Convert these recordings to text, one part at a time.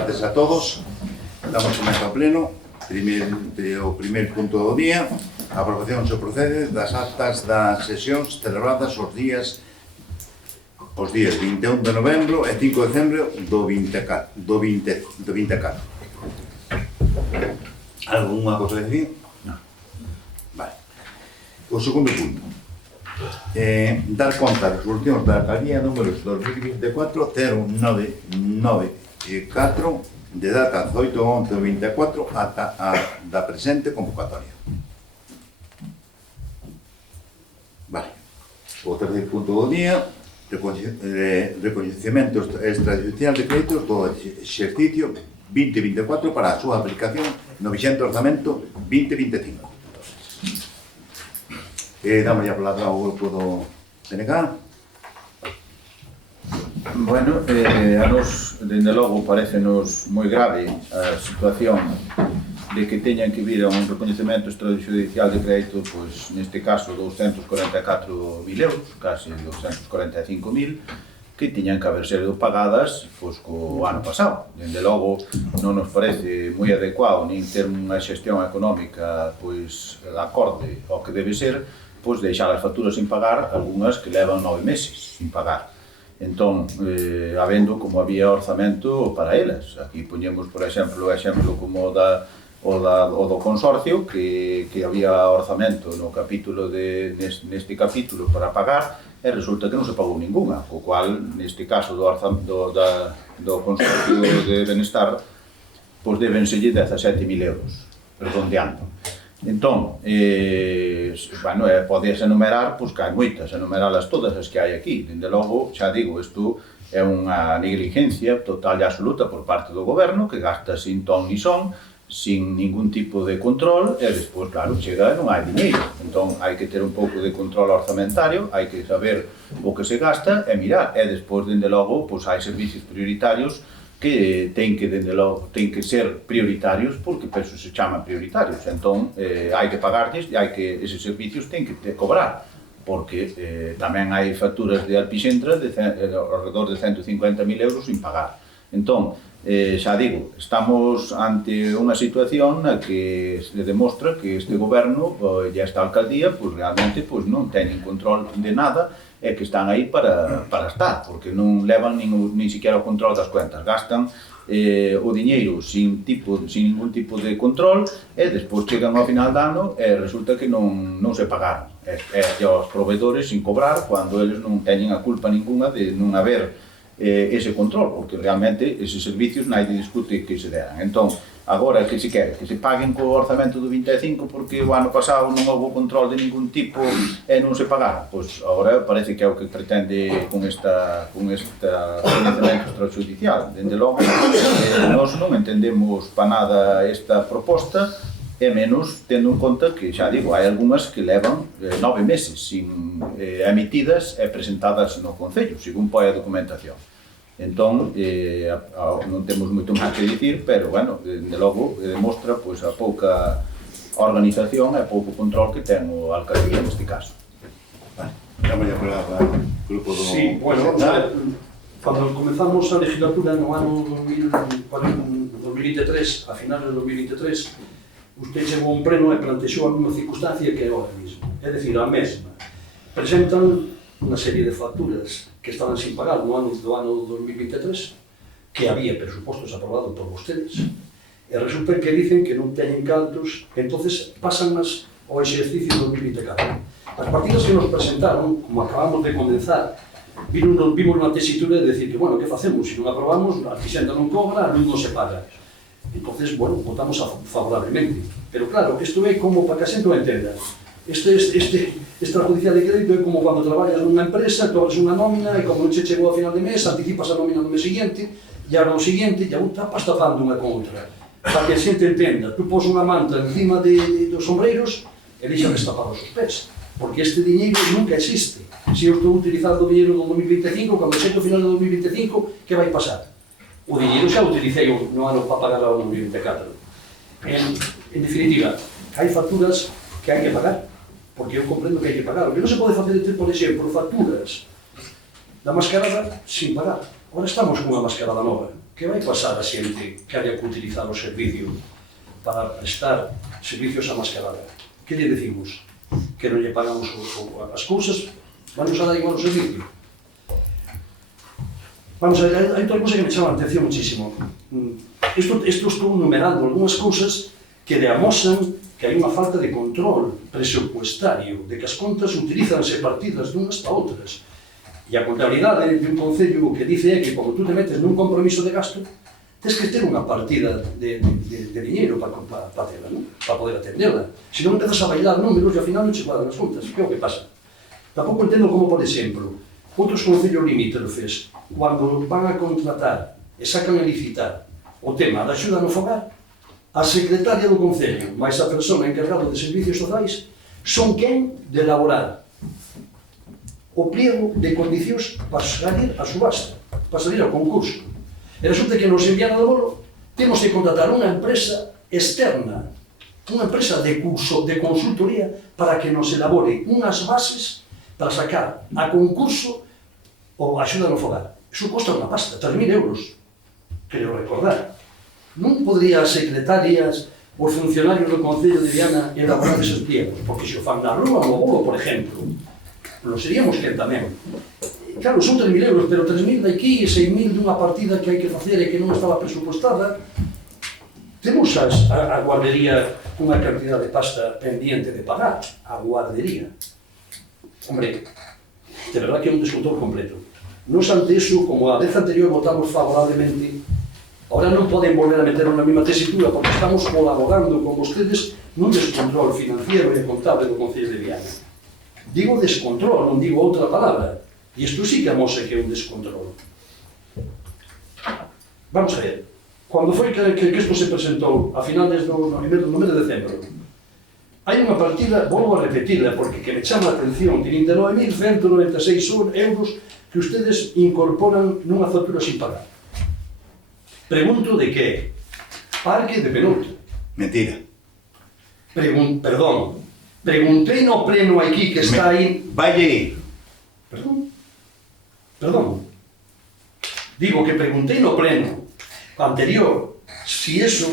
tardes a todos. Damos comezo ao pleno. O primeiro punto do día, a aprobación se procede das actas das sesións celebradas os días 21 de novembro e 5 de decembro do 24. Alguna cosa a decir? Non. Vale. O segundo punto. Dar conta das resolucións da alcaldía números 2024-0994 de data 18/11/24 ata a da presente convocatoria. Vale. O terceiro punto do día, recoñecemento extrajudicial de créditos do exercicio 2024 para a súa aplicación no vixente orzamento 2025. Damos a palabra ao grupo do PNK. Bueno, a nos, dende logo, parecenos moi grave a situación de que teñan que vir a un recoñecemento extrajudicial de crédito, pois, neste caso, 244.000 euros, casi 245.000, que tiñan que haber sido pagadas pois, co ano pasado. Dende logo, non nos parece moi adecuado nin ter unha xestión económica pois, acorde ao que debe ser, pois deixar as facturas sin pagar, algunhas que levan 9 meses sin pagar. Entón, habendo como había orzamento para elas. Aquí poñemos, por exemplo, o exemplo como o do consorcio, que había orzamento no capítulo neste capítulo para pagar, e resulta que non se pagou ninguna, co cual, neste caso do consorcio de benestar, pois debenselle 17.000 euros, redondeando. Entón, bueno, podes enumerar, pois que hai moitas, enumeralas todas as que hai aquí. Dende logo, xa digo, isto é unha negligencia total e absoluta por parte do goberno, que gasta sin ton ni son, sin ningún tipo de control, e despois, claro, chega e non hai diñeiro. Entón, hai que ter un pouco de control orzamentario, hai que saber o que se gasta e mirar. E despois, dende logo, pois hai servicios prioritarios que ten que ser prioritarios porque por eso se chaman prioritarios. Entón, hai que pagarlles e eses servicios ten que cobrar, porque tamén hai facturas de Alpixentra de alrededor de 150.000 euros sin pagar. Entón, xa digo, estamos ante unha situación na que se demostra que este goberno e esta alcaldía realmente non teñen control de nada e que están aí para estar, porque non levan nin siquiera o control das cuentas, gastan o diñeiro sin ningún tipo de control e despois chegan ao final do ano e resulta que non se pagaron. E aos proveedores sin cobrar cando eles non teñen a culpa ninguna de non haber ese control, porque realmente eses servicios naide discute que se deran. Entón, agora que se quere, que se paguen co orzamento do 25 porque o ano pasado non houve control de ningún tipo e non se pagaron, pois agora parece que é o que pretende con esta recoñecemento extrajudicial. Dende logo, nós non entendemos pa nada esta proposta, e menos tendo en conta que, xa digo, hai algunhas que levan 9 meses sin emitidas e presentadas no Concello, según pode a documentación. Entón, non temos moito máis que dicir, pero, bueno, de logo, demostra a pouca organización e pouco control que ten o alcaldía neste caso. Vale, damos a palabra ao grupo do... Sí, bueno, cando comenzamos a legislatura no ano 2023, a finales de 2023, usted chegou a un pleno e plantexou a mesma circunstancia que é ahora mismo, é dicir, a mesma. Presentan unha serie de facturas que estaban sin pagar no ano do ano 2023, que había presupostos aprobados por vostedes, e resulta que dicen que non teñen cartos, entonces pasan ao exercicio 2024. As partidas que nos presentaron, como acabamos de condensar, vimos unha tesitura de decir que, bueno, que facemos? Se non aprobamos, a Alpixentra non cobra, a luz non se paga. Entonces, bueno, votamos favorablemente. Pero claro, isto é como para que a xente o entenda. Este extrajudicial de crédito é como cando traballas nunha empresa, cobras unha nómina e como non se chegou a final de mes, anticipas a nómina no mes seguinte e agora o seguinte, e aún tapas tapando unha con outra. Para que a xente entenda, tú pos unha manta encima dos sombreiros e deixa destapados os pés, porque este diñeiro nunca existe. Se eu estou utilizando o diñeiro do 2025, cando chegue ao final do 2025, que vai pasar? O diñeiro xa o utilicei no ano para pagar ao 2024. En definitiva, hai facturas que hai que pagar, porque eu comprendo que hai que pagar. O que non se pode facer é ter, por exemplo, facturas da mascarada sin pagar. Agora estamos con unha mascarada nova, que vai pasar a xente que haya que utilizar o servicio para prestar servicios a mascarada? Que lle decimos? Que non lle pagamos as cousas, vamos a dar igual o servicio? Vamos a ver, hai outra cosa que me chama a atención muchísimo. Isto estou numerando algunhas cousas que deamosan que hai unha falta de control presupuestario, de que as contas utilizanse partidas dunhas para outras. E a contabilidade de un concello que dice que, como tú te metes nun compromiso de gasto, tens que ter unha partida de diñeiro para tela, non? Para poder atenderla. Se non empezas a bailar números e ao final non che cuadran as contas. Que é o que pasa? Tampouco entendo como, por exemplo, outros concellos limítrofes, cando van a contratar e sacan a licitar o tema da axuda no fogar, a secretaria do concello, máis a persona encargada de servicios sociais, son quen de elaborar o pliego de condicións para salir a subasta, para salir ao concurso. E resulta que nos enviaron do bolo, temos que contratar unha empresa externa, unha empresa de consultoría, para que nos elabore unhas bases para sacar a concurso o axuda no fogar. Iso costa unha pasta, 3.000 euros, creo recordar. Non podría as secretarias, os funcionarios do Concello de Viana elaborar eses pliegos, porque se o fan na rúa no bolo, por exemplo, non seríamos quen tamén. Claro, son 3.000 euros, pero 3.000 daqui e 6.000 dunha partida que hai que facer e que non estaba presupostada. Temos a guardería unha cantidad de pasta pendiente de pagar. A guardería. Hombre, de verdad que é un descontrol completo. Nos ante iso, como a vez anterior votamos favorablemente, ahora non poden volver a meternos na mesma tesitura porque estamos colaborando con vostedes nun descontrol financiero e contable do Concello de Viana. Digo descontrol, non digo outra palabra. E isto sí que amosa que é un descontrol. Vamos a ver, cando foi que isto se presentou a finales no mes de decembro, hai unha partida, volvo a repetirla, porque que me chama a atención, 39.196 euros que ustedes incorporan nunha factura sin pagar. Pregunto de que? Parque de Penouta. Mentira. Perdón, preguntei no pleno aquí que está aí... Valle ir. Perdón. Digo que preguntei no pleno anterior si eso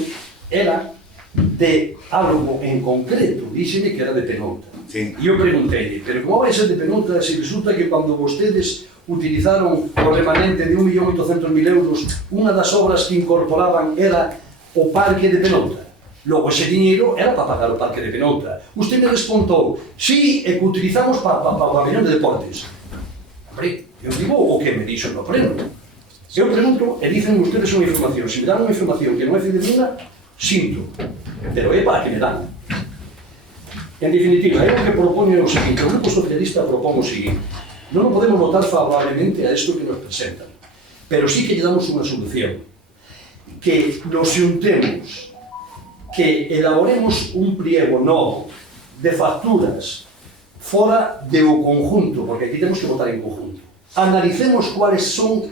era de algo en concreto. Díxeme que era de Penouta. Sí. E eu preguntei, pero como vai ser de Penouta se resulta que cando vostedes utilizaron o remanente de 1.800.000 euros, unha das obras que incorporaban era o Parque de Penouta? Logo, ese diñeiro era para pagar o Parque de Penouta. Usted me respontou, sí, e que utilizamos para o pabellón de deportes. Hombre, eu digo o que me dixo no pleno. Eu pregunto e dicen ustedes unha información. Se me dan unha información que non é fidedigna, sinto. Pero é para que me dan. En definitiva, é o que propone o seguinte. O Grupo Socialista propón o seguinte. Non podemos votar favorablemente a isto que nos presentan, pero sí que lle damos unha solución. Que nos xuntemos, que elaboremos un pliego novo de facturas fora do conjunto, porque aquí temos que votar en conjunto. Analicemos cuáles son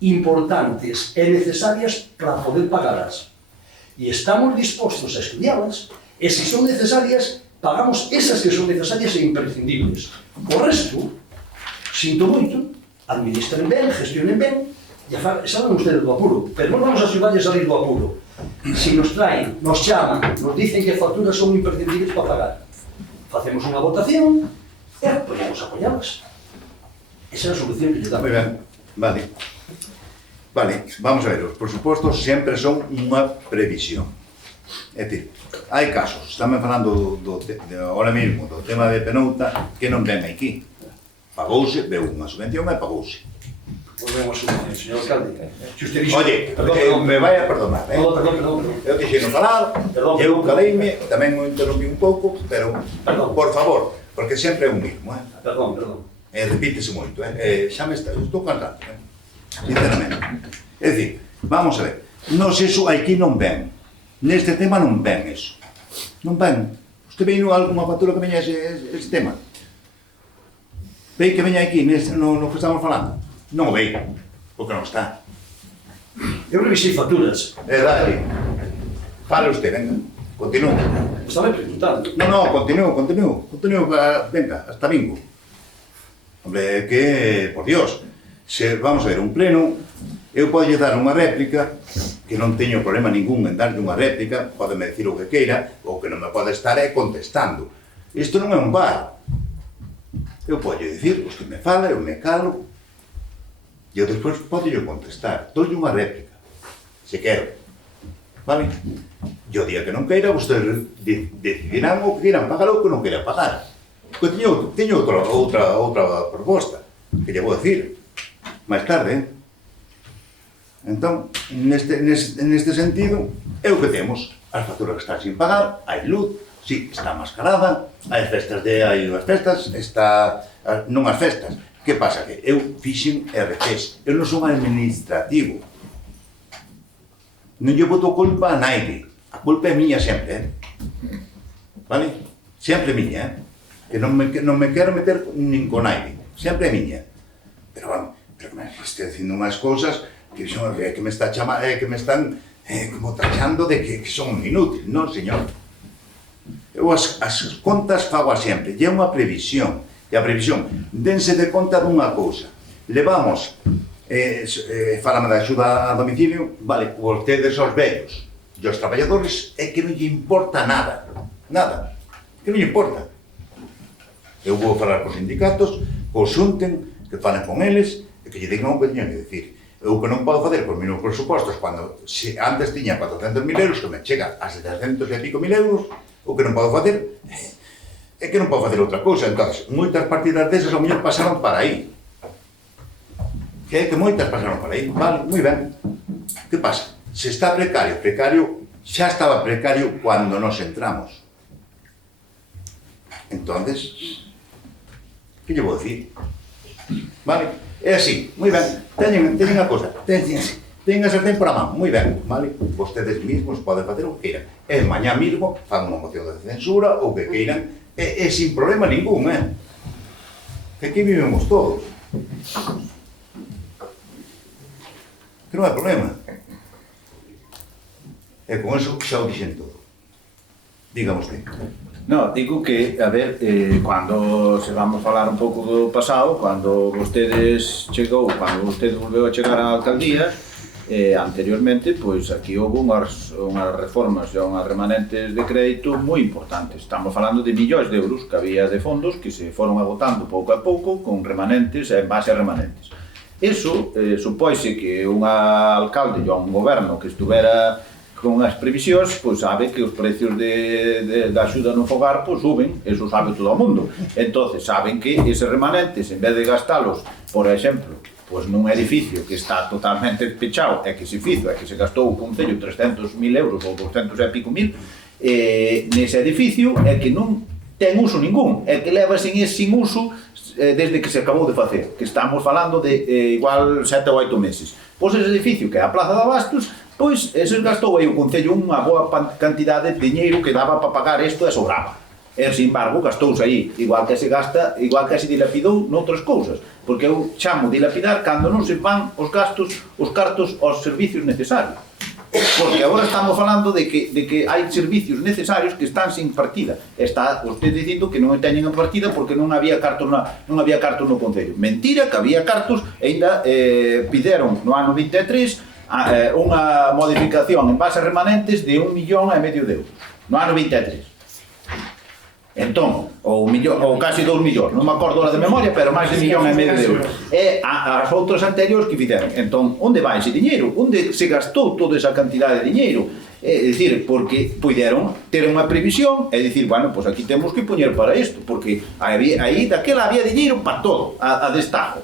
importantes e necesarias para poder pagarlas. E estamos dispostos a estudiarlas, e se son necesarias, pagamos esas que son necesarias e imprescindibles. O resto, sinto moito, administren ben, gestionen ben, e saben ustedes do apuro, pero non vamos a axudarles a salir do apuro. Si nos traen, nos chaman, nos dicen que as facturas son imprescindibles para pagar, facemos unha votación e podemos apoiarlas. Esa é a solución que lle damos. Moi ben, vale. Vale, vamos a ver, os presupostos sempre son unha previsión. É dicir, hai casos, estamos falando ahora mesmo do tema de Penouta que non ven aquí. Pagouse, veu unha subvención e pagouse. Volvemos a subvención, señor alcalde. Si usted dixo... Oye, perdón, me vai a perdonar, Perdón. Eu dixeno falar, eu caleime, tamén o interrompí un pouco, pero, por favor, porque sempre é o mismo, Perdón. Repítese moito, xa me está, estou cansado, sinceramente. É dicir, vamos a ver, nos eso aquí non ven, neste tema non ven eso, non ven. Usted veio alguna factura que veña ese tema? Vei que veña aquí, no que estamos falando? Non o vei, porque non está. Eu revisei facturas. Dale, fale usted, venga, continúe. Estaba preguntando. No, continúe, venga, hasta bingo. Hombre, que, por Dios, vamos a ver, un pleno, Eu podo dar unha réplica, que non teño problema ningún en darlle unha réplica, podeme decir o que queira, o que non me pode estar é contestando. Isto non é un bar. Eu podo dicir, os que me fala, eu me calo, e eu despois podo contestar. Doulle unha réplica, se quero. Vale? E o día que non queira, vostedes decidirán o que queiran pagar ou que non queiran pagar. Porque teño outra proposta, que lle vou decir, máis tarde. Entón, neste sentido, é o que temos. As facturas que están sin pagar, hai luz, sí, está mascarada, hai unhas festas, non as festas. Que pasa? Que eu fixen RCs, eu non son administrativo. Non lle boto culpa a naide, a culpa é miña sempre, vale? Sempre miña, que non me quero meter nin con naide, sempre é miña. Pero, bueno, me estou dicindo unhas cousas que me están como tachando de que son inútil, non, señor? Eu as contas fago sempre, e é unha previsión, e a previsión, dense de conta dunha cousa, levamos, falame da axuda a domicilio, vale, vostedes aos vellos, e aos traballadores é que non lle importa nada, que non lle importa. Eu vou falar cos sindicatos, consulten, que falen con eles, e que lle digan o que teñan que decir. Eu que non podo facer con meus presupostos, cando antes tiña 400.000 euros, que me chega a 700 e pico mil euros, o que non podo facer é que non podo facer outra cousa. Entón, moitas partidas desas ao mellor pasaron para aí. Que é que moitas pasaron para aí. Vale, moi ben. Que pasa? Se está precario, xa estaba precario cando nos entramos. Entonces, que lle vou dicir? Vale? É así, moi ben. Teñen a cousa, teñen a sartén por a man, moi ben, vale? Vostedes mismos poden facer o que queiran. E mañá mismo fan unha moción de censura, ou que queiran, e sin problema ningún, Que aquí vivemos todos. Que non hai problema. E con eso xa o dixen todo. Dígame usted. No, digo que, a ver, cando se vamos falar un pouco do pasado, cando vostede volveu a chegar á alcaldía, anteriormente, pois aquí houve unhas reformas e unhas remanentes de crédito moi importantes. Estamos falando de millóns de euros que había de fondos que se foron agotando pouco a pouco con remanentes e en base a remanentes. Iso supóise que un alcalde ou un goberno que estuvera con as previsións, pois sabe que os precios da axuda no fogar pois suben, eso sabe todo o mundo. Entonces saben que eses remanentes, en vez de gastalos, por exemplo, pois nun edificio que está totalmente pechado e que se fizo, e que se gastou o Concello 300.000 euros ou 200 e pico mil, nese edificio é que non ten uso ningún, é que leva sin uso desde que se acabou de facer, que estamos falando de igual 7 ou 8 meses. Pois ese edificio, que é a Plaza de Abastos, pois ese gastou aí o Concello unha boa cantidade de diñeiro que daba para pagar isto e sobraba. E, sin embargo, gastouse aí, igual que se gasta, igual que se dilapidou noutras cousas, porque eu chamo dilapidar cando non se van os gastos, os cartos aos servicios necesarios. Porque agora estamos falando de que hai servicios necesarios que están sin partida. Está usted dicindo que non teñen a partida porque non había cartos no Concello. Mentira, que había cartos e ainda pideron no ano 23 unha modificación en base a remanentes de 1,5 millón de euros no ano 23. Entón, ou casi 2 millóns, non me acordo ahora de memoria, pero máis de 1,5 millón de euros. E as outras anteriores que fixeron. Entón, onde vai ese diñeiro? Onde se gastou toda esa cantidade de diñeiro? É dicir, porque puderon ter unha previsión e dicir, bueno, pois aquí temos que poñer para isto, porque aí daquela había diñeiro para todo, a destajo.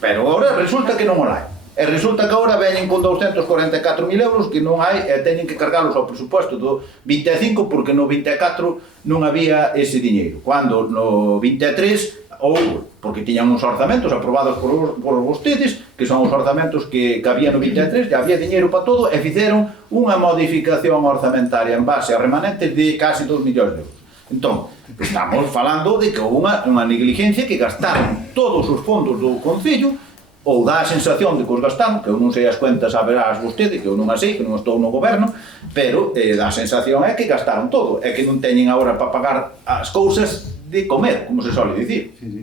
Pero agora resulta que non o hai. E resulta que agora veñen con 244.000 euros que non hai e teñen que cargalos ao presuposto do 25 porque no 24 non había ese diñeiro. Cando no 23 houve, porque tiñan uns orzamentos aprobados por vostedes, que son os orzamentos que había no 23, que había diñeiro para todo, e fixeron unha modificación orzamentaria en base a remanentes de casi 2 millóns de euros. Entón, estamos falando de que houve unha negligencia que gastaron todos os fondos do Concello, ou dá a sensación de que os gastaron, que eu non sei as cuentas a verás vostede, que eu non as sei, que non estou no goberno, pero dá a sensación é que gastaron todo, é que non teñen agora para pagar as cousas de comer, como se sole dicir. Sí.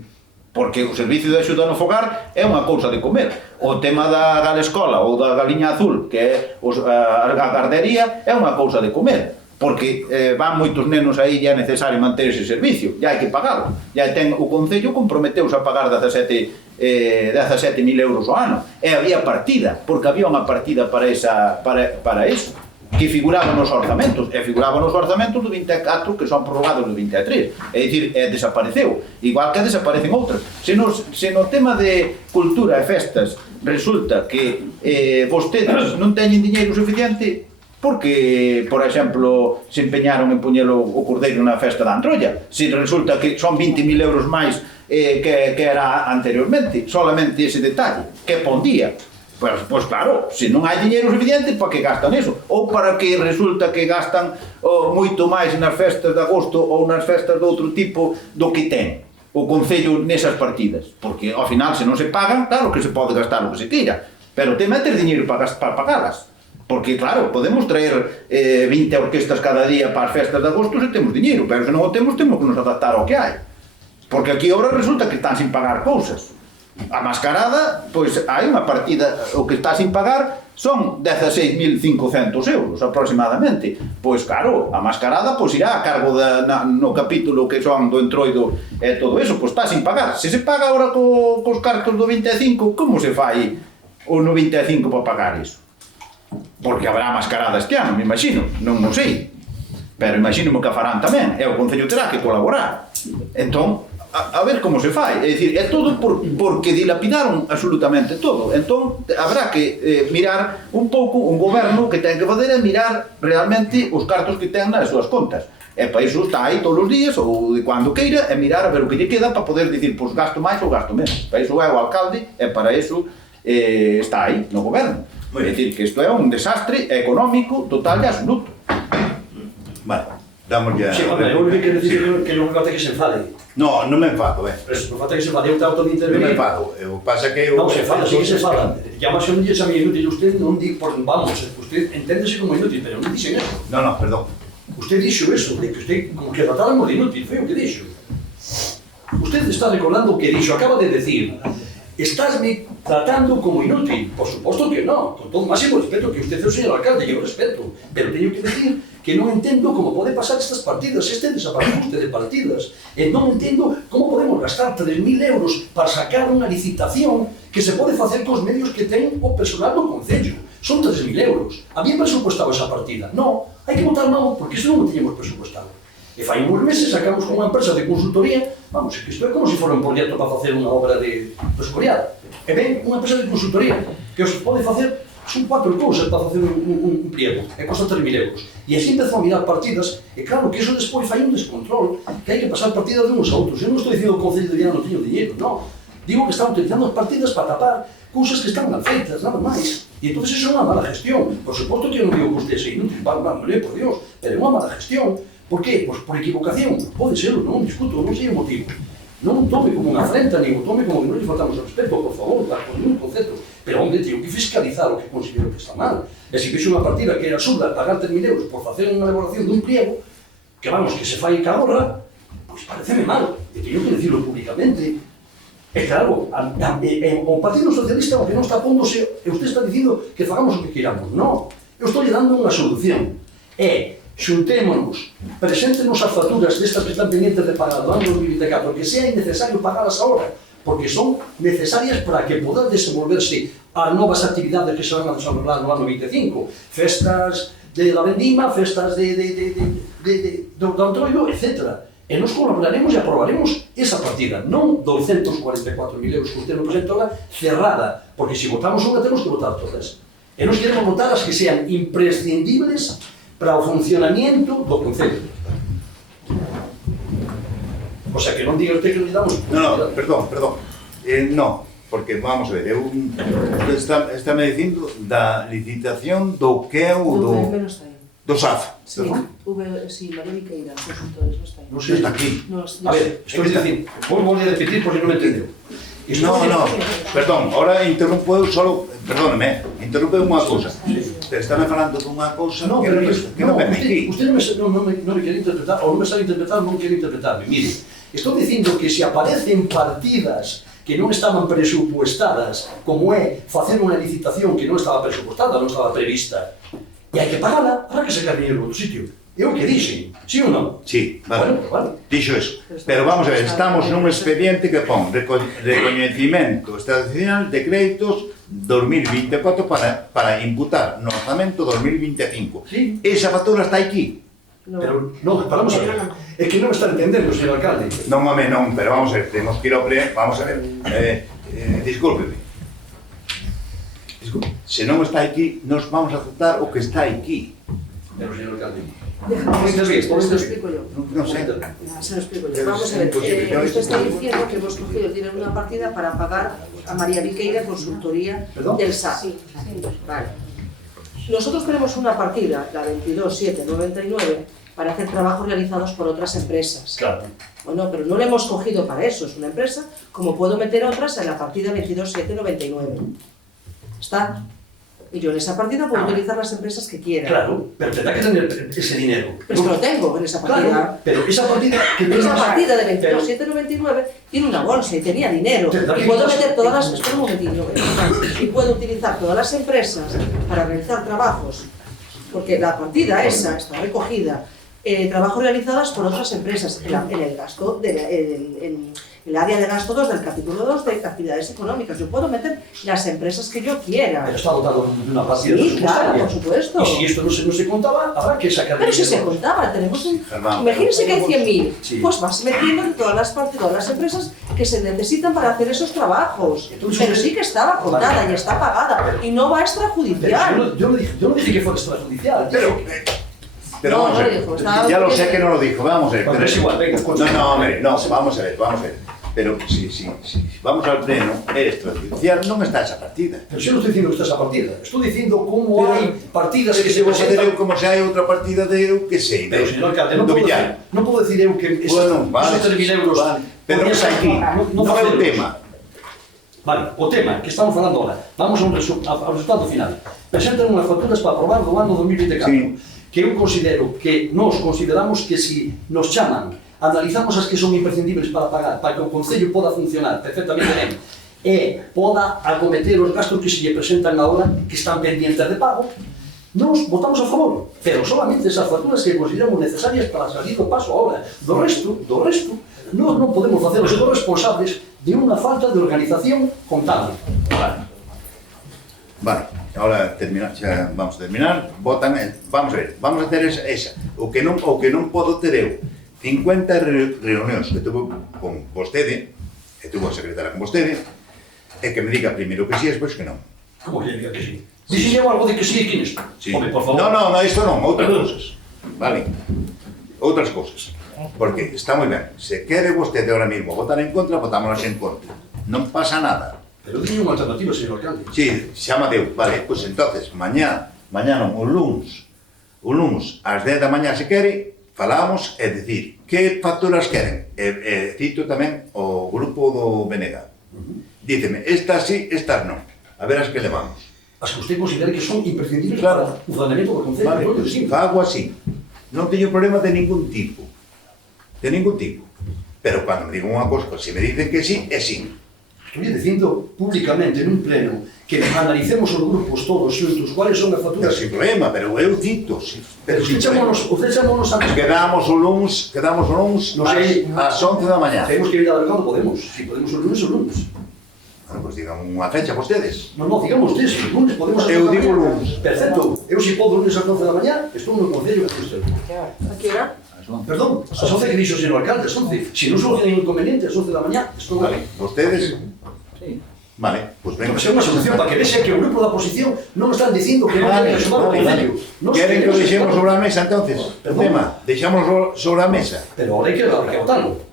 Porque o servicio de axuda no fogar é unha cousa de comer. O tema da galescola ou da galiña azul, que é a gardería, é unha cousa de comer. Porque van moitos nenos aí e é necesario manter ese servicio, e hai que pagalo. E ten o Concello comprometeuse a pagar 17.000 euros ao ano. E había partida, porque había unha partida para iso, que figuraba nos orzamentos, e figuraba nos orzamentos do 24, que son prorrogados do 23. É dicir, desapareceu, igual que desaparecen outras. Se no tema de cultura e festas resulta que vostedes non teñen diñeiro suficiente, porque, por exemplo, se empeñaron en poñelo o cordeiro na festa da Antrolla, se resulta que son 20.000 euros máis que era anteriormente, solamente ese detalle, que pon día. Pois claro, se non hai diñeiro suficiente, para que gastan eso? Ou para que resulta que gastan moito máis nas festas de agosto ou nas festas de outro tipo do que ten o Concello nesas partidas? Porque, ao final, se non se pagan, claro que se pode gastar o que se queira, pero o tema é ter diñeiro para pagalas. Porque, claro, podemos traer 20 orquestas cada día para as festas de agosto se temos diñeiro, pero se non o temos que nos adaptar ao que hai. Porque aquí agora resulta que están sin pagar cousas. A mascarada, pois hai unha partida, o que está sin pagar son 16.500 euros aproximadamente. Pois claro, a mascarada pois irá a cargo no capítulo que son do entroido e todo eso, pois está sin pagar. Se se paga agora cos cartos do 25, como se fai o no 25 para pagar iso? Porque habrá mascarada este ano, me imagino, non o sei, pero imagino que a farán tamén, e o Concello terá que colaborar. Entón, a ver como se fai, é dicir, é todo porque dilapidaron absolutamente todo. Entón, habrá que mirar un pouco, un goberno que ten que fazer é mirar realmente os cartos que ten nas súas contas. E para iso está aí todos os días, ou de cando queira, e mirar a ver o que lle queda para poder dicir, pois gasto máis ou gasto menos. Para iso é o alcalde, e para iso está aí, no goberno. É dicir, que isto é un desastre económico total e absoluto. Vale, damos ya... Sí, hombre, eu que decir que non me falta que se enfade. No, non me enfado, Non falta que se enfade, eu trato de intervenir. Non me enfado, pasa que... Non, se enfada, sí que se enfada. Llámase un día a mí inútil, usted non di, vamos, usted enténdese como inútil, pero non dixen eso. No, perdón. Usted dixo eso, de que usted como que tratáramos de inútil, foi o que dixo. Usted está recordando o que dixo, acaba de decir, estásme tratando como inútil. Por suposto que no, con todo o máximo respeto que usted é o señor alcalde, eu respeto, pero teño que decir que non entendo como pode pasar estas partidas, este desaparecer de partidas, e non entendo como podemos gastar 3.000 euros para sacar unha licitación que se pode facer cos medios que ten o personal do Concello. Son 3.000 euros. Había presupuestado esa partida? No, hai que botar mano porque iso non o teñemos presupuestado. E fai uns meses sacamos con unha empresa de consultoría, vamos, que isto é como se fora un proxecto para facer unha obra de escorial. E ben, unha empresa de consultoría que os pode facer, son 4 cousas para facer un pliego, e costa 3.000 euros. E así empezou a mirar partidas, e claro que iso despois fai un descontrol, que hai que pasar partidas de uns a outros. Eu non estou dicindo que o Concello de Viana non teño dinheiro, non. Digo que están utilizando as partidas para tapar cousas que están mal feitas, nada máis. E entón iso é unha mala gestión. Por suposto que eu non digo que usted sea inútil, por Dios, pero é unha mala gestión. Por qué? Pois por equivocación. Pode ser, non discuto, non sei o motivo. Non o tome como unha afrenta, nin o tome como que non lle faltamos ao respeto, por favor, por ningún concepto. Pero, hombre, teño que fiscalizar o que considero que está mal. E se fixo unha partida que era absurda pagar 3.000 euros por facer unha elaboración dun pliego, que vamos, que se fai ca hora, pois pareceme mal. E teño que decirlo públicamente. E claro, o Partido Socialista o que non está póndose, e usted está dicindo que fagamos o que queiramos. Non, eu estou lle dando unha solución. Xuntémonos, preséntenos as facturas destas que están pendientes de pagar do ano 2024, porque sea innecesario pagalas ahora, porque son necesarias para que podan desenvolverse as novas actividades que se van a desenvolver no ano 25, festas da vendima, festas do Antroido, etc. E nos colaboraremos e aprobaremos esa partida, non 244.000 euros que usted nos presenta ahora, cerrada, porque se votamos unha temos que votar todas. E nos queremos votar as que sean imprescindibles para o funcionamiento do Concello. O sea, que non diga usted que nos damos... No, perdón. No, porque vamos a ver, estáme dicindo da licitación do que é o do SAF. Sí, María Viqueira, consultores, non está aí. Non sei, está aquí. A ver, estou dicindo, vou a repetir porque non me entendeu. No, perdón, ahora interrumpo eu solo, perdóneme, interrumpe unha cousa. Estame falando dunha cousa que non me aquí. Usted non me quere interpretar, ou non me sabe interpretar, non quere interpretarme. Mire, Estou dicindo que se aparecen partidas que non estaban presupuestadas, como é facer unha licitación que non estaba presupuestada, non estaba prevista, e hai que pagala, habrá que sacar dinero do outro sitio. É o que dixen, sí ou non? Sí, vale. Bueno. Dixo eso. Pero vamos a ver, estamos nun expediente que pon recoñecimento estacional de créditos 2024 para imputar no orzamento 2025. Sí. Esa factura está aquí. Pero, non, vamos a ver. É que non está entendendo, señor alcalde. Non, home, non, pero vamos a ver, temos que ir ao pleno, vamos a ver. Discúlpeme. Disculpe. Se non está aquí, nos vamos a aceptar o que está aquí. Pero, señor alcalde, Se lo explico yo. Non sei. Se lo explico yo. Vamos a ver, usted está diciendo que hemos cogido, tienen una partida para pagar a María Viqueira consultoría del SAP. Vale. Nosotros tenemos una partida, la 22.799, para hacer trabajos realizados por otras empresas. claro. Bueno, pero no la hemos cogido para eso, es una empresa, como puedo meter otras en la partida 22.799. ¿Está? Y yo en esa partida puedo utilizar las empresas que quiera. Claro, pero tendrá que tener ese dinero. Pero es que lo tengo en esa partida. Claro, pero esa partida... Esa partida de 22.799 tiene una bolsa y tenía dinero. Y puedo meter todas las... Espera un momentito. Y puedo utilizar todas las empresas para realizar trabajos. Porque la partida esa está recogida. Trabajos realizados por otras empresas en el gasto, en el área de gasto 2 del capítulo 2 de actividades económicas. Yo puedo meter las empresas que yo quiera. Pero está dotado de una partida Sí, claro, presupuestaria. por supuesto. Y si esto no se contaba, habrá que sacar Pero si se dinero. contaba, tenemos un... Germán, Imagínense que hay 100.000, Sí. pues vas metiendo en todas las partes, todas las empresas que se necesitan para hacer esos trabajos. Entonces, Pero sí que estaba contada vale. y está pagada y no va Pero extrajudicial. yo no dije que fuera extrajudicial. Pero No, vamos a no ver, lo dijo, estaba- ya lo sé que no lo dijo, vamos a ver. Bueno, pero- es igual, venga, continúa. No, hombre, no, vamos a ver. Pero si vamos al pleno, é extrajudicial, non está esa partida. Pero yo no estoy diciendo que está esa partida. Estoy diciendo cómo Pero- hay partidas que se Se vos presentan. como se hai outra partida de eu que sei, Pero, señor alcalde, non do puedo billar. decir eu que Bueno, vale, esos 3.000 euros... vale. Pero podían está ser- aquí, no non é o facelos. tema. Vale, o tema que estamos falando ahora. Vamos ao resultado final. Presentan unhas facturas para aprobar do ano 2024. Sí. Que eu considero que nos consideramos que si nos chaman, analizamos as que son imprescindibles para pagar, para que o Concello poda funcionar perfectamente ben e poda acometer os gastos que se lle presentan agora que están pendientes de pago, nos votamos a favor, pero solamente esas facturas que consideramos necesarias para salir do paso ahora. Do resto, non podemos facer os responsables de unha falta de organización contable. Vale, ahora xa vamos a terminar. Votan, vamos a ver, vamos a hacer esa. O que non podo ter eu 50 reunións que tuve con vostede, que tuvo a secretaria con vostede, e que me diga primeiro que sí e despois que non. Como que diga que sí? Dixen algo de que sí aquí nisto. Sí. Home, por favor. No, isto non, outras Perdón. cousas. Vale. Outras cousas. Porque está moi ben. Se quere vostede ahora mismo votar en contra, votámonos en contra. Non pasa nada. Pero dime unha alternativa, señor alcalde. Sí, chama Deu. Vale, pois entonces, mañá non, o luns ás 10 da mañá se quere, falamos e dicir que facturas queren. Cito tamén o grupo do Benega. Díceme, estas sí, estas non. A ver as que levamos. As que usted considera que son imprescindibles Claro. para o funcionamento do Concello. Vale, Claro que sí. fago así. Non teño problema de ningún tipo. De ningún tipo. Pero cando me digan unha cosa, se me dicen que sí, é sí. Estoy dicindo públicamente nun pleno que analicemos os grupos todos xuntos cuáles son as Pero facturas. sin problema, pero eu cito. Pero sin problema. Usted chámonos antes. Quedamos o luns Non sei. ás 11 da mañá. Tenemos que ir a ver cando podemos. Si podemos o lunes. Bueno, pois digan unha fecha vostedes. Non, digamos ustedes, o lunes podemos... Eu digo lunes. Perfecto. Eu si podo o lunes ás 11 da mañá, estou no Concello que usted. ¿A qué hora? Perdón, ás 11 que dixo o señor alcalde, ás 11. Si non solucionan inconveniente, ás 11 da mañá, estou Vale, vostedes. Sí. Vale, pois venga. Pero é unha solución para que vexe que o grupo da oposición non están dicindo que non Vale, queren axudar o Concello. Non se Queren que o queren deixemos axudar. sobre a mesa entonces? O Perdón. tema, deixámoslo sobre a mesa. Pero ahora hai que votarlo.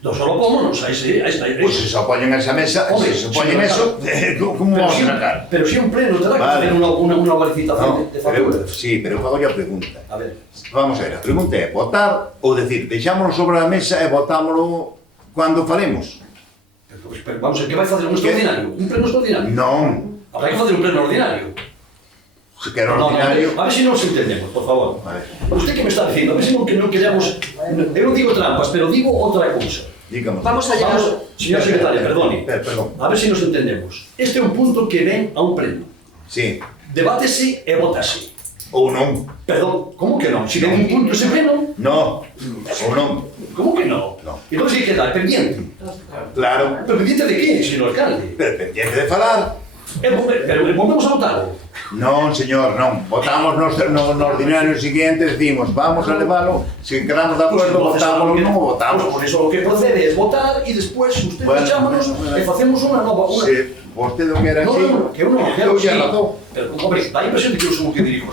Non solo pómonos a esta Pois se se opoñen a esa mesa, Hombre, se se opoñen sí, eso, como vamos a sacar? Pero si un pleno terá que Vale. facer unha licitación No, de pero, facturas. sí, pero fago a pregunta. A ver, Vamos a ver, a pregunta é votar ou decir, deixámoslo sobre a mesa e votámoslo cando faremos? pero vamos a ver, que vai facer un extraordinario? Un pleno extraordinario? Non. Habrá que facer un pleno ordinario. Se quer No, ordinario... a ver se nos entendemos, por favor. A ver. Usted que me está dicindo, a ver se non queremos... Eu non digo trampas, pero digo outra cousa. Dígame. Vamos a llegar... Señor secretario, perdone. Perdón. A ver se nos entendemos. Este é un punto que ven a un pleno. Sí. Debátese e votase. Ou non. Perdón, como que non? Se ven un punto ese pleno, No. Ou non. como que non? No. Entón se queda pendiente. Claro. Pero pendiente de que, señor alcalde? Pero pendiente de falar. Pero volvemos a votarlo. Non, señor, non. Votamos no ordinario siguiente, decimos, vamos a leválo, se quedamos de acordo, votámoslo, non o votamos. Por eso o que procede é votar e despois ustedes Bueno, chámanos e facemos unha nova... Se vostede non era No, así, no, que eu non quero, eu sí. xa razón. Pero, hombre, dá a impresión de que eu son o que dirijo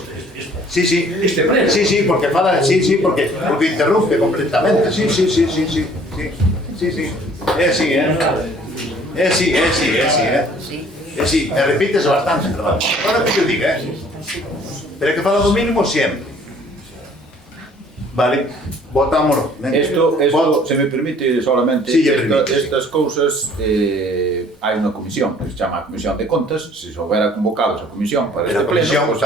Sí, sí. este pleno. Sí, sí, porque fala, sí, porque interrumpe completamente. Sí. Sí. É así, É así. É así, e repítese bastante, perdón. Ahora que eu diga, Pero é que fala do mínimo sempre. Vale, votámoslo. Esto, se me permite solamente, Sí, permite, estas cousas, hai unha comisión que se chama Comisión de Contas, se se houbera convocados a comisión para este pleno, pues,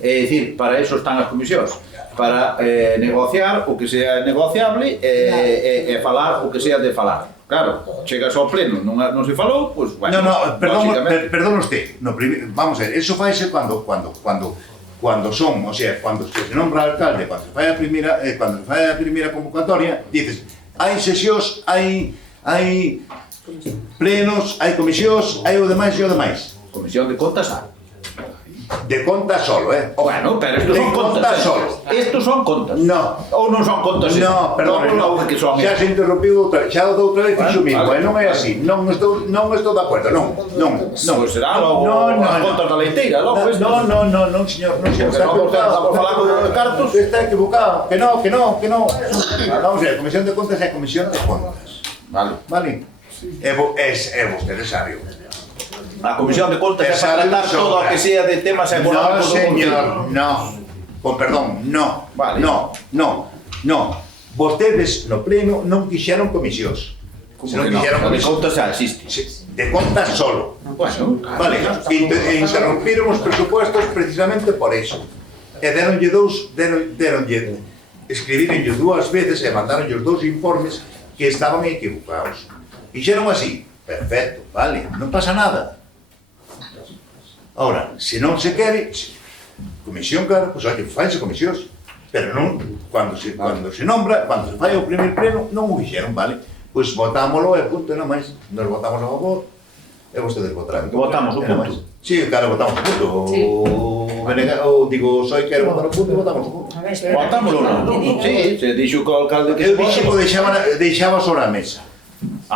é dicir, para eso están as comisións, para negociar o que sea negociable e falar o que sea de falar. Claro, chegas ao pleno, non se falou, pois, bueno, perdón usted, vamos a ver, eso faise cuando son, o sea, cuando se nombra alcalde, cuando se fai a primeira convocatoria, dices, hai sesións, hai plenos, hai comisións, hai o demais e o demais. Comisión de Contas De contas solo, Bueno, pero estos son contas solo. Estos son contas. No. Ou non son contas. No, perdón, xa se interrompiu outra vez fixo mismo, non é así, non estou de acordo, non. Pois será logo as contas da leiteira, logo isto. Non, señor, non, está equivocado. Estamos falando de cartos. Está equivocado, que no. Vamos a ver, Comisión de Contas é Comisión de Contas. Vale. É vostede sabio. A Comisión de Contas é para tratar todo o que sea de temas económicos do Concello. No, señor, con perdón, no. Vale. No. Vostedes no pleno non quixeron comisións. Como que non? A de Contas xa existe. De Contas solo. Bueno, Vale, interrompiron os presupuestos precisamente por eso. E escribironlle dúas veces e mandaronlle os dous informes que estaban equivocados. Fixeron así, perfecto, vale, non pasa nada. Ahora, se non se quere, comisión, claro, pois hai que faise comisións, pero non, cando se nombra, cando se fai o primer pleno, non o fixeron, vale? Pois votámoslo e punto, non máis. Nos votamos a favor, e vostedes votarán. Votamos o punto. Sí, claro, votamos o punto. O Soy quere votar o punto e votamos o punto. Votámoslo non? Sí, se dixo que o alcalde que Eu dixo que o deixaba sobre a mesa.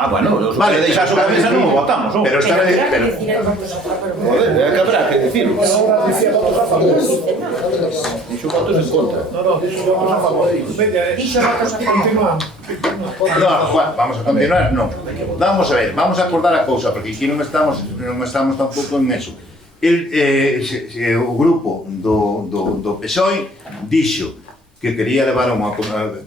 Bueno, os que deixas sobre a mesa non o votamos, non? Pero está ben, pero... Joder, é que habrá que dicirlo. Dixo votos en contra. Dixo votos a favor. Dixo votos a favor. Vamos a continuar, non. Vamos a ver, vamos a acordar a cousa, porque aquí non estamos tampouco en eso. O grupo do PSOE dixo que quería levar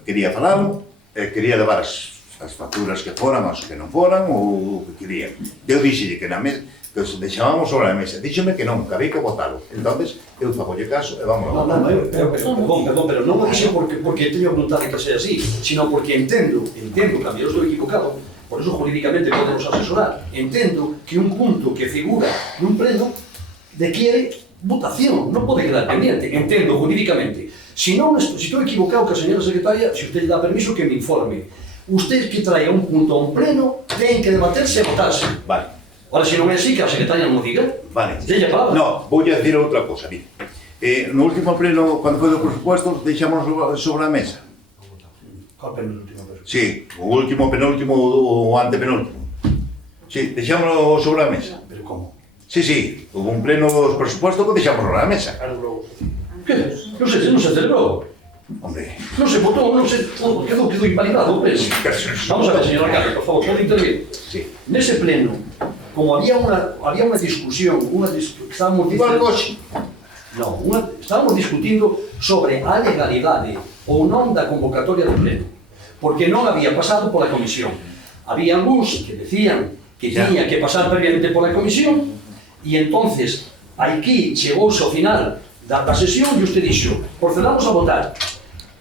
quería falalo, quería levar as facturas que foran, as que non foran, ou o que querían. Eu dixelle que na mesa, que os deixábamos sobre a mesa. Díxome que non, que había que votalo. Entonces, eu fagolle caso e vamos a votar. Perdón, pero non o dixo porque teño vontade que sea así, sino porque entendo que a mellor estou equivocado, por eso jurídicamente podemos asesorar. Entendo que un punto que figura nun pleno requiere votación, non pode quedar pendiente. Entendo jurídicamente. Si estou equivocado, que a señora secretaria, se usted dá permiso, que me informe. Usted que traia un punto a un pleno, ten que debaterse e votarse. Vale. Ahora, se non é así, que a secretaria non o diga, Vale. delle a palabra. No, vou a decir outra cosa, mire. No último pleno, cando foi do presupuesto, deixamos sobre a mesa. Qual penúltimo? Sí, o último, penúltimo ou antepenúltimo. Sí, deixámoslo sobre a mesa. Pero como? Sí, hubo un pleno dos presupuestos que deixamos sobre a mesa. Que? Non se celebrou. Hombre, Non se votou, quedou invalidado o pleno. Vamos a ver, señor alcalde, por favor, pode intervir. sí. Nese pleno, como había unha discusión, estábamos discutindo sobre a legalidade ou non da convocatoria do pleno, porque non había pasado pola comisión. Había algúns que decían que tiña que pasar previamente pola comisión e entonces aquí chegouse ao final da sesión e usted dixo, procedamos a votar.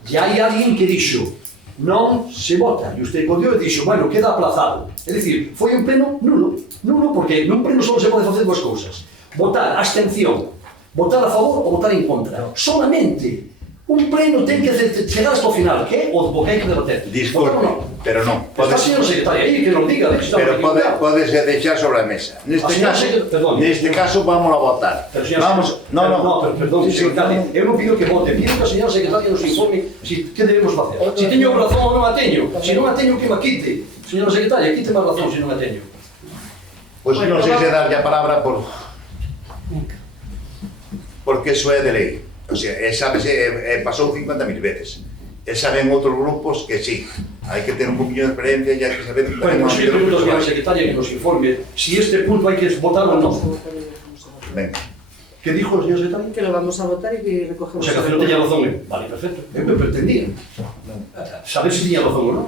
E hai alguén que dixo, non se vota. E usted colleu e dixo, bueno, queda aplazado. É dicir, foi un pleno nulo. Nulo porque nun pleno só se pode facer dúas cousas. Votar abstención, votar a favor ou votar en contra. Solamente un pleno ten que chegar hasta o final, que é o que hai que debater. Disculpe, pero non. Está a señor secretario aí, que nos diga. Pero podes deixar sobre a mesa. Neste caso vamos a votar. Vamos, perdón, secretario, eu non pido que vote, pido que a señora secretaria nos informe que debemos facer. Se teño razón ou non a teño, se non a teño que me quite. Señora secretaria, quite máis razón se non a teño. Pois non sei se darlle a palabra porque eso é de lei. O sea, sabes, pasou 50.000 veces. E saben outros grupos que sí, hai que ter un poquinho de experiencia e hai que saber... Bueno, si pregunto a señora secretaria que nos informe si este punto hai que votar ou non. Venga. ¿Qué dijo el señor secretario? Que lo vamos a votar y recogemos. O sea, que no tenía razón. Vale, perfecto. Eu me pretendía. Saber si tenía razón o no.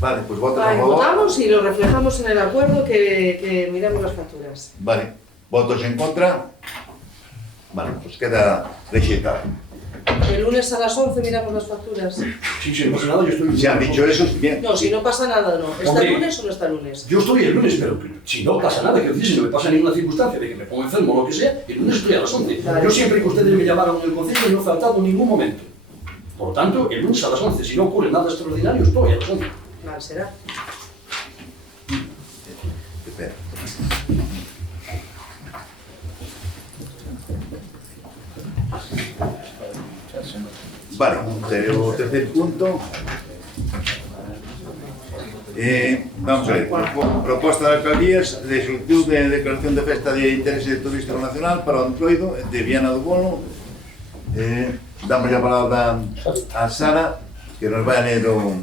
Vale, pues votos a favor. Votamos y lo reflejamos en el acuerdo que miramos las facturas. Vale, votos en contra. Vale, pues queda registrado. El lunes a las 11 miramos las facturas. Sí, si no pasa nada, yo estoy... Si han dicho eso, bien. No, si no pasa nada, no. ¿Está el lunes o no está el lunes? Yo estoy el lunes, pero si no pasa nada, que si no me pasa ninguna circunstancia de que me ponga enfermo o lo que sea, el lunes estoy a las 11. Vale. Yo siempre que ustedes me llamaron del consejo no he faltado en ningún momento. Por lo tanto, el lunes a las 11, si no ocurre nada extraordinario, estoy a las 11. Vale, será. Espera. Vale, o tercer punto. Vamos a ver, proposta de alcaldías de solicitud de declaración de festa de interés turístico nacional para o Entroido de Viana do Bolo. Damos a palabra a Sara, que nos vai a ler o...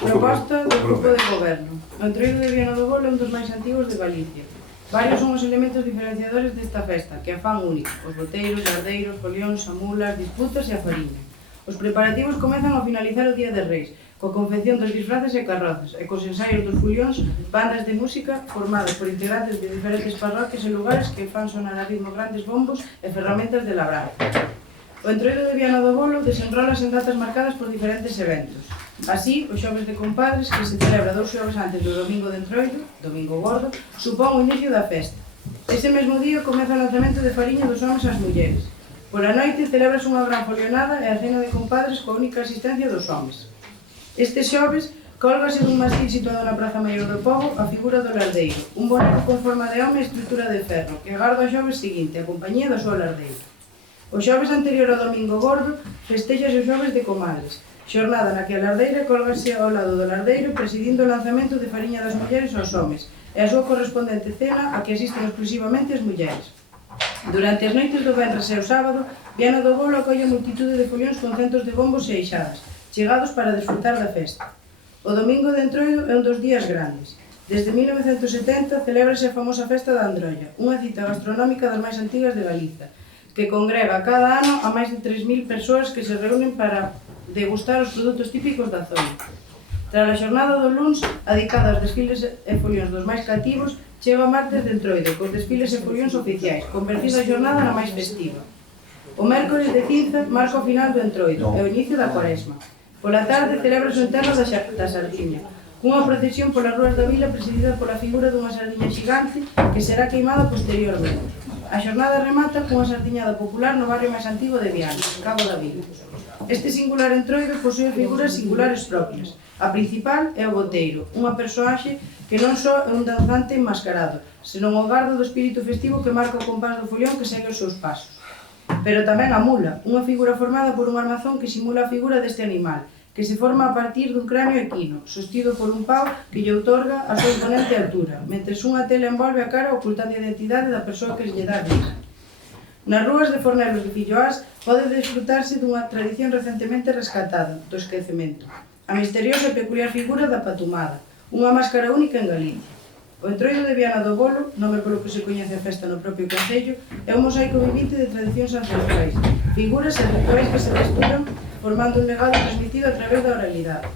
Proposta do Grupo de Goberno. O Entroido de Viana do Bolo é un dos máis antigos de Galicia. Varios son os elementos diferenciadores desta festa, que a fan única: os boteiros, lardeiros, folións, amulas, disputas e a fariña. Os preparativos comezan ao finalizar o Día de Reis, coa confección dos disfraces e carrozas, e cos ensaios dos folións, bandas de música formadas por integrantes de diferentes parroquias e lugares que fan sonar a ritmo grandes bombos e ferramentas de labrar. O Entroido de Viana do Bolo desenrolas en datas marcadas por diferentes eventos. Así, o Xoves de Compadres, que se celebra 2 xoves antes do Domingo de Entroido, Domingo Gordo, supón o inicio da festa. Ese mesmo día comeza o lanzamento de fariña dos homes ás mulleres. Pola noite celebrase unha gran folionada e a cena de compadres coa única asistencia dos homes. Este xoves cólgase dun mastil situado na Praza Maior do Pobo a figura do lardeiro, un boneco con forma de home e estrutura de ferro, que agarda o xoves seguinte a compañía do seu lardeiro. O xoves anterior ao Domingo Gordo festexase o xoves de Comadres, xornada na que a lardeira cólgase ao lado do lardeiro presidindo o lanzamento de fariña das mulleres aos homes e a súa correspondente cena a que asisten exclusivamente as mulleres. Durante as noites do venres e o sábado, Viana do Bolo acolle multitude de folións con centos de bombos e eixadas, chegados para desfrutar da festa. O Domingo de Entroido é un dos días grandes. Desde 1970 celébrase a famosa festa da Androlla, unha cita gastronómica das máis antigas de Galiza, que congrega cada ano a máis de 3.000 persoas que se reúnen para degustar os produtos típicos da zona. Tras a xornada do luns, adicada aos desfiles e folións dos máis cativos, chega o martes de Entroido, cos desfiles e folións oficiais, convertida a xornada na máis festiva. O mércores de cinza marca o final do Entroido e o inicio da Cuaresma. Pola tarde celebrase o enterro da sardiña, cunha procesión polas rúas da vila presidida pola figura dunha sardiña xigante que será queimada posteriormente. A xornada remata cunha sardiñada popular no barrio máis antigo de Viana, Cabo da Vila. Este singular Entroido posúe figuras singulares propias. A principal é o boteiro, unha persoaxe que non só é un danzante enmascarado, senón o gardo do espírito festivo que marca o compás do folión que segue os seus pasos. Pero tamén a mula, unha figura formada por un armazón que simula a figura deste animal, que se forma a partir dun cráneo equino, sostido por un pau que lle outorga a súa imponente altura, mentres unha tela envolve a cara ocultando a identidade da persoa que lle dá vida. Nas rúas de Fornelos de Filloás pode desfrutarse dunha tradición recentemente rescatada, do esquecemento, a misteriosa e peculiar figura da patumada, unha máscara única en Galicia. O Entroido de Viana do Bolo, nome polo que se coñece a festa no propio concello, é un mosaico vivinte de tradicións ancestrais, figuras e rituais que se texturan formando un legado transmitido a través da oralidade.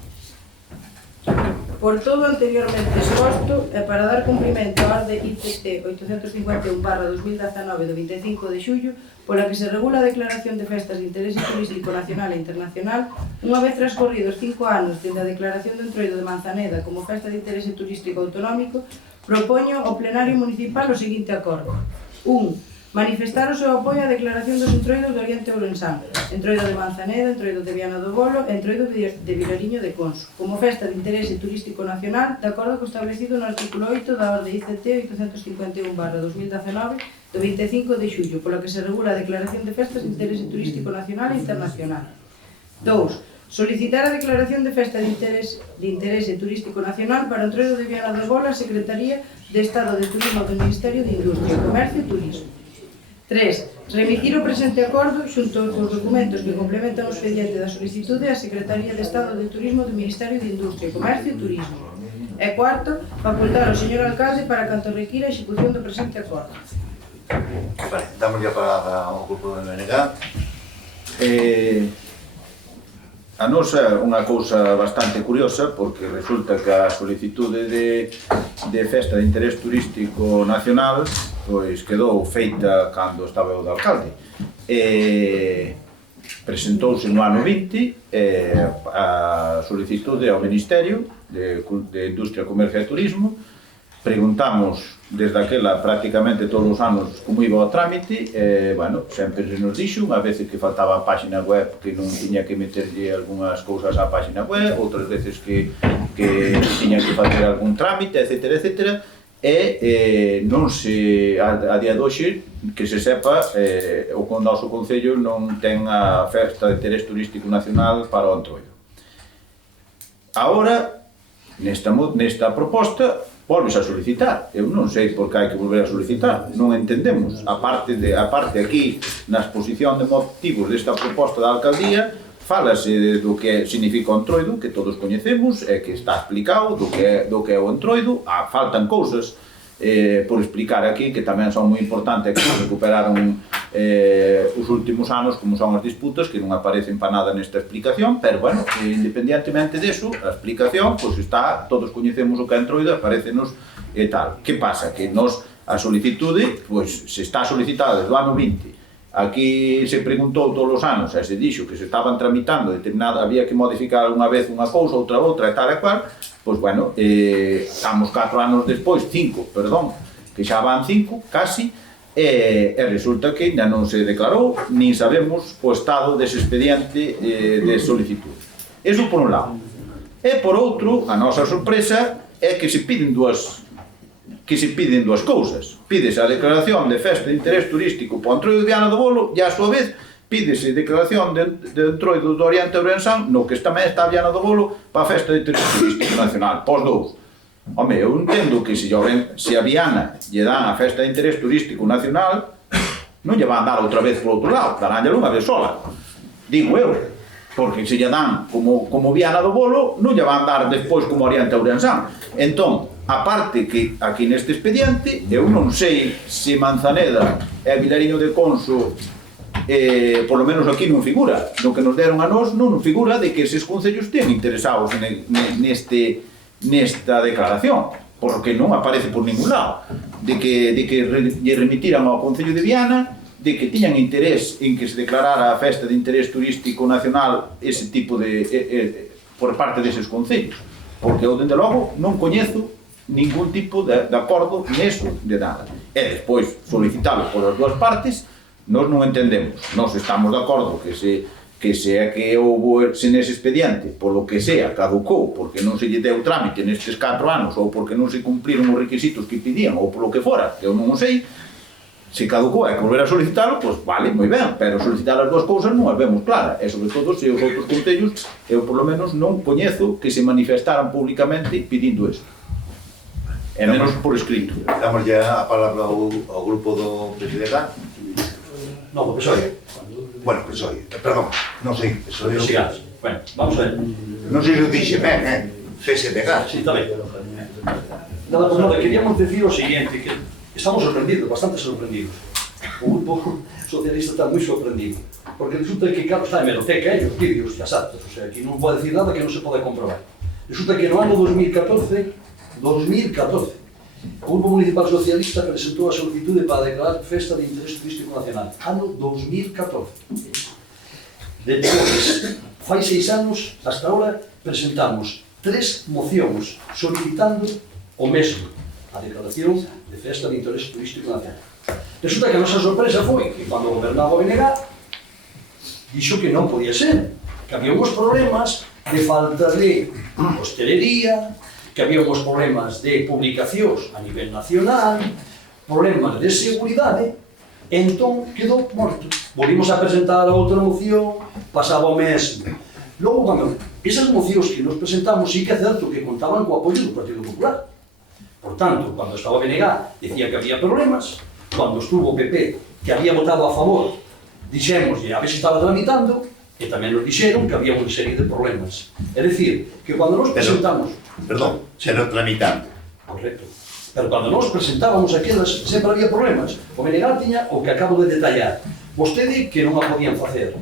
Por todo anteriormente exposto e para dar cumprimento á orde ICT 851/2019 do 25 de xullo, pola que se regula a declaración de festas de interese turístico nacional e internacional, unha vez transcorridos 5 anos desde a declaración do Entroido de Manzaneda como festa de interese turístico autonómico, propoño ao plenario municipal o seguinte acordo. 1. Manifestar o seu apoio á declaración dos entroidos do Oriente Ourensán, Entroido de Manzaneda, Entroido de Viana do Bolo e Entroido de Vilariño de Conso, como festa de interese turístico nacional, de acordo co establecido no artículo 8 da orde ICT 851/2019 do 25 de xullo, pola que se regula a declaración de festas de interese turístico nacional e internacional. 2. Solicitar a declaración de festa de interese turístico nacional para o Entroido de Viana do Bolo a Secretaría de Estado de Turismo do Ministerio de Industria, Comercio e Turismo. 3. Remitir o presente acordo xunto cos documentos que complementan o expediente da solicitude á Secretaría de Estado de Turismo do Ministerio de Industria, Comercio e Turismo. E 4. Facultar ao señor alcalde para canto requira a execución do presente acordo. Vale, damos ya para o grupo do MNG. A nosa é unha cousa bastante curiosa, porque resulta que a solicitude de festa de interés turístico nacional pois quedou feita cando estaba eu de alcalde. Presentouse no ano 20 a solicitude ao Ministerio de Industria, Comercio e Turismo. Preguntamos desde aquela prácticamente todos os anos como iba o trámite, bueno, sempre se nos dixo, unha vez que faltaba a página web que non tiña que meterlle algunhas cousas á página web, outras veces que tiña que facer algún trámite, etcétera, etcétera, e non se, a día de hoxe, que se sepa, o noso Concello non ten a festa de interés turístico nacional para o Entroido. Agora, nesta proposta, volves a solicitar. Eu non sei por que hai que volver a solicitar, non entendemos. A parte aquí, na exposición de motivos desta proposta da alcaldía, fálase do que significa o Entroido, que todos coñecemos, e que está explicado do que é o Entroido. Faltan cousas por explicar aquí, que tamén son moi importantes, que se recuperaron os últimos anos, como son as disputas, que non aparecen para nada nesta explicación, pero, bueno, independientemente deso, a explicación, pois está, todos coñecemos o que é Entroido, aparecenos e tal. Que pasa? Que nos, a solicitude, pois, se está solicitada desde o ano 20, aquí se preguntou todos os anos, e se dixo que se estaban tramitando determinada, había que modificar unha vez unha cousa, outra, e tal e cual, pois, bueno, estamos 4 anos despois, 5, perdón, que xa van 5, casi, e resulta que ainda non se declarou, nin sabemos o estado dese expediente de solicitude. Eso por un lado. E por outro, a nosa sorpresa é que se piden dúas cousas. Pídese a declaración de festa de interés turístico para o Entroido de Viana do Bolo e, a súa vez, pídese declaración de Entroido do Oriente Ourensán, no que tamén está Viana do Bolo, para a festa de interés turístico nacional, pos dous. Home, eu entendo que se a Viana lle dan a festa de interés turístico nacional, non lle van dar outra vez por outro lado, daránlle unha vez sola. Digo eu, porque se lle dan como Viana do Bolo, non lle van dar despois como Oriente Ourensán. Entón, a parte que aquí neste expediente, eu non sei se Manzaneda e Vilariño de Conso, por lo menos aquí non figura, no que nos deron a nós non figura de que eses concellos tean interesados nesta declaración, porque non aparece por ningún lado, de que lle remitiran ao Concello de Viana, de que tiñan interés en que se declarara a festa de interés turístico nacional ese tipo por parte deses concellos, porque eu, dende logo, non coñezo ningún tipo de acordo neso de nada. E despois, solicitalo por as dúas partes, nós non entendemos. Nós estamos de acordo que se nese expediente, polo que sea, caducou, porque non se lle deu trámite nestes 4 anos, ou porque non se cumpriron os requisitos que pedían, ou polo que fora, que eu non o sei, se caducou e que volver a solicitalo, pois vale, moi ben, pero solicitar as dúas cousas non as vemos claras, e sobre todo se os outros concellos, eu por lo menos non coñezo que se manifestaran públicamente pedindo isto. E menos por escrito. Damos ya a palabra ao grupo do PSDG. No, do PSOE. Bueno, PSOE, perdón, non sei, PSOE. Sí, bueno, vamos a ver. Non sei se o dixe ben, PSDG. Sí, está ben. Nada, pues nada, queríamos decir o siguiente, que estamos sorprendidos, bastante sorprendidos. O grupo socialista está moi sorprendido, porque resulta que Carlos está en hemeroteca, e os vídeos, xa sabes, o sea, aquí non pode decir nada que non se pode comprobar. Resulta que no ano 2014, o Grupo Municipal Socialista presentou a solicitude para declarar Festa de Interés Turístico Nacional. Ano 2014. Depois, fai 6 anos, hasta ahora, presentamos 3 mocións solicitando o mesmo, a declaración de Festa de Interés Turístico Nacional. Resulta que a nosa sorpresa foi que cando gobernaba o BNG dixo que non podía ser, que había uns problemas de falta de hostelería, que había uns problemas de publicacións a nivel nacional, problemas de seguridade, e entón quedou morto. Volvimos a presentar a outra moción, pasaba o mesmo. Logo, cando esas mocións que nos presentamos, sí que é certo que contaban co apoio do Partido Popular. Por tanto, cando estaba o BNG, decía que había problemas, cando estuvo o PP, que había votado a favor, dixemos, a ver se estaba tramitando, e tamén nos dixeron que había unha serie de problemas. É dicir, que cando nos presentamos... Perdón, se lo tramitando. Correcto. Pero cando nos presentábamos aquelas, sempre había problemas. O BNG tiña o que acabo de detallar. Vostede que non a podían facer.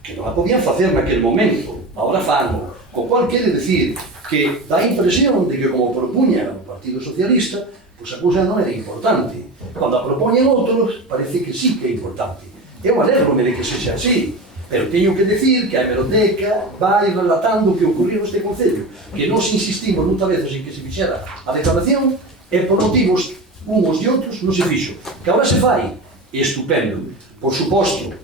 Que non a podían facer naquele momento. Ahora fano. Co cual quere decir que dá a impresión de que como propuña o Partido Socialista, pois a cousa non era importante. Cando a propoñen outros, parece que sí que é importante. Eu alegro-me de que sexa así, pero teño que decir que a hemeroteca vai relatando o que ocorreu neste Concello, que nos insistimos moitas veces en que se fixera a declaración e por motivos uns e outros non se fixo. Que agora se fai, estupendo. Por suposto,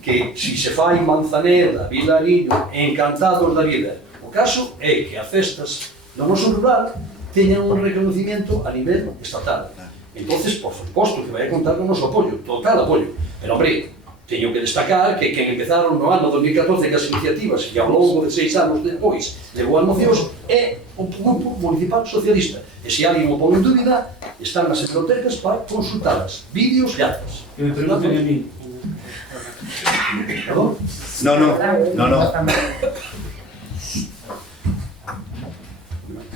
que si se fai Manzaneda, Vilariño, encantados da vida. O caso é que as festas do noso rural teñan un reconocimiento a nivel estatal. Entonces, por suposto que vai a contar con o noso apoio, total apoio. Pero, hombre, teño que destacar que quen empezaron no ano 2014 que as iniciativas que ao longo de 6 anos depois levou as mocións é o Grupo Municipal Socialista. E se alguén o pon en dúbida, están nas bibliotecas para consultalas, vídeos e actas. Que me pregunten a mí. Perdón? No.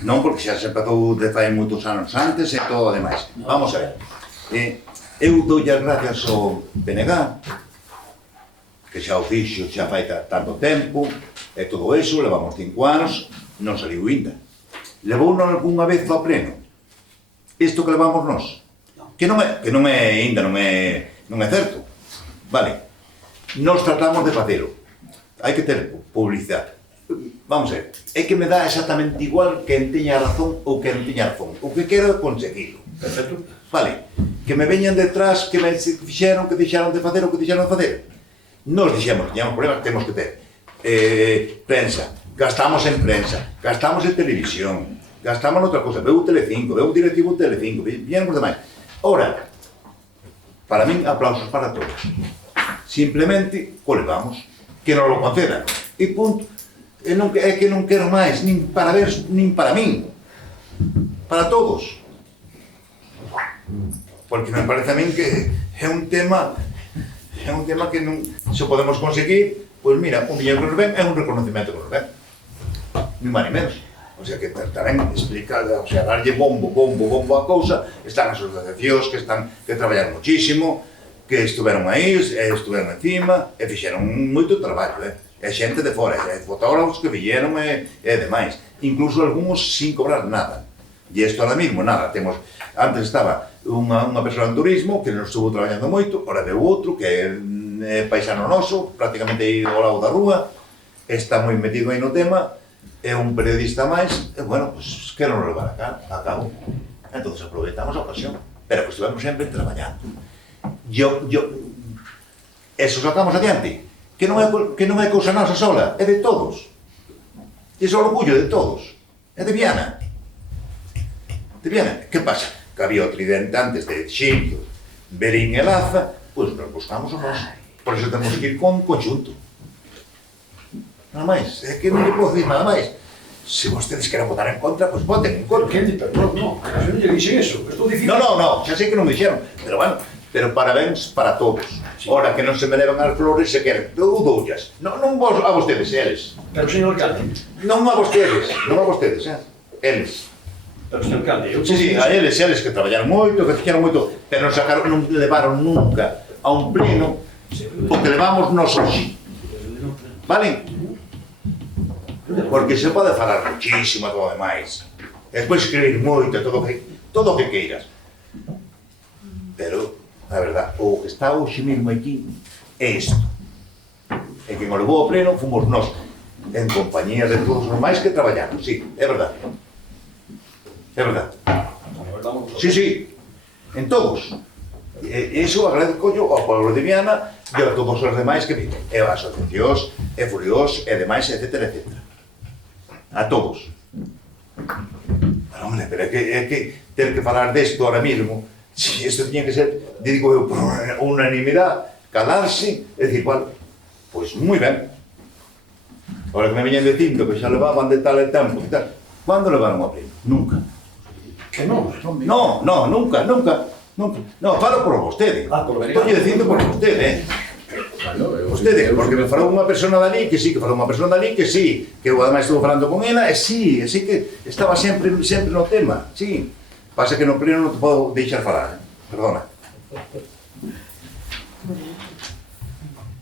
Non, porque xa se empezou de fai moitos anos antes e todo o demais. Vamos a ver. Eu dou as gracias ao BNG, que xa o fixo, xa fai tanto tempo, e todo iso, levamos 5 anos, non saliu ainda. Levounos algunha vez ao pleno. Isto que levamos nós. Que non é ainda, non é certo. Vale. Nós tratamos de facelo. Hai que ter publicidade. Vamos a ver, é que me dá exactamente igual quen teña razón ou quen teña razón. O que quero é conseguilo. Perfecto. Vale, que me veñan detrás, que me fixeron, que deixaron de facer o que deixaron de facer. Nos dixemos que teñamos problemas, temos que ter prensa, gastamos en prensa, gastamos en televisión, gastamos noutra cosa, veu Telecinco, veu directivo Telecinco, viñeron os demais. Ora, para min, aplausos para todos. Simplemente, colevamos, que non lo concedan. E punto. É que non quero máis, nin para ver, nin para min. Para todos. Porque me parece a min que é un tema que non se podemos conseguir, pois mira, un millón que nos ven é un reconocimento que nos ven. Ni máis ni menos. O sea, que tamén explicar, o sea, darlle bombo a cousa, están as asociacións que traballan muchísimo, que estuveron aí, estuveron encima, e fixeron moito traballo, É xente de fora, fotógrafos que vieron e demais. Incluso algúns sin cobrar nada. E isto ahora mismo, nada, temos... Antes estaba unha persoa en turismo que nos estuvo traballando moito, ahora veu outro que é paisano noso, prácticamente aí ao lado da rúa, está moi metido aí no tema, é un periodista máis, e bueno, pues quero nos levar a cabo. Entón aproveitamos a ocasión, pero que estivemos sempre traballando. Eso sacamos adiante. Que non é cousa nosa sola, é de todos. E é o orgullo de todos. É de Viana. De Viana. Que pasa? Que había o tridente antes de Xilio, Berín e Laza, pois nos buscamos o noso. Por iso temos que ir con conxunto. Nada máis. É que non lle podo dicir nada máis. Se vostedes queren votar en contra, pois voten en contra. Perdón, non. Eu non lle dixen eso. Estou dicindo... No, xa sei que non me dixeron. Pero bueno, parabéns para todos. Ora, que non se me levan as flores se queren, doullas. Non a vostedes, eles. Pero, señor alcalde... Non a vostedes, eles. Pero, señor alcalde... Sí, a eles que traballaron moito, que fixeron moito, pero non levaron nunca a un pleno o que levamos nos hoxe. Vale? porque se pode falar muchísimo todo demais. E despois escribir moito, todo o que queiras. Pero, a verdad, o que está hoxe mesmo aquí é isto. E que nos levou ao pleno fomos nós, en compañía de todos os máis que traballaron, sí, é verdad. É verdad. Sí, sí, en todos. E iso agradezco yo ao pueblo de Viana e a todos os demais que viven. E as asociacións, e Furiós, e demais, etcétera, etcétera. A todos. Pero, hombre, pero é que ter que falar desto ahora mismo, si isto tiña que ser, digo eu, por unanimidade, calarse, e dicir, vale, pois moi ben. Ahora que me veñen dicindo que xa levaban de tal e tempo e tal, cando levaron a pleno? Nunca. Que non? No, nunca. No, falo por vostede. Estou dicindo por vostede, vostede, porque me falou unha persona dali que sí, que falou unha persona dali que sí, que eu ademais estuvo falando con ela, e sí que estaba sempre no tema, sí. Pasa que no pleno non te podo deixar falar, perdona.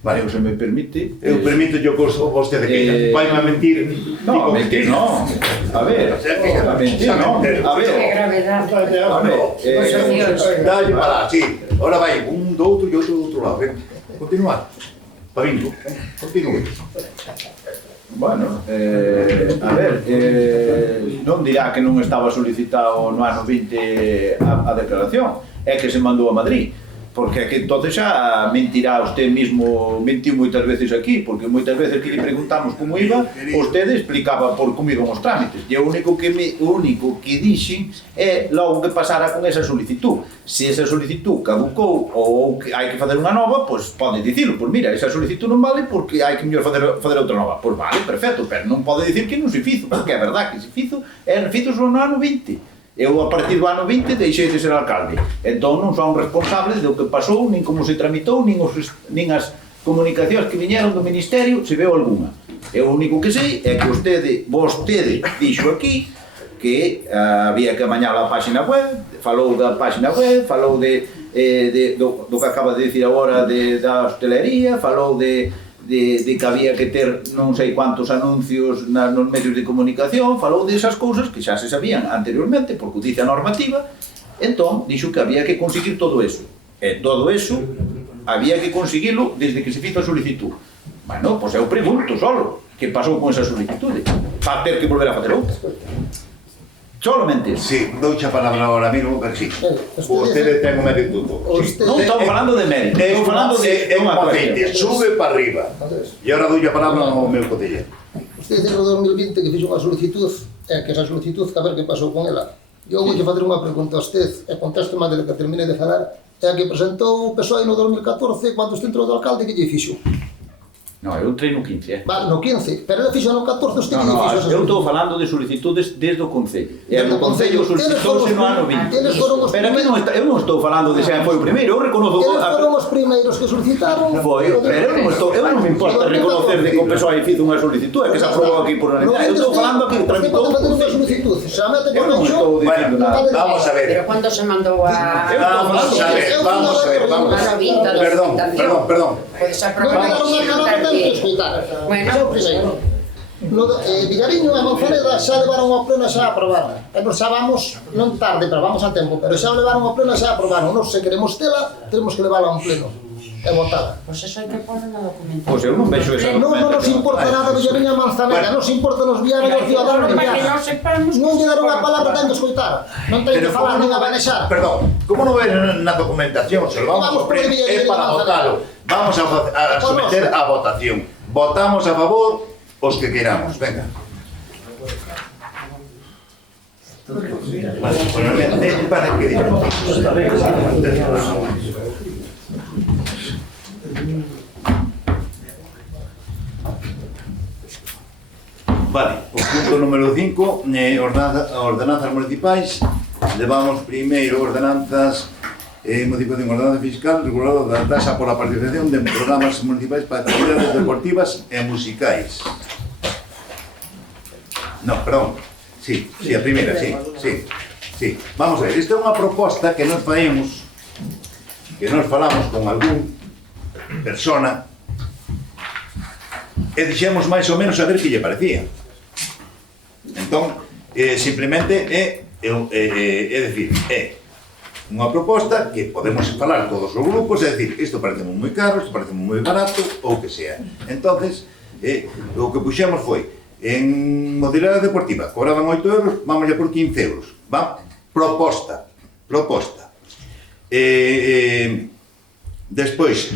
Vale, se me permite... Eu permito yo que vostede que vai a mentir. No, mentir no. A ver, a mentir no. A ver. Que gravedad. A ver, Dalle para lá, sí. Ahora vai un do outro e outro do outro lado. Ven, continuar. Pavingo, continúe. Bueno, a ver, non dirá que non estaba solicitado no ano 20 a declaración, é que se mandou a Madrid. Porque que entonces xa mentirá usted mismo, mentiu moitas veces aquí, porque moitas veces que lle preguntamos como iba, vostede explicaba por como iban os trámites. E o único que dixen é logo que pasara con esa solicitud. Se esa solicitud caducou ou que hai que fazer unha nova, pois pode dicilo, pois mira, esa solicitud non vale porque hai que mellor fazer outra nova. Pois vale, perfecto, pero non pode dicir que non se fizo, porque é verdad que se fizo, fizo só no ano 20. Eu, a partir do ano 20, deixei de ser alcalde. Entón, non son responsables do que pasou, nin como se tramitou, nin as comunicacións que viñeron do Ministerio, se veo alguna. E o único que sei é que vostede dixo aquí que había que amañar a página web, falou da página web, falou do que acaba de dicir agora da hostelería, falou de que había que ter non sei quantos anuncios nos medios de comunicación, falou desas cousas que xa se sabían anteriormente, porque o dice a normativa, entón dixo que había que conseguir todo eso. E todo eso había que conseguilo desde que se fizo a solicitud. Bueno, pois eu pregunto solo, que pasou con esa solicitude? Para ter que volver a facer outra. Solamente. Sí, douche a palabra ahora mismo, pero sí. Vostede ten o mérito todo. Non estou falando de mérito, estou falando de unha cuestión. Sube para arriba. E agora doulle a palabra ao meu cotillero. Usted dice no 2020 que fixo unha solicitud, que esa solicitud, a ver que pasou con ela. Eu voulle facer unha pregunta a usted, e contesto máis de que termine de falar, é a que presentou o PSOE no 2014, cando usted entrou de alcalde, que lle fixo? Non, eu entrei no 15, Vale, no 15, pero ele fixo no 14, usted que lle fixo esa solicitud? Eu estou falando de solicitudes desde o Concello. E o Concello solicitouse no ano 20. Pero aquí eu non estou falando de xa foi o primeiro, eu reconozco... Eles foron os primeiros que solicitaron... Pero eu non me importa reconocer de que o PSOE fizo unha solicitud, que se aprobou aquí por unanimidade. Eu estou falando que tramitou... Usted pode fazer unha solicitud, xa mete Eu non estou dicindo nada. Vamos a ver. Pero cuando se mandou a... Vamos a ver. Perdón. Pois Non aprobamos quedaron a que escoitar. Bueno. Xa o primeiro. Villariño e Manzaneda xa levaron ao pleno e xa aprobaron. E nos xa vamos, non tarde, pero vamos a tempo, pero xa o levaron ao pleno e xa aprobaron. Nos, se queremos tela, temos que levála a un pleno e votada. Pois eso hai que poner na documentación. Pois eu non vexo esa Non nos importa nada Villariño e Manzaneda, nos importa nos vianos e os ciudadanos de Para que Viana. non sepamos... Non lle deron a palabra, ten que escoitar. Non ten que falar nin a vanexar. Perdón, como non ven na documentación, se lo vamos a poner, é para votalo. Vamos a someter a votación. Votamos a favor os que queramos, venga. Vale, bueno, para que digamos. Vale, o punto número 5, ordenanzas municipais. Levamos primeiro ordenanzas, modificación de ordenanza fiscal, regulado da taxa por a participación de programas municipais para actividades deportivas e musicais. No, perdón, sí, a primeira, sí. Vamos a ver, esta é unha proposta que nos faemos, que nos falamos con algún persona e dixemos máis ou menos a ver que lle parecía. Entón, simplemente é dicir, é unha proposta que podemos falar todos os grupos, é dicir, isto parece moi caro, isto parece moi barato, ou que sea. Entonces, o que puxemos foi, en modalidade deportiva, cobraban 8 euros, vamos a por 15 euros. Proposta. Despois,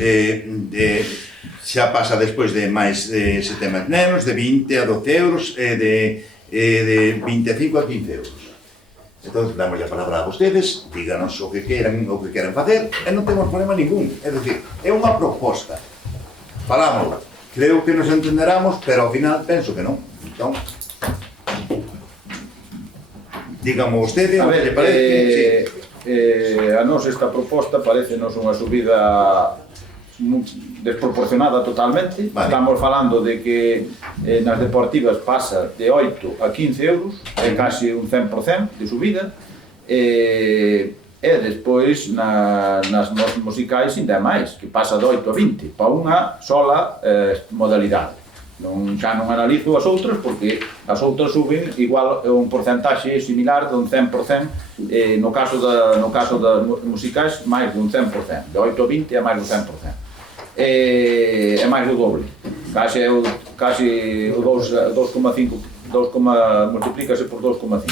xa pasa despois de máis se temas nenos, de 20 a 12 euros, de 25 a 15 euros. Entón, damos a palabra a vostedes, díganos o que queran facer, e non temos problema ningún. É dicir, é unha proposta. Falámosla. Creo que nos entenderamos, pero ao final penso que non. Entón, dígame vostede, A ver, parece, a nos esta proposta parecenos unha subida desproporcionada totalmente. Vale. Estamos falando de que nas deportivas pasa de 8 a 15 euros, é casi un 100% de subida, e despois nas musicais ainda máis, que pasa de 8 a 20, para unha sola modalidade. Xa non analizo as outras porque as outras suben igual un porcentaxe similar de un 100%, no caso das musicais máis de un 100%, de 8 a 20 é máis do 100%. É máis do doble, casi o 2,5, multiplícase por 2,5.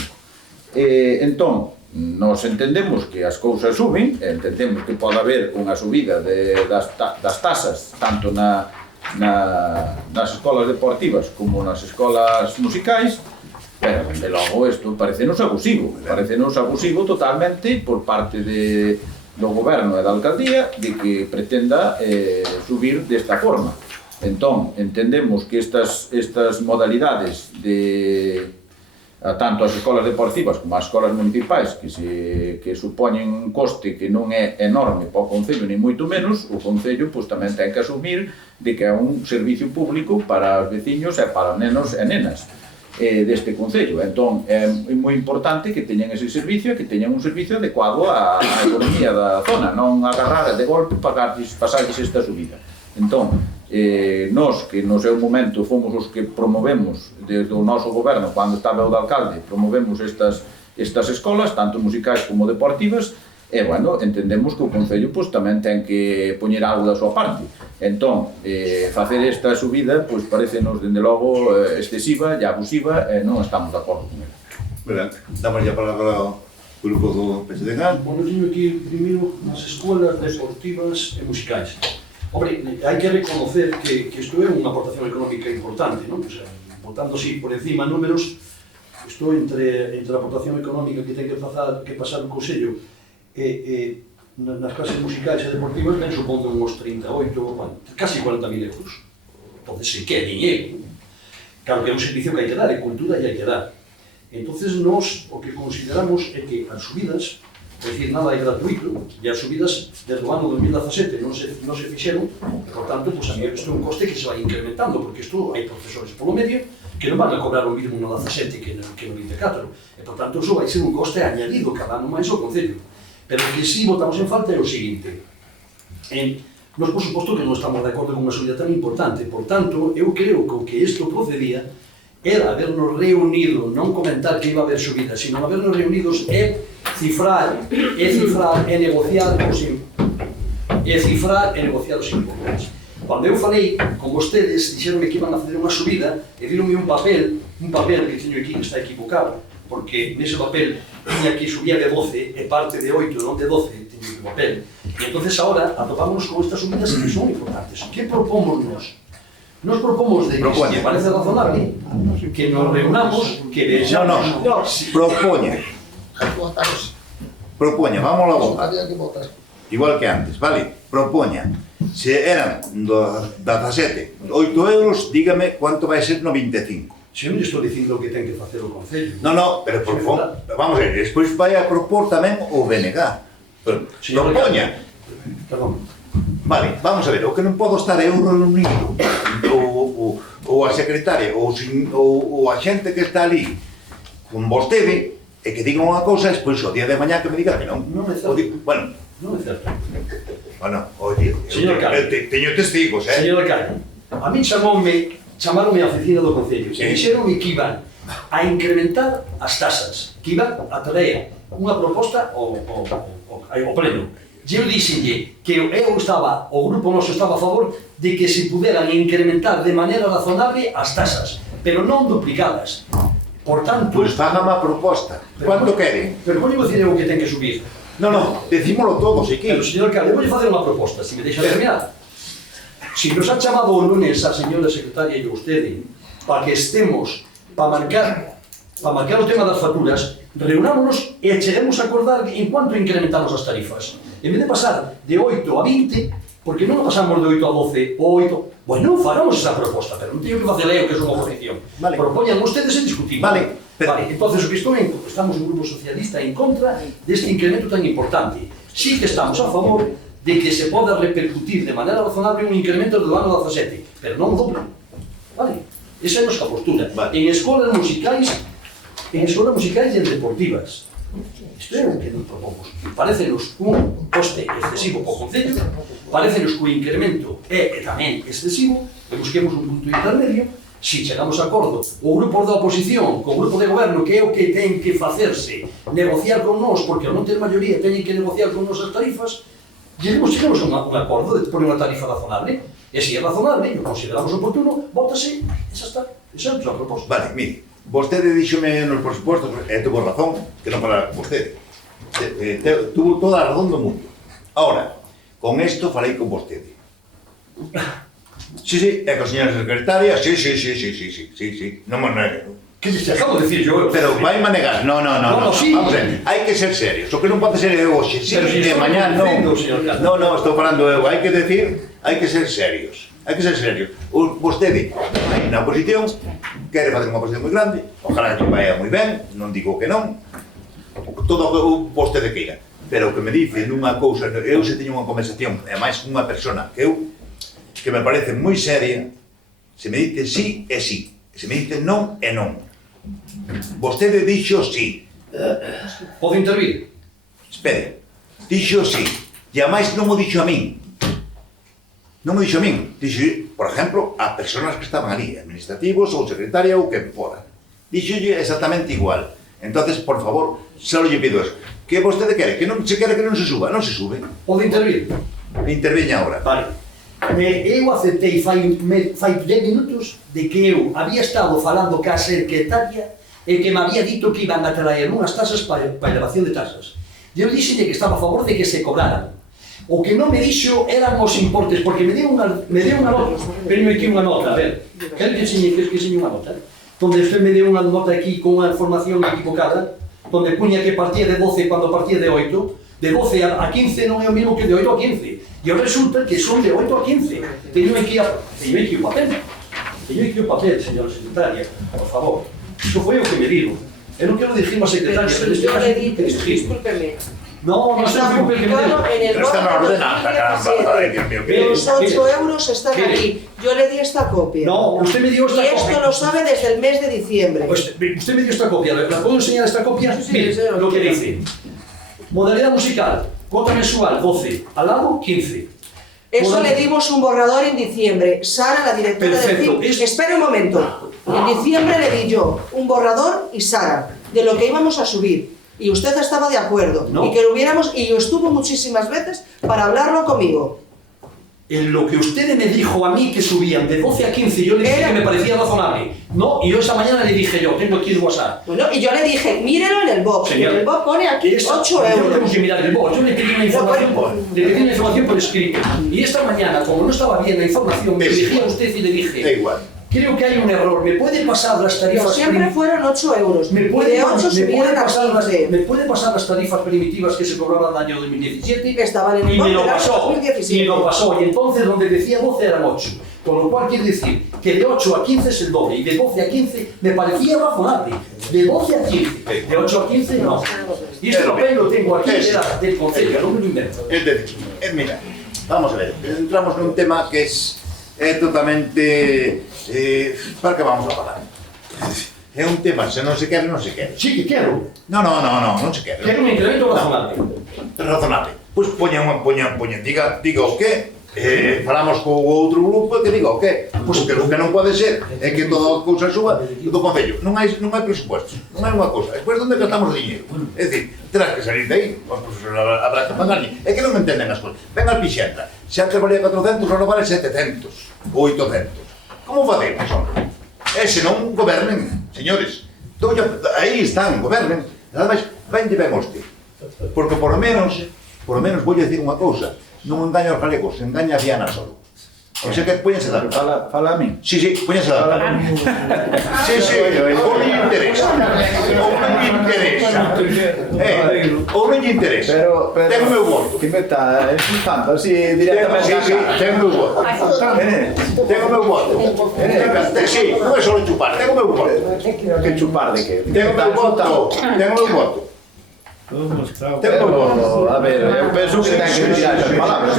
Entón, nos entendemos que as cousas suben, entendemos que pode haber unha subida das tasas, tanto nas escolas deportivas como nas escolas musicais, pero, de logo, isto parecenos abusivo totalmente por parte do goberno e da alcaldía de que pretenda subir desta forma. Entón, entendemos que estas modalidades tanto as escolas deportivas como as escolas municipais que supoñen un coste que non é enorme para o Concello, ni moito menos, o Concello tamén ten que asumir de que é un servicio público para os veciños e para nenos e nenas deste Concello. Entón, é moi importante que teñan ese servicio e que teñan un servicio adecuado á economía da zona, non agarrar de golpe pasarles esta subida. Entón, nós que no seu momento fomos os que promovemos desde o noso goberno, cando estaba o de alcalde, promovemos estas escolas, tanto musicais como deportivas, e, bueno, entendemos que o Concello tamén ten que poñer algo da súa parte. Entón, facer esta subida, parecenos, dende logo, excesiva e abusiva, e non estamos de acordo con ela. damos a palabra ao grupo do PSDG. Bueno, teño aquí primeiro as escolas deportivas e musicais. Hombre, hai que reconocer que isto é unha aportación económica importante, non? O sea, botando así por encima números, isto entre a aportación económica que ten que pasar o Concello nas clases musicais e deportivas ben supondo uns 38, bueno, casi 40.000 euros. Pode ser que é dinheiro. Claro que é un servicio que hai que dar, é cultura e hai que dar. Entonces, nós o que consideramos é que as subidas, é dicir, nada é gratuito, e as subidas desde o ano 2017 non se fixeron, e, por tanto, a mí isto é un coste que se vai incrementando, porque isto hai profesores polo medio que non van a cobrar o mismo no 17 que no 24, e, por tanto, iso vai ser un coste añadido cada ano máis ao Concello. Pero o que si votamos en falta é o seguinte: nós, por suposto, que non estamos de acordo con unha subida tan importante, por tanto, eu creo que o que isto procedía era habernos reunido, non comentar que iba a haber subida, sino habernos reunidos e cifrar e negociar os impuestos. Cando eu falei con vostedes, dixeronme que iban a fazer unha subida e díronme un papel que teño aquí que está equivocado, porque nese papel tiña que subía de 12 e parte de 8, non de 12, teño o papel. E entonces agora atopámonos con estas subidas que son importantes. Que propomos nos? Nos propomos de que, se parece razonable, que nos reunamos, que vexamos... No, propoña, vamos a votar. Había que votar. Igual que antes, vale? Propoña. Se eran do 17, 8 euros, dígame quanto vai ser no 25. Se non estou dicindo que ten que facer o Concello. No, pero vamos a ver, despois vai a propor tamén o BNG. Propoña. Perdón. Vale, vamos a ver, o que non podo estar é eu reunido ou a secretaria ou a xente que está ali con vostede e que diga unha cousa e despois o día de mañá que me diga que non. Non é certo. Bueno, Non é certo. Bueno, oye, teño testigos, Señor alcalde, a mí chamaronme a oficina do Concello e dixeronme que iban a incrementar as tasas que iban a traer unha proposta ao pleno. E eu dixenlle que o grupo noso estaba a favor de que se puderan incrementar de maneira razonable as tasas, pero non duplicadas. Por tanto... Pois fagan a proposta. Quanto queren? Pero vou dicir eu que ten que subir. Non, decímolo todos aquí. Pero, señor alcalde, vou facer unha proposta, se me deixa terminar. Si nos ha chamado o lunes a señora secretaria e a vostede para que estemos, para marcar o tema das facturas, reunámonos e cheguemos a acordar en cuanto incrementamos as tarifas. En vez de pasar de 8 a 20, porque non pasamos de 8 a 12 ou 8... Bueno, faramos esa proposta, pero non teño que facer eu que son oposición. Vale. Propoñan ustedes e discutimos. Vale. Vale, entonces o que estamos un grupo socialista en contra deste incremento tan importante. Sí que estamos a favor de que se poda repercutir de maneira razonable un incremento do ano 17, pero non doble. Vale? Esa é a nosa postura. Vale. En escolas musicais e en deportivas. Isto é o que nos propomos. Parecenos un coste excesivo para o Concello, parecenos que o incremento é tamén excesivo, e busquemos un punto intermedio. Si chegamos a acordo o grupo da oposición co grupo de goberno, que é o que ten que facerse, negociar con nós, porque ao non ter maioría teñen que negociar con nós as tarifas, chegamos a un acordo de poner unha tarifa razonable, e se é razonable, e o consideramos oportuno, vótase, e xa está. Esa é a nosa proposta. Vale, mire, vostede díxome nos presupostos, e tuvo razón, que non falara con vostede. Tuvo toda a razón do mundo. Ahora, con isto falei con vostede. Sí, é con a señora secretaria, sí, non me negue. Que te acabo de decir yo? Pero vai manegar, no, sí. Vamos a ver, hai que ser serios, o que non pode ser eu hoxe, sí, Pero si de estou mañá dicindo, non. señor alcalde. No, estou falando eu, hai que decir, hai que ser serios. Hai que ser serios. Vostede hai unha posición, quere facer unha posición moi grande, ojalá que vaya moi ben, non digo que non, todo o que vostede queira. Pero o que me dice nunha cousa, eu se teño unha conversación, e máis unha persona que me parece moi seria, se me dice sí e sí, se me dice non e non. Vostede dixo sí. Pode intervir? Espere, dixo sí, e a máis non mo dixo a min. Non mo dixo a min, dixo, por exemplo, a personas que estaban ali, administrativos ou secretaria ou quen fora. Dixolle exactamente igual. Entonces, por favor, só lle pido eso. Que vostede quere? Que non se quere que non se suba? Non se sube. Pode intervir? Interveña agora. Vale. Eu aceptei fai 10 minutos de que eu había estado falando ca secretaria e que me había dito que iban a traer unhas tasas para elevación de tasas. E eu dixelle que estaba a favor de que se cobraran. O que non me dixo eran os importes, porque me deu unha nota. Venme aquí unha nota, a ver. Quero que enseñe unha nota. Donde usted me deu unha nota aquí con unha información equivocada, donde puña que partía de 12 cando partía de 8, de 12 a 15 non é o mismo que de 8 a 15. E resulta que son de 8 a 15. Teño aquí o papel, señora secretaria, por favor. Isto foi o que me digo. Eu non quero dirigir a secretaria, pero Yo le dije, discúlpeme, No, no se preocupe que me diga. Pero está en la ordenanza, caramba. Ay, Dios mío. Los 8 euros están aquí. Yo le di esta copia. No, usted me dio esta y esto copia. lo sabe desde el mes de diciembre. Pues, usted me dio esta copia. ¿La puedo enseñar esta copia? Sí, Mire, sí, lo que dice. Modalidad musical. Cuota mensual, 12. Al lado, 15. Eso le dimos un borrador en diciembre. Sara, la directora Perfecto. del CIP... Espera un momento. En diciembre le di yo un borrador y Sara, de lo que íbamos a subir. Y usted estaba de acuerdo. No. Y que lo hubiéramos... Y yo estuvo muchísimas veces para hablarlo conmigo. En lo que usted me dijo a mí que subían de 12 a 15, yo le dije que me parecía razonable. No, y yo esa mañana le dije yo, tengo aquí el WhatsApp. Bueno, y yo le dije, mírelo en el box. Señor, en el box pone aquí 8 Yo euros. tengo que mirar el box. Yo le pedí una información por escrito. Y esta mañana, como no estaba bien la información, me dirigí a usted y le Da dije, igual. creo que hay un error, ¿me puede pasar las Pero tarifas siempre fueron 8 euros. ¿Me Y puede, de 8 subieron a 15. ¿Me puede pasar las tarifas primitivas que se cobraban el año 2017? Que estaban en el Y me lo box del año pasó, 2017. y lo pasó. Y entonces donde decía 12 eran 8. Con lo cual quiere decir que de 8 a 15 es el doble. Y de 12 a 15 me parecía razonable. De 12 a 15. De 8 a 15 no. Y este papel lo tengo aquí, era del Concello, no me lo invento. Es decir, mira, vamos a ver, entramos en un tema que es totalmente... ¿para qué vamos a falar? É un tema, se non se quere, non se quere. Sí, que quiero. Non se quere. Quiero un incremento razonable. Razonable. Pois diga o que falamos co outro grupo que digo, que? Pois que o que non pode ser é que toda a cousa suba do Concello. Non hai presupuestos, non hai unha cousa. Despois, onde gastamos o dinheiro? É dicir, terás que salir de aí, pois habrá que pagar. É que non me entenden as cousas. Ven al Pixenta, se antes valía 400, ahora vale 700 ou 800. Como facemos, hombre? Se non gobernen, señores. Aí están, gobernen. Nada máis, vende ben hoste. Porque por lo menos vou dicir unha cousa. Non engaña aos galegos, engaña a Viana solo. O sea que poñese a dar. Fala a mí. Sí, poñese a dar. Sí, ou non lle interesa. Ou non lle interesa. Pero ten o meu voto. Que me está insultando así directamente. Sí, ten o meu voto. Ten o meu voto. Sí, non é só chupar, ten o meu voto. Que chupar de que? Ten o meu voto. Ten o meu voto. A ver, eu penso que ten que mirar esas palabras,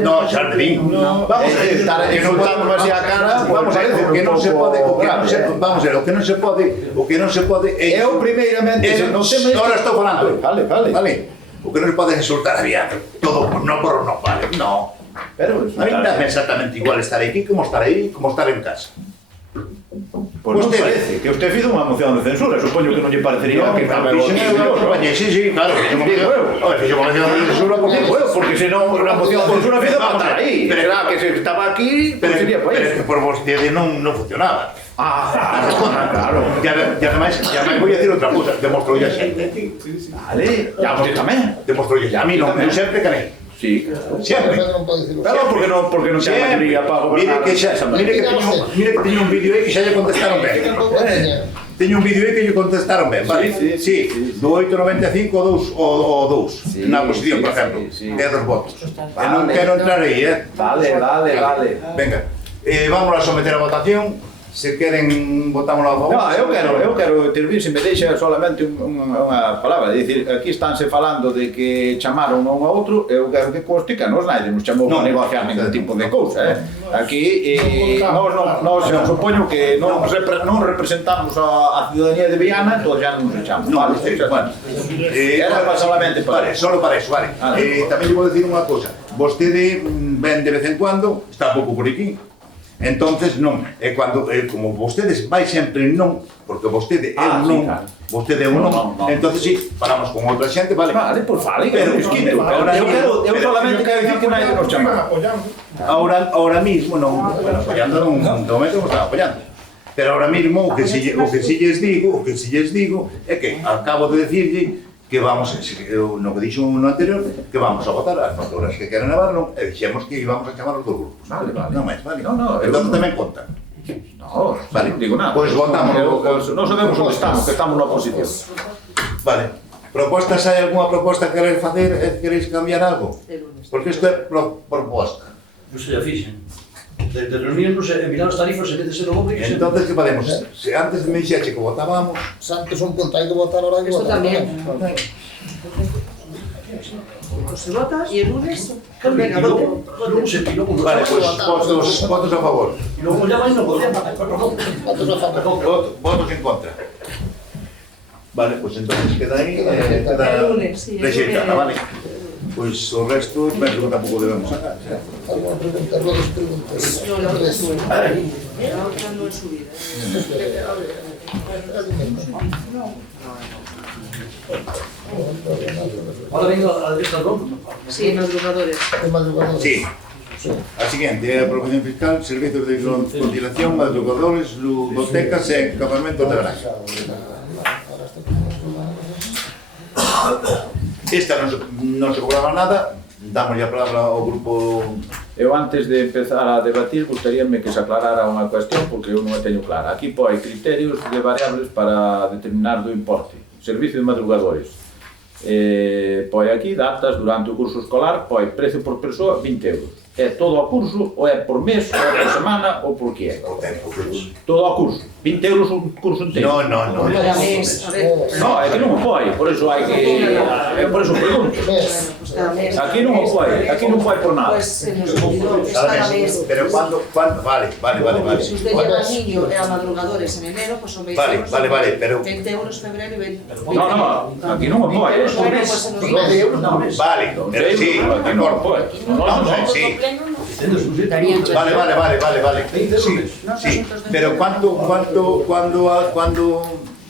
No, xa te digo. Vamos a ver, estar insultando así a cara, vamos a ver, o que non se pode, vamos a ver, o que non se pode eu primeiramente, non te me... Ahora estou falando. Vale. O que non se pode insultar a Viana, todo por no vale, no. Pero A mí dame exactamente igual estar aquí como estar aí, como estar en casa. Pois non parece, que usted fizo unha moción de censura, supoño que non lle parecería que estaba Sí, claro, fixe unha moción de censura porque senón unha moción de censura fizo para estar aí, pero era que se estaba aquí, pero sería para é iso. que por vostede non funcionaba. Claro. E ademais vou dicir outra cousa, demostroulle a xente. Vale, ya vostede tamén. Demostroulle a mí non, eu sempre canei. Sí, Sempre. claro, porque non ten mayoría para gobernar. Mire que teño un vídeo aí que xa lle contestaron ben. Teño un vídeo aí que lle contestaron ben, vale? Sí, do 895 o 2, na oposición, por exemplo, de 2 votos. E non quero entrar aí, Vale. Venga, vamos a someter a votación. Se queren, votámoslo a favor. No, eu quero intervir, se me deixa solamente unha palabra, é dicir, aquí estánse falando de que chamaron un a outro, eu quero que conste que a nos nadie nos chamou a negociar ningún tipo de cousa, Aquí, nós supoño que non representamos a ciudadanía de Viana, todos xa non nos echamos, vale? Era solamente para Vale, solo para eso, vale. Tamén lle vou dicir unha cousa. Vostede ven de vez en cuando, está pouco por aquí. Entonces non, como vostedes vai sempre non, porque vostede é un non, vostede é un non, entonces sí, falamos con outra xente, vale? Vale, pois fale, que pero, eu quito, eu solamente quero dicir que nadie nos chama. Ahora mismo non, apoyando non, de momento non están apoyando. Pero ahora mismo o que si lles digo é que acabo de decirlle que vamos, no que dixo no anterior, que vamos a votar as facturas que queren levarlo e dixemos que íbamos a chamar os dos grupos. Vale. Non máis, vale? No, entón tamén contan. No, Vale, non digo nada. Pois votamos. Non sabemos onde estamos, que estamos na oposición. Vale. Propostas, hai algunha proposta que queréis facer? Queréis cambiar algo? Porque isto é proposta. Non se a fixen. De reunirnos e mirar as tarifas en vez de ser o doble. Entonces, que podemos? Se antes me dixeche que votábamos... Santos un punto, hai que votar ahora que Esto votar. también. Pues se vota y el lunes, venga, vote. Luego se piló con Vale, pues votos a favor. Y luego ya va y no podía. Votos a favor. Votos en contra. Vale, pues entonces queda aí, queda El lunes, sí, el rexeitada, lunes. vale? Pues o resto, penso que tampouco debemos sacar. Alguna pregunta, dos preguntas. No, la otra Tres. sube. La otra no es subida. Ahora vengo a esta ronda. Sí, madrugadores. De madrugadores. Sí. A siguiente é a aprobación fiscal, servicios de conciliación, madrugadores, ludotecas e campamentos de verán. Esta non se cobraba nada, damos a palabra ao grupo... Eu antes de empezar a debatir, gustaríame que se aclarara unha cuestión, porque eu non a teño clara. Aquí hai criterios de variables para determinar do importe. Servicio de madrugadores. Poi aquí datas durante o curso escolar, poi precio por persoa 20 euros. É todo o curso, ou é por mes, ou é por semana, ou por que é? Todo o curso. 20 euros un curso inteiro. No. Cada mes, a ver. No, é que non o poi, por eso hai que... por eso pregunto. Pues cada mes. Aquí non o poi, aquí non poi por nada. Pues en los servidores, cada mes. Pero cuando, vale. Si usted lleva al niño a madrugadores en enero, pues son 20 euros. Vale, pero... 20 euros febrero y 20. No, aquí non o poi, Bueno, pues en los 20 euros no mes. Vale, pero sí, aquí non o poi. vamos a ver, sí. pequeno, non. Entendes? Non sei. Darían que- Vale. 20 Sí, euros. sí. Pero cuando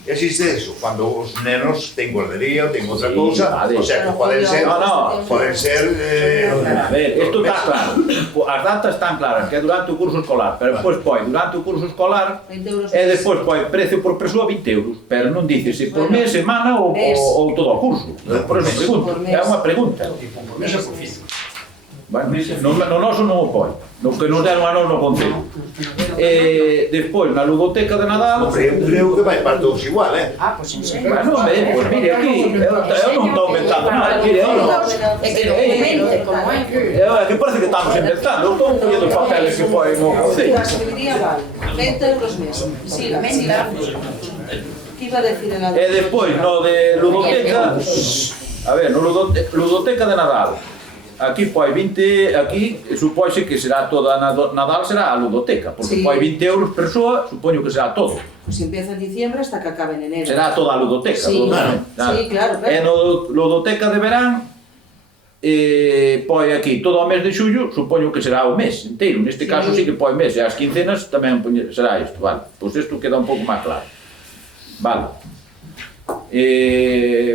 existe eso? Cuando os nenos ten guardería ou ten outra Sí, cousa, vale. o sea, que poden ser... No. Poden ser... A ver, isto está claro. As datas están claras, que é durante o curso escolar, pero despois poi durante o curso escolar 20 euros e despois poi precio por persoa 20 euros, pero non dice se por mes, semana ou todo o curso. Por eso pregunto, é unha pregunta. Por mes e por fin. Bueno, no noso non o poi, no que nos deron a nos no concello. Despois, na ludoteca de Nadal... Hombre, eu creo que vai para todos igual, Ah, pois en serio. Bueno, pues mire, aquí, eu non estou inventando nada, mire, eu non... É que documente como é. Que parece que estamos inventando, eu estou collendo os papeles que foi no La concello. escribiría vale, 20 euros mes. Sí, mentira. ¿Qué iba a decir en la E despois, no de ludoteca... A ver, no ludoteca de Nadal. Aquí poi 20, aquí supóise que será toda Nadal será a ludoteca, porque Sí. poi 20 euros persoa, supoño que será todo. Pues empieza en diciembre hasta que acabe en enero. Será toda a ludoteca. Sí, todo, sí, claro. E no ludoteca de verán, poi aquí todo o mes de xullo, supoño que será o mes inteiro. Neste caso sí que poi mes, e as quincenas tamén será isto, vale. Pois isto queda un pouco máis claro. Vale.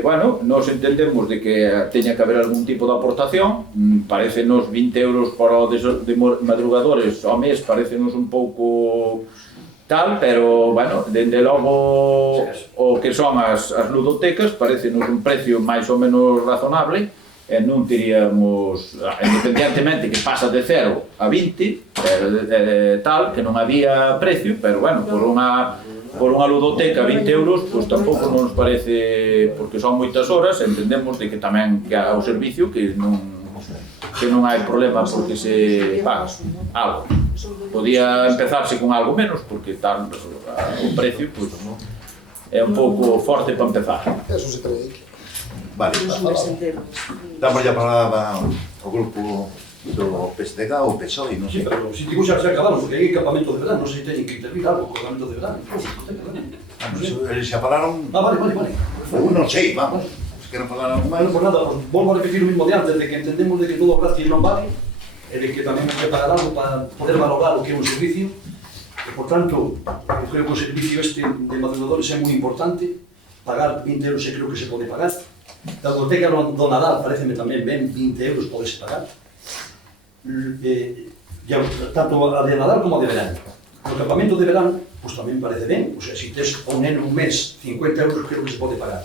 Bueno, nos entendemos de que teña que haber algún tipo de aportación. Parecenos 20 euros para os de madrugadores ao mes, parecenos un pouco tal, pero, bueno, dende logo o que son as ludotecas, parecenos un precio máis ou menos razonable, e non teríamos, independientemente que pasa de 0 a 20, tal, que non había precio, pero, bueno, por unha ludoteca 20 euros, pois tampouco non nos parece, porque son moitas horas, entendemos de que tamén que há o servicio que non hai problema porque se paga algo. Podía empezarse con algo menos, porque tal o precio pois, é un pouco forte para empezar. Eso se cree. Vale. Un mes entero. Damos ya palabra ao grupo do PSDG ou PSOE, non Sí, sei. pero si digo xa se acabaron, porque hai campamento de verán, non sei se teñen que intervir algo co campamento de verán. Eles xa falaron... Vale. Non sei, vamos. Se queren falar algo máis... Bueno, pues nada, pues volvo a repetir o mismo de antes, de que entendemos de que todo gratis non vale, e de que tamén hai que pagar algo para poder valorar o que é un servicio, e, por tanto, eu creo que o servicio este de madrugadores é moi importante, pagar 20 euros creo que se pode pagar, da biblioteca do Nadal pareceme tamén ben, 20 euros podese pagar, tanto a de Nadal como a de verán. No campamento de verán, pues tamén parece ben, o sea, se tes un neno un mes, 50 euros creo que se pode pagar.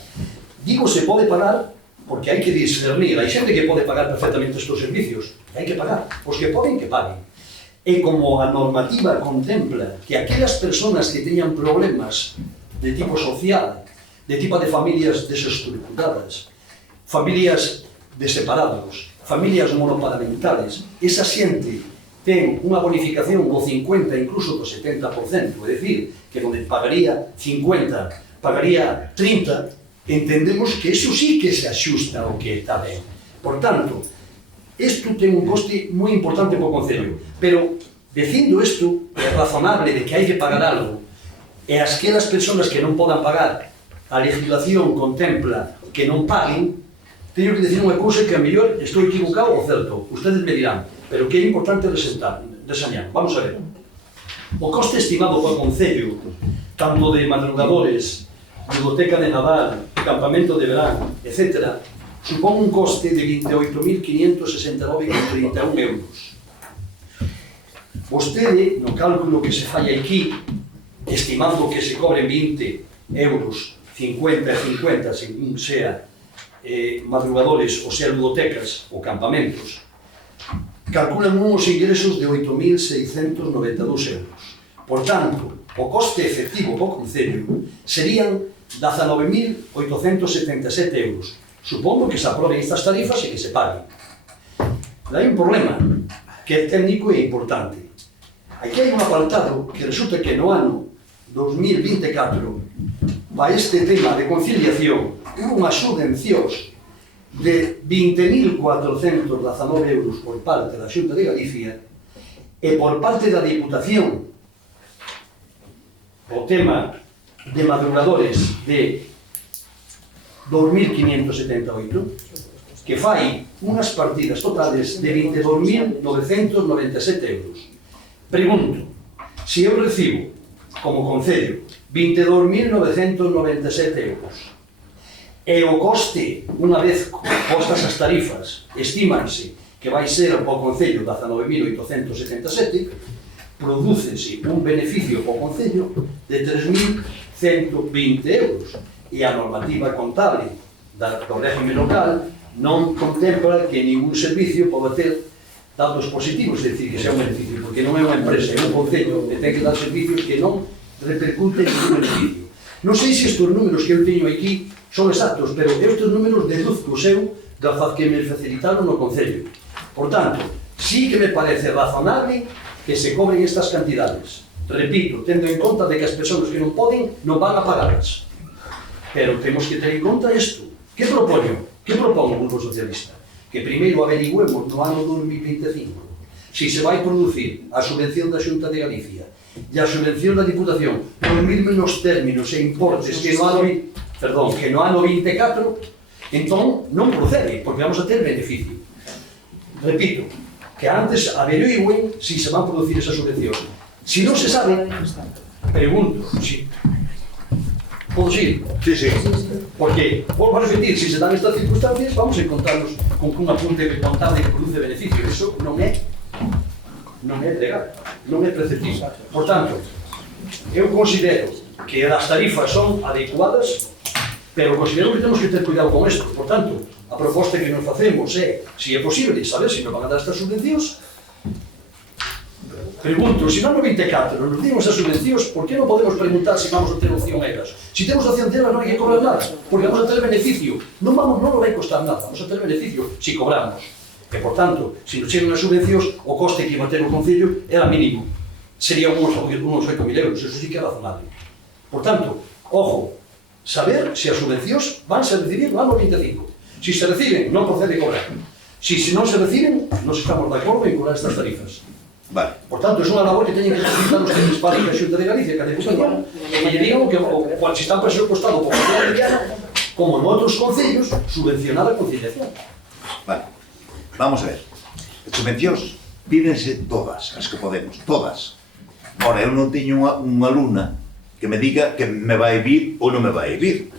Digo se pode pagar porque hai que discernir, hai xente que pode pagar perfectamente estes servicios, hai que pagar, os que poden que paguen. E como a normativa contempla que aquelas persoas que teñan problemas de tipo social, de tipo de familias desestructuradas, familias de separados, familias monoparentales, esa xente ten unha bonificación do 50, incluso do 70%, é dicir, que onde pagaría 50, pagaría 30, entendemos que eso sí que se axusta ao que está ben. Por tanto, isto ten un coste moi importante para o Concello, pero, dicindo isto, é razonable de que hai que pagar algo, e aquelas persoas que non podan pagar, a legislación contempla que non paguen, teño que decir unha cousa que a mellor estou equivocado ou certo, ustedes me dirán, pero que é importante reseñar. Vamos a ver. O coste estimado para o Concello, tanto de madrugadores, biblioteca de Nadal, campamento de verán, etc., supón un coste de 28.569,31 euros. Vostede, no cálculo que se fai aquí, estimando que se cobren 20 euros, 50 e 50, según sea madrugadores ou sea ludotecas ou campamentos, calculan uns ingresos de 8.692 euros. Por tanto, o coste efectivo para o Concello serían 19.877 euros. Supondo que se aproben estas tarifas e que se paguen. Hai un problema que é técnico e importante. Aquí hai un apartado que resulta que no ano 2024 para este tema de conciliación hubo unhas subvencións de 20.419 euros por parte da Xunta de Galicia e por parte da Diputación o tema de madrugadores de 2.578 que fai unhas partidas totales de 22.997 euros. Pregunto, se eu recibo, como Concello, 22.997 euros, e o coste, unha vez postas as tarifas, estimanse que vai ser ao Concello 19.877, prodúcense un beneficio ao Concello de 3.120 euros. E a normativa contable do régimen local non contempla que ningún servicio pode ter datos positivos, é dicir, que sea un beneficio, porque non é unha empresa, é un Concello que ten que dar servicios que non repercuten ningún beneficio. Non sei se estes números que eu teño aquí son exactos, pero estes números deduzco eu da que me facilitaron no Concello. Por tanto, sí que me parece razonable que se cobren estas cantidades. Repito, tendo en conta de que as persoas que non poden non van a pagarlas. Pero temos que ter en conta isto. Que propoño? Que propón o Grupo Socialista? Que primeiro averigüemos no ano 2025 se se vai producir a subvención da Xunta de Galicia e a subvención da Diputación nos mesmos términos e importes que no ano 24, entón non procede, porque vamos a ter beneficio. Repito, que antes averigüen se se van producir esa subvención. Se non se sabe, pregunto, si podo seguir? Sí. Porque, volvo a repetir, se se dan estas circunstancias, vamos a encontrarnos con un apunte contable que produce beneficio. Eso non é legal, non é preceptivo. Por tanto, eu considero que as tarifas son adecuadas, pero considero que temos que ter cuidado con isto. Por tanto, a proposta que nos facemos é, se é posible, saber se nos van a dar estas subvencións. Pregunto, se no ano 24 nos dimos as subvencións, por que non podemos preguntar se vamos a ter opción a elas? Se temos opción de elas non hai que cobrar nada, porque vamos a ter beneficio. Non nos vai costar nada, vamos a ter beneficio se cobramos. E, por tanto, se nos chegan as subvencións, o coste que iba a ter o Concello era mínimo. Sería uns 8.000 euros, eso sí que é razonable. Por tanto, ojo, saber se as subvencións van a recibir no ano 25. Se se reciben, non procede cobrar. Se non se reciben, non estamos de acordo en cobrar estas tarifas. Vale. Por tanto, é unha labor que teñen que facilitar os que disparen que a Xunta de Galicia, que a Deputación, e que lle digan que se están presupostados por Concello de Viana, como en outros concellos, subvencionar a conciliación. Vale. Vamos a ver. As subvencións pídense todas, as que podemos, todas. Ora, eu non teño unha alumna que me diga que me vai vir ou non me vai vir.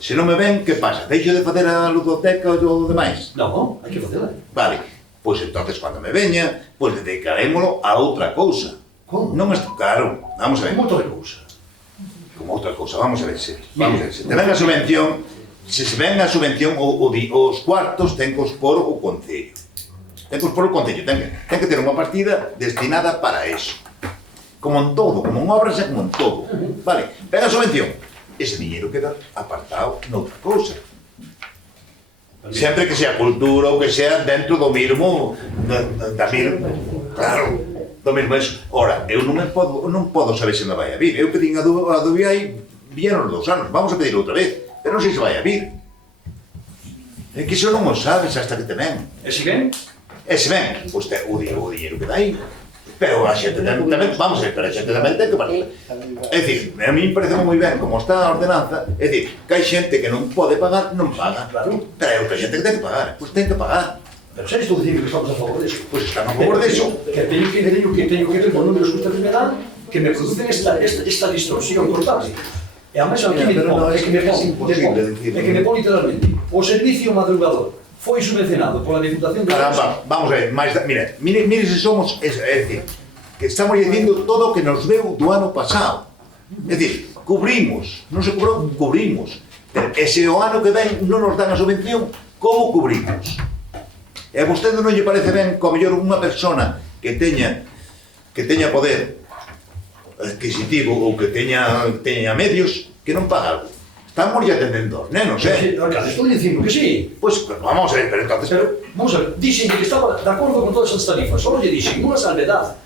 Se non me ven, que pasa? Deixo de facer a ludoteca ou o demais? Non, hai que facela. Vale. Pois entonces, cando me veña, pois dedicarémolo a outra cousa. Como? Non é claro, vamos a ver. Como outra cousa? Como outra cousa, vamos a ver se. Vamos a ver se. Te ven a subvención, se ven a subvención, os cuartos ten que os por o Concello. Ten que os por o Concello, ten que ter unha partida destinada para eso. Como en todo, como en obras e como en todo. Vale, ven a subvención, ese dinheiro queda apartado noutra cousa. Sempre que sea cultura ou que sea dentro do mesmo, claro, do mesmo eso. Ora, eu non podo saber se me vai a vir. Eu pedín a Dubiai, vieron 2 anos, vamos a pedir outra vez, pero non sei se vai a vir. É que iso non o sabes hasta que te ven. E se ven? E se ven, pois o dinheiro que dai. Pero a xente tamén, vamos a ver, pero a xente tamén ten que partir. É dicir, a mí parece moi ben como está a ordenanza, é dicir, que hai xente que non pode pagar, non paga, claro. Pero hai outra xente que ten que pagar, pois ten que pagar. Pero xa estou dicindo que estamos a favor deso. Pois estamos a favor deso. Que teño que ver con números que ustedes me dan, que me producen esta distorsión contable. E a máis aquí me pon, é que me pon literalmente, o servicio madrugador foi subvencionado pola Diputación de Caramba, vamos a ver, mire se somos, é dicir, que estamos dicindo todo o que nos veu do ano pasado. É dicir, cubrimos, non se cobrou, cubrimos. E se o ano que ven non nos dan a subvención, como cubrimos? E a vostede non lle parece ben que ao mellor unha persona que teña poder adquisitivo ou que teña medios que non paga algo? Estamos ya atendendo, nenos, Claro, estou dicindo que sí. Pois vamos a ver, pero entonces... Vamos a ver, dixen que estaba de acordo con todas as tarifas, só lle dixen unha salvedade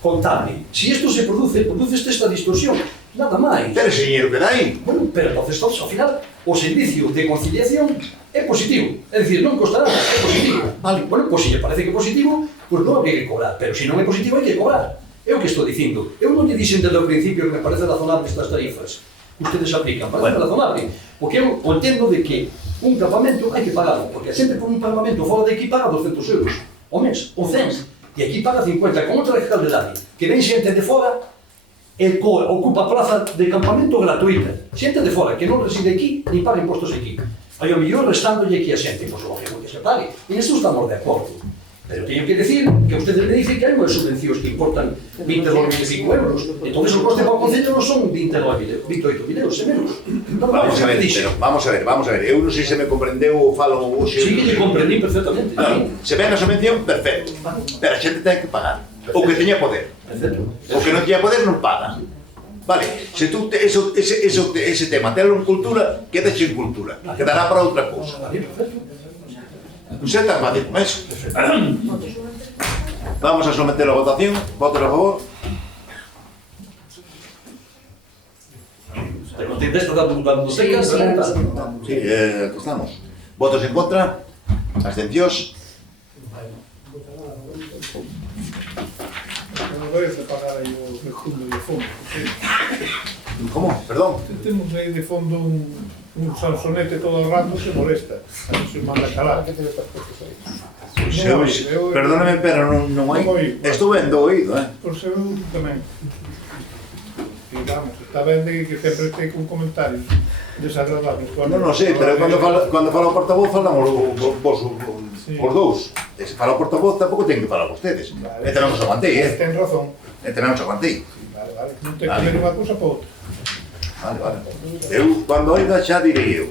contable. Si isto se produce esta distorsión, nada máis. Pero ese dinheiro que dai. Bueno, pero entonces, ao final, o servicio de conciliación é positivo. É dicir, non costará, é positivo. Vale, bueno, pois se lle parece que é positivo, pois non hai que cobrar. Pero se non é positivo, hai que cobrar. É o que estou dicindo. Eu non lle dixen desde o principio que me parece razonable estas tarifas. Ustedes aplican, parece razonable. Porque eu entendo de que un campamento hai que pagarlo, porque a xente por un campamento fora de aquí paga 200 euros ao mes, ou 100, e aquí paga 50, con outra alcaldidade, que ven xente de fora e ocupa plaza de campamento gratuita. Xente de fora que non reside aquí, ni paga impostos aquí. Aí o millón restándolle aquí a xente, pois lógico que se pague. E isto estamos de acordo. Pero teño que decir que ustedes me dicen que hai unhas subvencións que importan 22.000 euros. Entón, o coste para o Concello non son 28.000 euros, e menos. Vamos a ver, pero vamos a ver. Eu non sei se me comprendeu ou falo hoxe. Sí, que comprendí perfectamente. Non, se ven a subvención, perfecto. Pero a xente ten que pagar. O que teña poder. Perfecto. O que non teña poder non paga. Vale, se tú ese tema telo en cultura, queda sin cultura. Quedará para outra cousa. Vale, perfecto. Non sei tan fácil como eso. Vamos a someter a votación. Votos a favor. Te contesta dando secas, pregunta. Sí, aquí estamos. Votos en contra. Abstencións. Non vais a pagar aí o recundo de fondo. Como? Perdón. Temos aí de fondo un sansonete todo o rato que molesta. A non se manda calar. Que te estas cosas aí? Perdóname, pero non hai. Estou vendo oído, Por ser eu tamén. E vamos, está ben de que sempre ten con comentarios desagradables. Non sei, pero cando fala o portavoz falamos vos os dous. E se fala o portavoz tampouco ten que falar vostedes. E tamén os aguantei, Ten razón. E tamén os aguantei. Vale. Non ten que ver unha cousa para outra. Vale. Eu, cando oiga, xa direi eu.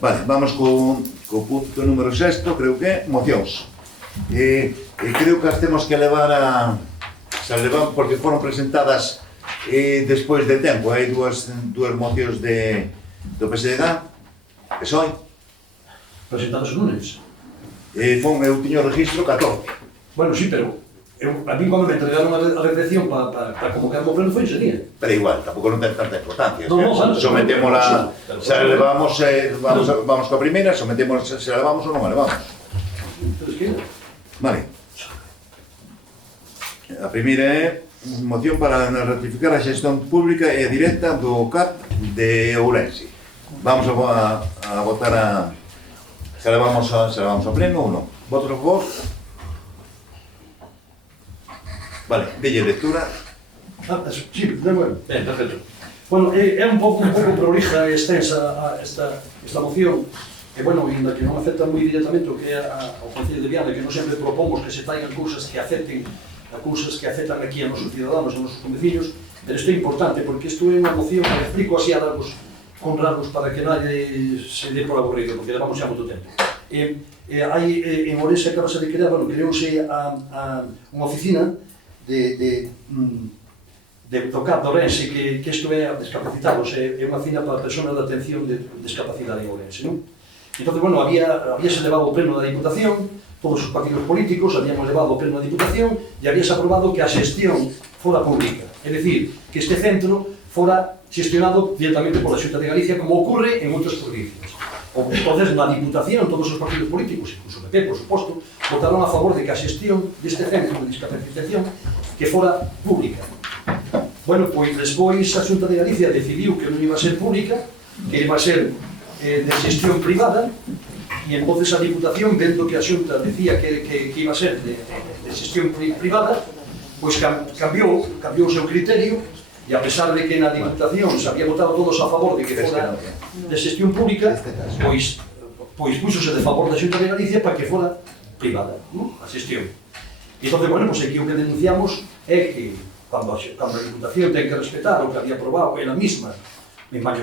Vale, vamos co punto número 6, creo que é mocións. E creo que as temos que levar a... Se levan porque foron presentadas despois de tempo. Hai dúas mocións do PSDG, PSOE. Presentados lunes. Eu tiño o registro 14. Bueno, sí, pero a mí cando me entregaron a recepción para convocar o pleno foi ese día. Pero igual, tampouco non ten tanta importancia. No, bueno, sometémola, se la levamos, vamos coa primeira, sometemos se la levamos ou non a levamos. Entonces, que? Vale. A primeira é moción para ratificar a xestión pública e directa do CAP de Ourense. Vamos a votar se la levamos a pleno ou non. Votos a favor? Vale, delle lectura. Sí, de bueno. Ben, perfecto. Bueno, é un pouco prolija e extensa esta moción, e bueno, ainda que non afecta moi directamente o que é ao Concello de Viana, que non sempre propomos que se traigan cousas que afecten a cousas que afectan aquí a nosos cidadanos, a nosos conveciños, pero isto é importante, porque isto é unha moción que explico así a darvos con rasgos para que nadie se dé por aburrido, porque levamos xa moito tempo. Hai en Ourense acabase de crear, bueno, creouse unha oficina do CAP de Ourense, que isto é a discapacitados, é unha oficina para persoas de atención de discapacidade en Ourense, non? Entón, bueno, habíase levado o pleno da Diputación, todos os partidos políticos habíamos levado o pleno da Diputación e habíase aprobado que a xestión fora pública, é dicir, que este centro fora xestionado directamente pola Xunta de Galicia, como ocurre en outras provincias. Entonces, na Diputación, todos os partidos políticos, incluso o PP, por suposto, votaron a favor de que a xestión deste centro de discapacitación que fora pública. Bueno, pois despois a Xunta de Galicia decidiu que non iba a ser pública, que iba a ser de xestión privada, e entonces a Diputación, vendo que a Xunta decía que iba a ser de xestión privada, pois cambiou o seu criterio, e a pesar de que na Diputación se había votado todos a favor de que fora de xestión pública, pois puxose de favor da Xunta de Galicia para que fora privada, a xestión. E entón, bueno, pois aquí o que denunciamos é que cando a Diputación ten que respetar o que había aprobado ela mesma,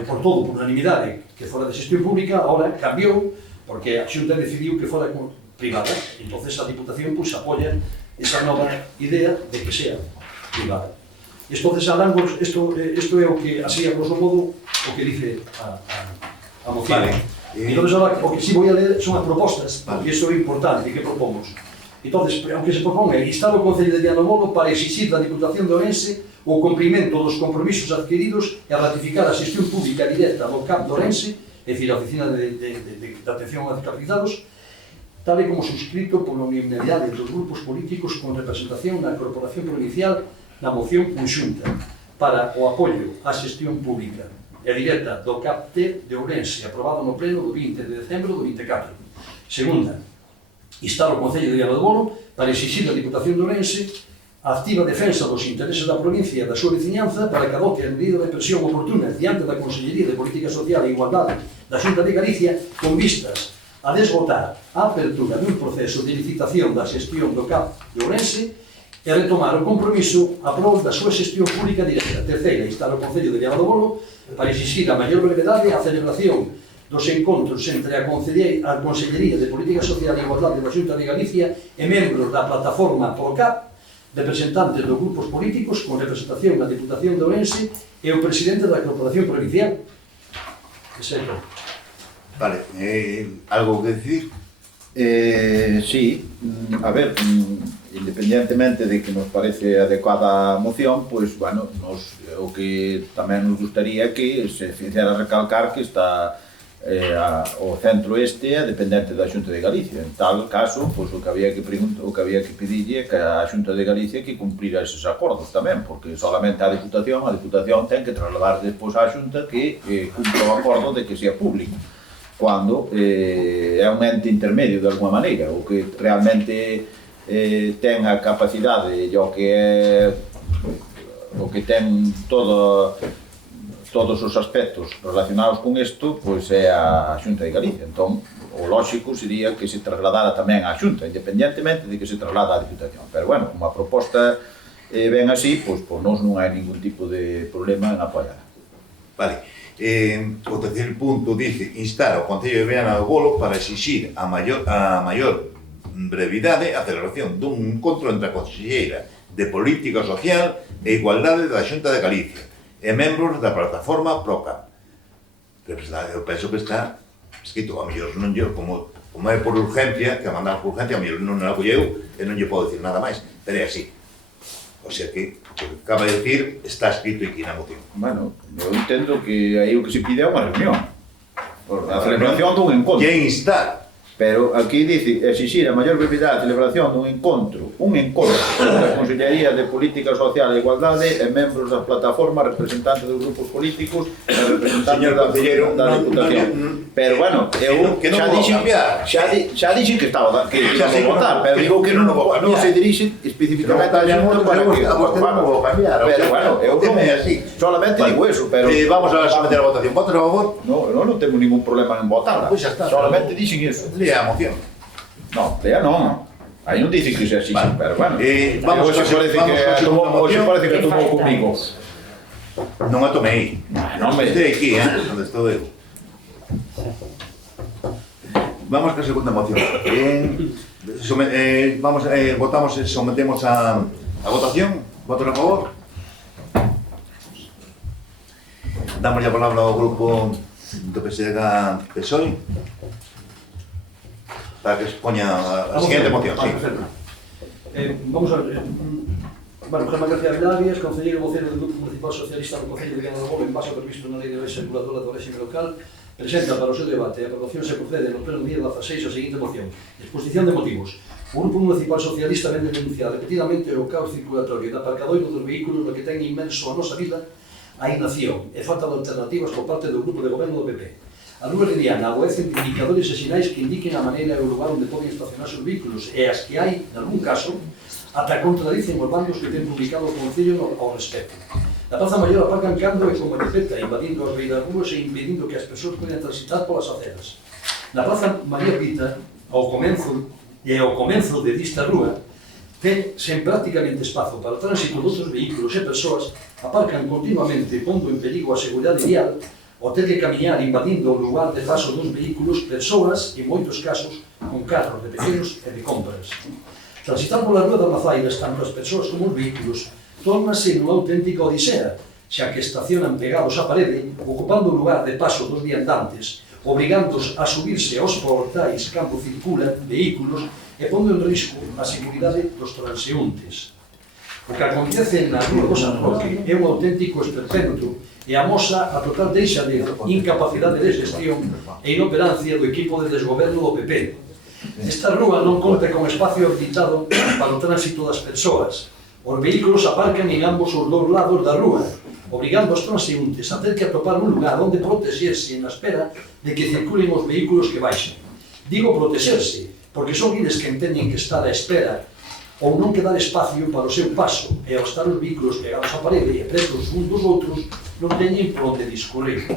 por todo, por unanimidade, que fora de xestión pública, agora cambiou, porque a Xunta decidiu que fora privada. Entón, a Diputación apoia esa nova idea de que sea privada. Entón, isto é o que, así a grosso modo, o que dice a moción. Entón, o que si vou a ler son as propostas, porque isto é importante, que propomos. Entón, o que se propón é instar o Concello de Viana do Bolo para exixir da Diputación de Ourense o cumprimento dos compromisos adquiridos e a ratificar a xestión pública directa do CAP de Ourense, é dicir, a Oficina de Atención a Discapacitados, tal e como suscrito por unanimidade dos grupos políticos con representación na Corporación Provincial na moción conxunta para o apoio á xestión pública e directa do CAPTE de Ourense, aprobado no pleno do 20 de decembro do 24. Segunda, instar o Concello de Viana do Bolo para exixir a Diputación de Ourense a activa defensa dos intereses da provincia e da súa veciñanza para que adopte a medida de presión oportuna diante da Consellería de Política Social e Igualdade da Xunta de Galicia con vistas a desbotar a apertura dun proceso de licitación da xestión do CAP de Ourense e retomar o compromiso a prol da súa xestión pública directa. Terceira, instar o Concello de Viana do Bolo para exixir a maior brevedade a celebración dos encontros entre a Consellería de Política Social e Igualdade da Xunta de Galicia e membros da plataforma ProCap, representantes dos grupos políticos con representación na Diputación de Ourense e o presidente da Corporación Provincial. Exacto. Vale, algo que decir? Sí, a ver, independientemente de que nos parece adecuada a moción, pois, bueno, o que tamén nos gustaría que se fixera recalcar que está o centro este é dependente da Xunta de Galicia. En tal caso, pois, o que había que pedirlle é que a Xunta de Galicia que cumplira eses acordos tamén, porque solamente a Diputación ten que trasladar despois á Xunta que cumpra o acordo de que sea público, cando é un ente intermedio de alguma maneira, o que realmente ten a capacidade e o que ten todos os aspectos relacionados con isto, pois é a Xunta de Galicia. Entón, o lóxico sería que se trasladara tamén á Xunta, independentemente de que se traslada á Diputación. Pero, bueno, como a proposta ven así, pois por nós non hai ningún tipo de problema en apoiar. Vale. O terceiro punto dice instar ao Concello de Viana do Bolo para exixir a maior brevidade a celebración dun encontro entre a Conselleira de Política Social e Igualdade da Xunta de Galicia e membros da plataforma ProCap. Eu penso que está escrito, a mellor non lle, como é por urgencia, que a mandar por urgencia, a mellor non a colleu e non lle podo decir nada máis, pero é así. O sea que, o que acaba de decir, está escrito aquí na moción. Bueno, eu entendo que aí o que se pide é unha reunión, a celebración dun encontro. Que instar. Pero aquí dice exixir a maior brevidade a celebración dun encontro da Consellería de Política Social e Igualdade e membros das plataformas, representantes dos grupos políticos e representantes da Diputación. Pero, bueno, eu xa dixen que estaba a votar, pero digo que non se dirixe especificamente a Xunta para que... Pero, bueno, eu solamente digo eso, pero... Vamos a someter a votación. ¿Votos a favor? Non tengo ningún problema en votarla. Solamente dixen eso. A moción. No, lea non. Aí non dice que sea así, vale. Pero bueno. Vamos a parece que tomou comigo. Non a tomei. Non me estou aquí, onde estou eu. Vamos con a segunda moción. Votamos e sometemos a votación. Votos a favor? Damos a palabra ao grupo do PSOE para que expoña a siguiente moción. Vamos a ver. Bueno, Germán García Vilavias, concelleiro vocero do Grupo Municipal Socialista do Concello de Viana do Bolo, en base ao previsto na Lei de Base Reguladora do Réxime Local, presenta para o seu debate e a aprobación se procede no pleno día 16 a seguinte moción. Exposición de motivos. O Grupo Municipal Socialista vende denunciar repetidamente o caos circulatorio da aparcadoiro dos vehículos no que ten inmerso a nosa vida a inacción e falta de alternativas por parte do Grupo de Goberno do PP. A rúa lineana aborrecen indicadores e sinais que indiquen a maneira e o lugar onde poden estacionarse os vehículos e as que hai, en algún caso, ata contradicen os bandos que ten publicado o Concello ao respecto. Na Praza Maior aparcan cando e como repeta, invadindo as beiras rúas e impedindo que as persoas poden transitar polas aceras. Na Praza María Pita, ao comenzo de dista rúa, ten sen prácticamente espazo para o tránsito de outros vehículos e persoas, aparcan continuamente pondo en perigo a seguridade vial, ao ter que camiñar invadindo o lugar de paso dos vehículos, persoas, en moitos casos, con carros de pequenos e de compras. Transitar pola rúa da Mazairas, tanto as persoas como os vehículos, tórnase nunha auténtica odisea, xa que estacionan pegados á parede, ocupando o lugar de paso dos viandantes, obrigándoos a subirse aos portais cando circulan vehículos e pondo en risco a seguridade dos transeúntes. O que acontece na rúa do San Roque é un auténtico esperpento e amosa a total deixa de incapacidade de gestión e inoperancia do equipo de desgoberno do PP. Esta rúa non conta con espacio habilitado para o tránsito das persoas. Os vehículos aparcan en ambos os dous lados da rúa, obrigando aos transeúntes a ter que atopar un lugar onde protexerse na espera de que circulen os vehículos que baixen. Digo protexerse, porque son eles que entenden que estar á espera ou non quedar espacio para o seu paso, e ao estar os vehículos pegados á parede e presos uns dos outros, non teñen por onde discorrer.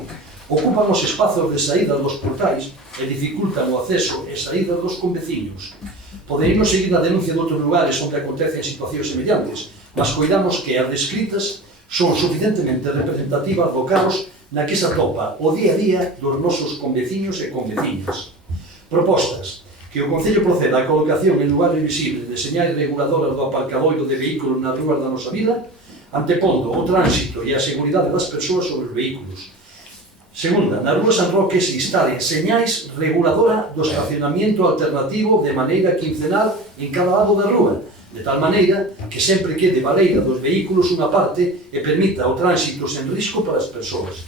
Ocupan os espazos de saída dos portais e dificultan o acceso e saída dos conveciños. Poderíamos seguir a denuncia de outros lugares onde acontecen situacións semellantes, mas coidamos que as descritas son suficientemente representativas do caos na que se atopa o día a día dos nosos conveciños e conveciñas. Propostas: que o Concello proceda á colocación en lugares visibles de señais reguladoras do aparcadoiro de vehículos nas rúas da nosa vila, antepondo o tránsito e a seguridade das persoas sobre os vehículos. Segunda, na rúa San Roque se instalen señais reguladora do estacionamiento alternativo de maneira quincenal en cada lado da rúa, de tal maneira que sempre quede baleira dos vehículos unha parte e permita o tránsito sen risco para as persoas.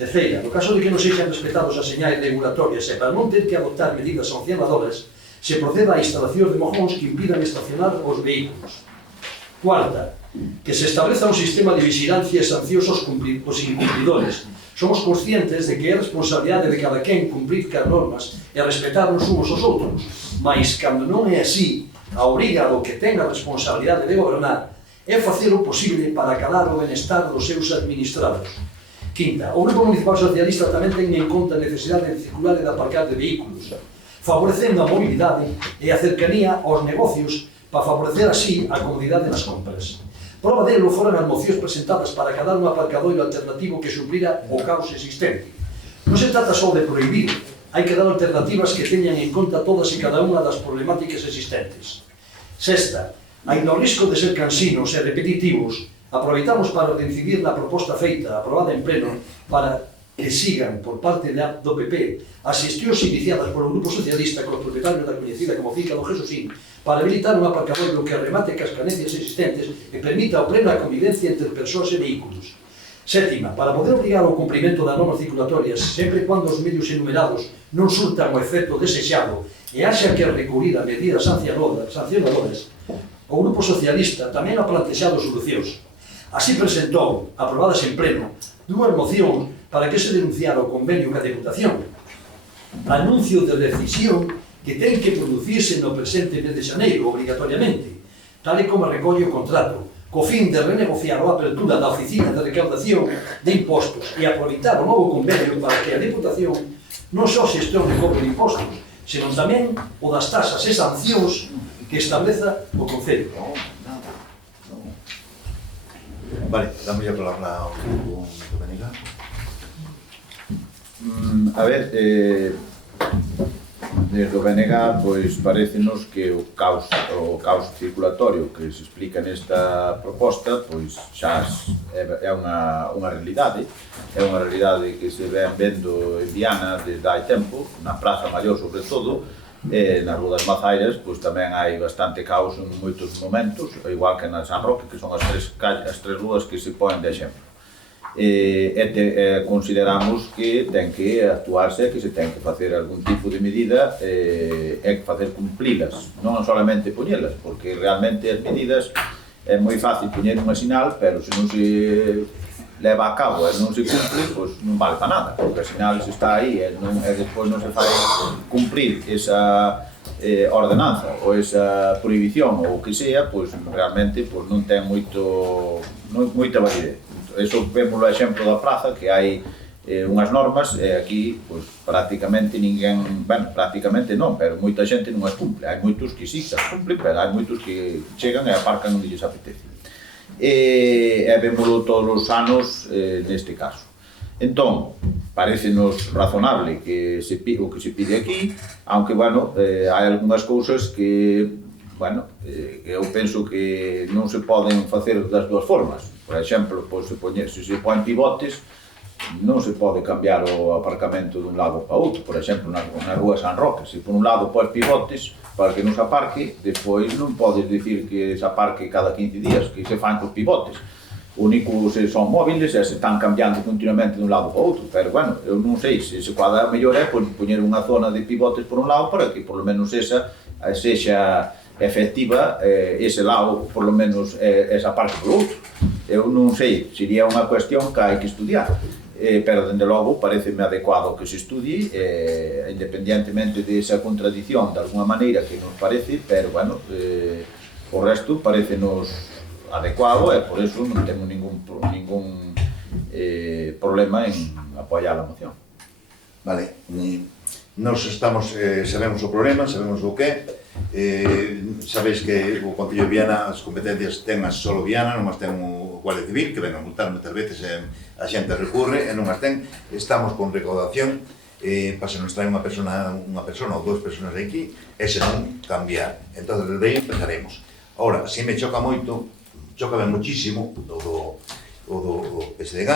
Terceira, no caso de que non sexan respetados as señais regulatorias e para non ter que adoptar medidas sancionadoras, se proceda a instalacións de mojóns que impidan estacionar os vehículos. Cuarta, que se estableza un sistema de vigilancia e sancións aos incumpridores. Somos conscientes de que é responsabilidade de cada quen cumprir as normas e respetarnos uns aos outros, mas cando non é así, a obriga do que ten a responsabilidade de gobernar é facer o posible para calar o benestar dos seus administrados. Quinta, o Grupo Municipal Socialista tamén ten en conta a necesidade de circular e de aparcar de vehículos, favorecendo a mobilidade e a cercanía aos negocios para favorecer así a comodidade nas compras. Prova delo foran as mocións presentadas para cadar un aparcadoiro alternativo que suplira o caos existente. Non se trata só de prohibir, hai que dar alternativas que teñan en conta todas e cada unha das problemáticas existentes. Sexta, aínda o risco de ser cansinos e repetitivos, aproveitamos para reincidir na proposta feita, aprobada en pleno, para que sigan por parte do PP as xestións iniciadas polo Grupo Socialista con os propietarios da coñecida como finca do Jesúsín para habilitar un aparcadoiro que remate cas carencias existentes e permita o plena convivencia entre persoas e vehículos. Sétima, para poder obrigar ao cumprimento das normas circulatorias sempre cando os medios enumerados non surtan o efecto desexado e haxa que recurrir a medidas sancionadoras, o Grupo Socialista tamén ha plantexado solucións. Así presentou, aprobadas en pleno, dúas mocións para que se denunciara o convenio ca Deputación. Anuncio de decisión que ten que producirse no presente mes de xaneiro, obrigatoriamente, tal e como recolle o contrato, co fin de renegociar a apertura da Oficina de Recaudación de Impostos e aproveitar o novo convenio para que a Deputación non só xestione o cobro de impostos, senón tamén o das tasas e sancións que estableza o Concello. Vale, damos ya palabra ao grupo de Benega. A ver, desde o BNG, pois parecenos que o caos circulatorio que se explica nesta proposta, pois xa é unha realidade, que se ven vendo en Viana desde hai tempo, na Praza Maior sobre todo, nas Rúas das Mazairas, pois tamén hai bastante caos en moitos momentos, igual que na San Roque, que son as tres rúas que se ponen de exemplo. Consideramos que ten que actuarse, que se ten que facer algún tipo de medida e que facer cumplilas, non solamente poñelas, porque realmente as medidas é moi fácil poñer unha sinal, pero se non se leva a cabo e non se cumpre, pois non vale para nada, porque a sinal se está aí e despois non se fai cumprir esa ordenanza ou esa prohibición ou o que sea, pois realmente pois non ten moita validez. Eso vemos o exemplo da praza, que hai unhas normas e aquí pois prácticamente ninguén, prácticamente non, pero moita xente non as cumple. Hai moitos que sí as cumplen, pero hai moitos que chegan e aparcan onde lles apetece. E vémoslo todos os anos neste caso. Entón, parecenos razonable que o que se pide aquí, aunque, hai algunhas cousas que, eu penso que non se poden facer das dúas formas. Por exemplo, se se ponen pivotes, non se pode cambiar o aparcamento dun lado para outro. Por exemplo, na rúa San Roque, se por un lado pois pivotes para que non se aparque, despois non podes dicir que se aparque cada 15 días, que se fan cos pivotes. O único se son móviles e se están cambiando continuamente dun lado para outro, pero eu non sei, se cada mellor é poñer unha zona de pivotes por un lado para que por lo menos esa sexa efectiva, ese lado por lo menos esa parte por outro. Eu non sei, sería unha cuestión que hai que estudiar, pero dende logo pareceme adecuado que se estudie, independientemente de esa contradición de alguna maneira que nos parece, pero bueno, o resto parecenos adecuado e por eso non temos ningún problema en apoiar a moción. Vale, nos estamos, sabemos o problema, sabemos o que, sabéis que o Concello de Viana as competencias ten as solo Viana, non as ten o Guardia Civil, que ven a multar moitas veces a xente recurre e non as ten. Estamos con recaudación, para se nos trae unha persona ou dúas personas de aquí, e se non cambiar. Entón, desde aí empezaremos. Ahora, si me choca moito, chócame muchísimo o do PSDG,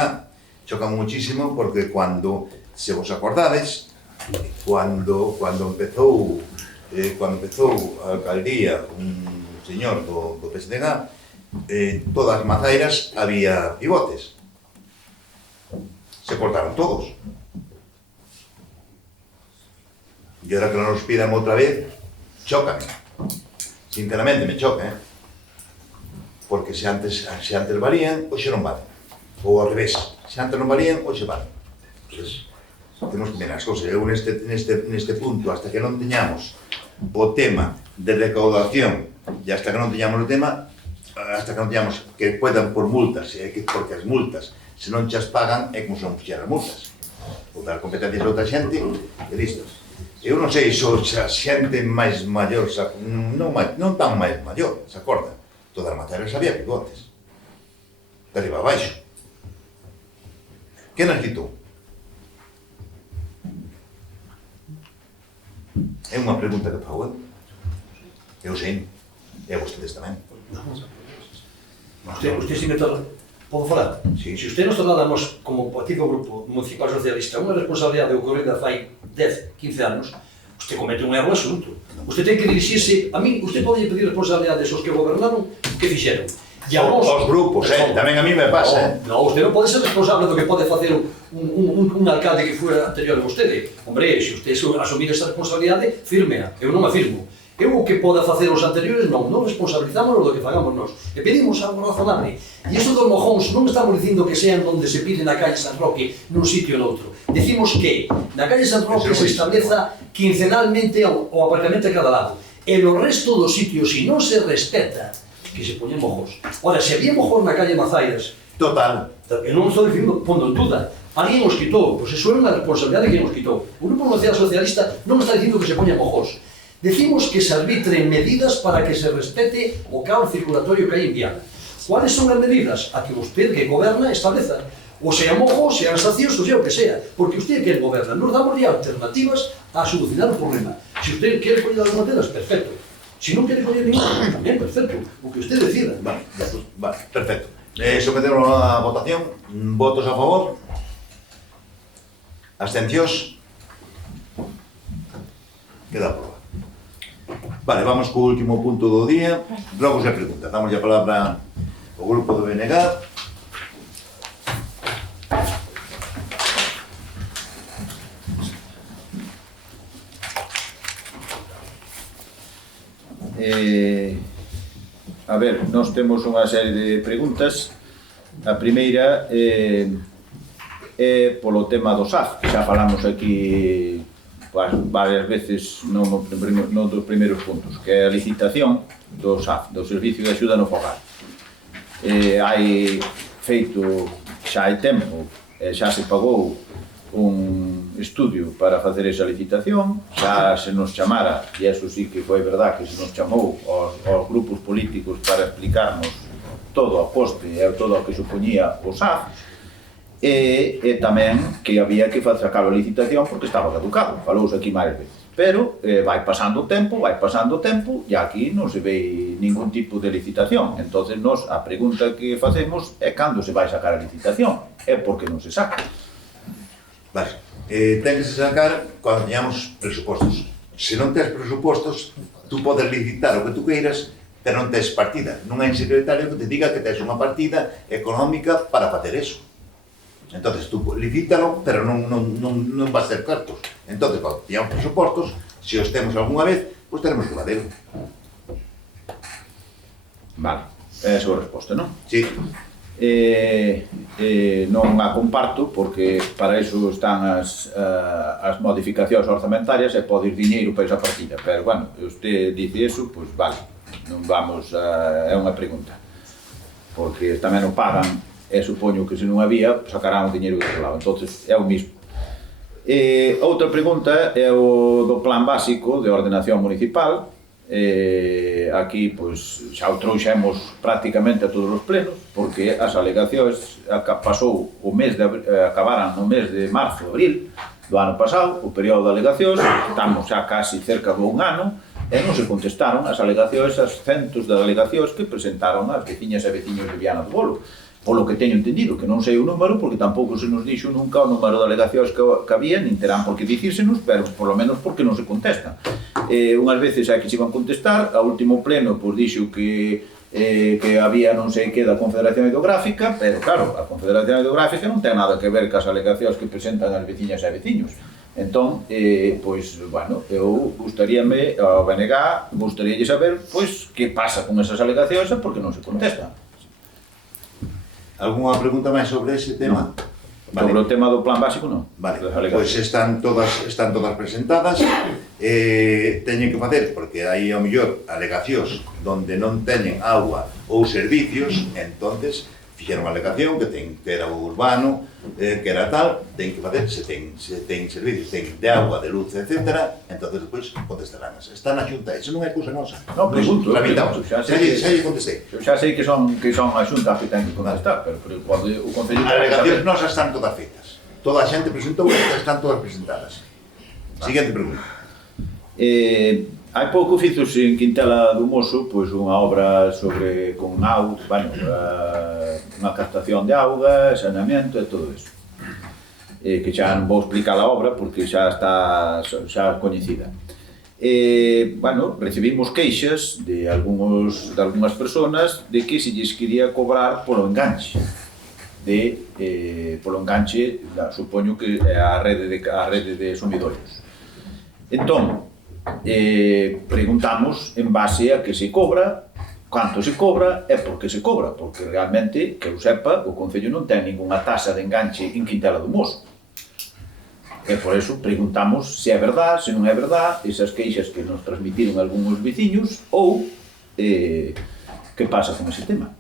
chócame muchísimo porque cando, se vos acordades, cando empezou a alcaldía un señor do PSDG, todas as mazairas había pivotes. Se cortaron todos. E ahora que non nos pidan outra vez, chócame. Sinceramente me choca, porque se antes valían, hoxe non valen. Ou ao revés, se antes non valían, hoxe valen. Entonces, temos que ver as cousas. Eu neste punto, hasta que non teñamos o tema de recaudación e hasta que non teñamos o tema, hasta que non teñamos que puedan por multas, porque as multas, se non chas pagan, é como se non fixeran multas. Ou dar competencias a outra xente, e listo. Eu non sei se a xente máis maior, non tan máis maior, se acorda. Todas as materias había pivotes. De arriba a baixo. Que nos quitou? É unha pregunta que fago eu. Eu sei, e vostedes tamén. Usted si me torna... Podo falar? Sí. Se usted nos tornáramos como partido grupo municipal socialista unha responsabilidade ocorrida fai 10, 15 anos, usted comete un erro absoluto. Usted ten que dirixirse, a mí, usted pode pedir responsabilidades aos que gobernaron, que fixeron. E Os grupos, tamén a mí me pasa, Non, usted non pode ser responsable do que pode facer un alcalde que fora anterior a vostede. Hombre, se usted asumir esa responsabilidade, fírmea. Eu non a firmo. Eu o que poda facer os anteriores non responsabilizámonos do que fagamos nós. E pedimos algo razonable. E isto dos mojóns non estamos dicindo que sean donde se pide na calle San Roque, nun sitio ou noutro. Decimos que na calle San Roque se estableza quincenalmente o aparcamento a cada lado. E no resto dos sitios, se non se respeta, que se poñen mojos. Ora, se había mojos na calle Mazairas, total. Eu non estou dicindo, pondo en duda, alguén os quitou, pois iso é unha responsabilidade que nos quitou. O Grupo Nacional Socialista non está dicindo que se poñan mojos. Decimos que se arbitren medidas para que se respete o caos circulatorio que hai en Viana. ¿Cuáles son as medidas? A que usted que goberna estableza. O sea mojos, sean sacios, o sea o que sea. Porque usted que goberna, nos damos ya alternativas a solucionar o problema. Si usted quiere coller as materias, perfecto. Si non quere coller ninguna, tamén perfecto. O que usted decida. Vale, perfecto. Sometemos a votación. Votos a favor? Abstencións? Queda aprobado. Vale, vamos co último punto do día. Logo se pregunta. Damos a palabra ao grupo do BNG. A ver, nós temos unha serie de preguntas. A primeira é polo tema do SAF, que xa falamos aquí varias veces non dos primeiros puntos, que é a licitación do SAF, do Servicio de Axuda no Fogar. Hai feito, xa hai tempo, xa se pagou un estudio para facer esa licitación, xa se nos chamara, e eso sí que foi verdad que se nos chamou aos grupos políticos para explicarnos todo o coste e todo o que supoñía o SAF, e tamén que había que sacar a licitación porque estaba caducado, falouse aquí máis veces. Pero vai pasando o tempo, e aquí non se ve ningún tipo de licitación. Entonces, nos, a pregunta que facemos é cando se vai sacar a licitación, é porque non se saca. Vale, ten que se sacar cando teñamos presupostos. Se non tens presupostos, tú podes licitar o que tú queiras, pero non tens partida. Non hai secretario que te diga que tens unha partida económica para facer eso. Entonces, tú licítalo, pero non vas ter cartos. Entonces, cando teñamos presupostos, se os temos algunha vez, pois teremos que fazer. Vale, é a súa resposta, non? Sí. Non a comparto porque para iso están as modificacións orzamentarias e pode ir diñeiro para esa partida, pero, bueno, usted dice eso, pois vale, non vamos é unha pregunta, porque tamén o pagan e supoño que se non había, sacarán o diñeiro do outro lado, entonces é o mismo. Outra pregunta é o do plan básico de ordenación municipal. Aquí, pois, xa o trouxemos prácticamente a todos os plenos, porque as alegacións pasou o mes de acabaran no mes de marzo, abril do ano pasado, o período de alegacións, estamos xa casi cerca do un ano, e non se contestaron as alegacións, as centos de alegacións que presentaron as veciñas e veciños de Viana do Bolo. Polo que teño entendido, que non sei o número, porque tampouco se nos dixo nunca o número de alegacións que había, nin terán por que dicírsenos, pero polo menos porque non se contestan. Unhas veces hai que se van contestar, a último pleno pois dixo que había non sei que da Confederación Hidrográfica, pero claro, a Confederación Hidrográfica non ten nada que ver cas alegacións que presentan as veciñas e veciños. Entón, pois, bueno, eu gustaríame, ao BNG, gustaríalle saber, pois, que pasa con esas alegacións e por que non se contestan. Algúnha pregunta máis sobre ese tema? Vale. Sobre o tema do plan básico, non? Vale, pois están todas presentadas. Teñen que facer, porque hai ao mellor alegacións onde non teñen agua ou servicios, entonces fixeron a alegación que era o urbano, que era tal, ten que facer, se ten servicios, ten de agua, de luz, etc. Entonces, despois, contestarán. Está na xunta, eso non é cousa nosa. Non, pregunto. Tramitamos, xa lle contestei. Xa sei que son a xunta que ten que contestar, pero cuando o Concello... As alegacións nosas están todas feitas. Toda a xente presentou e están todas presentadas. Siguiente pregunta. Hai pouco fizos en Quintela do Moso pois unha obra sobre con auga, bueno, unha captación de auga, saneamento e todo eso. Que xa non vou explicar a obra porque xa está coñecida. Bueno, recibimos queixas de algunhas persoas de que se lles quería cobrar polo enganche. Polo enganche, supoño que é a rede de sumidorios. Entón, preguntamos en base a que se cobra, canto se cobra e por que se cobra, porque realmente, que eu sepa, o Concello non ten ninguna tasa de enganche en Quintela do Moso. E por eso preguntamos se é verdad, se non é verdad, esas queixas que nos transmitiron algúns veciños ou que pasa con ese tema.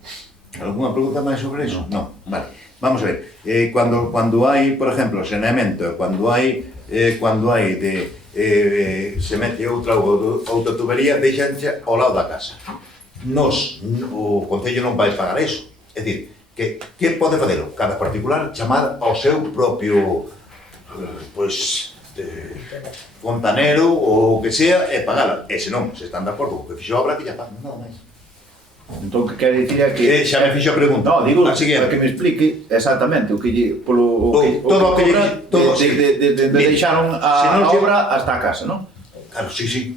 Algúna pregunta máis sobre eso? Non. Vale. Vamos a ver. Cando hai, por exemplo, saneamento, cando hai se mete outra tubería, deixanche ao lado da casa. O Concello non vai pagar eso. É dicir, que pode facelo? Cada particular chamar ao seu propio fontanero ou o que sea e pagala. E se non, se están de acordo co que fixo a obra, que ya pagan, nada máis. Entón, que quere dicir é que... Xa me fixo a pregunta. Non, digo, para que me explique exactamente o que deixaron a obra hasta a casa, non? Claro, sí.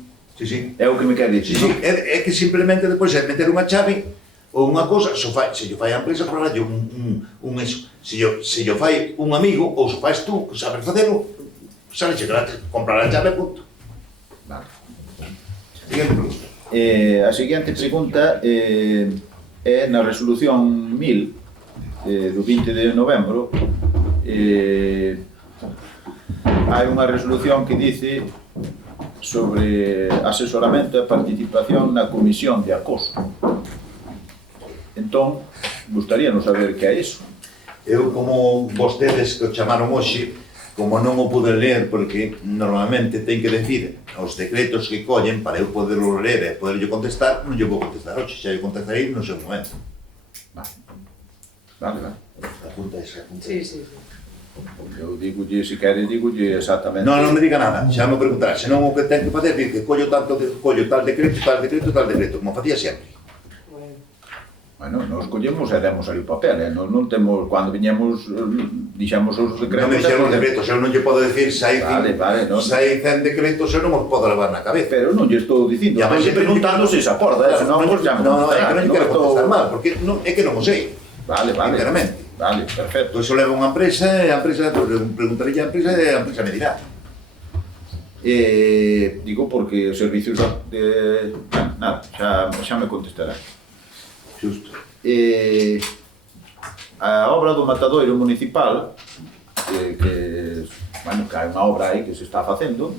É o que me quere dicir, non? É que simplemente depois é meter unha chave ou unha cosa, se lle fai a empresa, cobrarlle un eso. Se lle fai un amigo ou se fais tú, que sabes facelo, sale che gratis, comprar a chave, punto. Vale. Siguiente pregunta. A seguinte pregunta é na resolución 1000 do 20 de novembro. Hai unha resolución que dice sobre asesoramento e participación na comisión de acoso. Entón, gustaríanos saber que é iso. Eu, como vostedes que o chamaron hoxe, como non o pude ler, porque normalmente ten que decir os decretos que collen para eu poderlo ler e poderlle contestar, non lle vou contestar hoxe, xa lle contestarei no seu momento. Vale. Apunta esa. Sí. Eu digolle, se queres, digolle exactamente... Non me diga nada, xa me preguntará, senón o que ten que facer é que collo tal decreto, como facía sempre. Bueno, nos collemos e demos ali o papel, non temos, cando viñemos, dixamos os decretos... Non me dixeron os decretos, eu non lle podo decir se hai 100 decretos, eu non os podo levar na cabeza. Pero non lle estou dicindo, estou preguntando se se acorda, senón nos llamo. Non, é que non quero contestar mal, porque é que non o sei. Vale. Sinceramente. Vale, perfecto. Pois eu levo unha empresa, e a empresa, preguntarei a empresa e a empresa me dirá. Digo porque os servicios de... Nada, xa me contestará. Xusto. a obra do matadoiro municipal, que hai unha obra aí que se está facendo,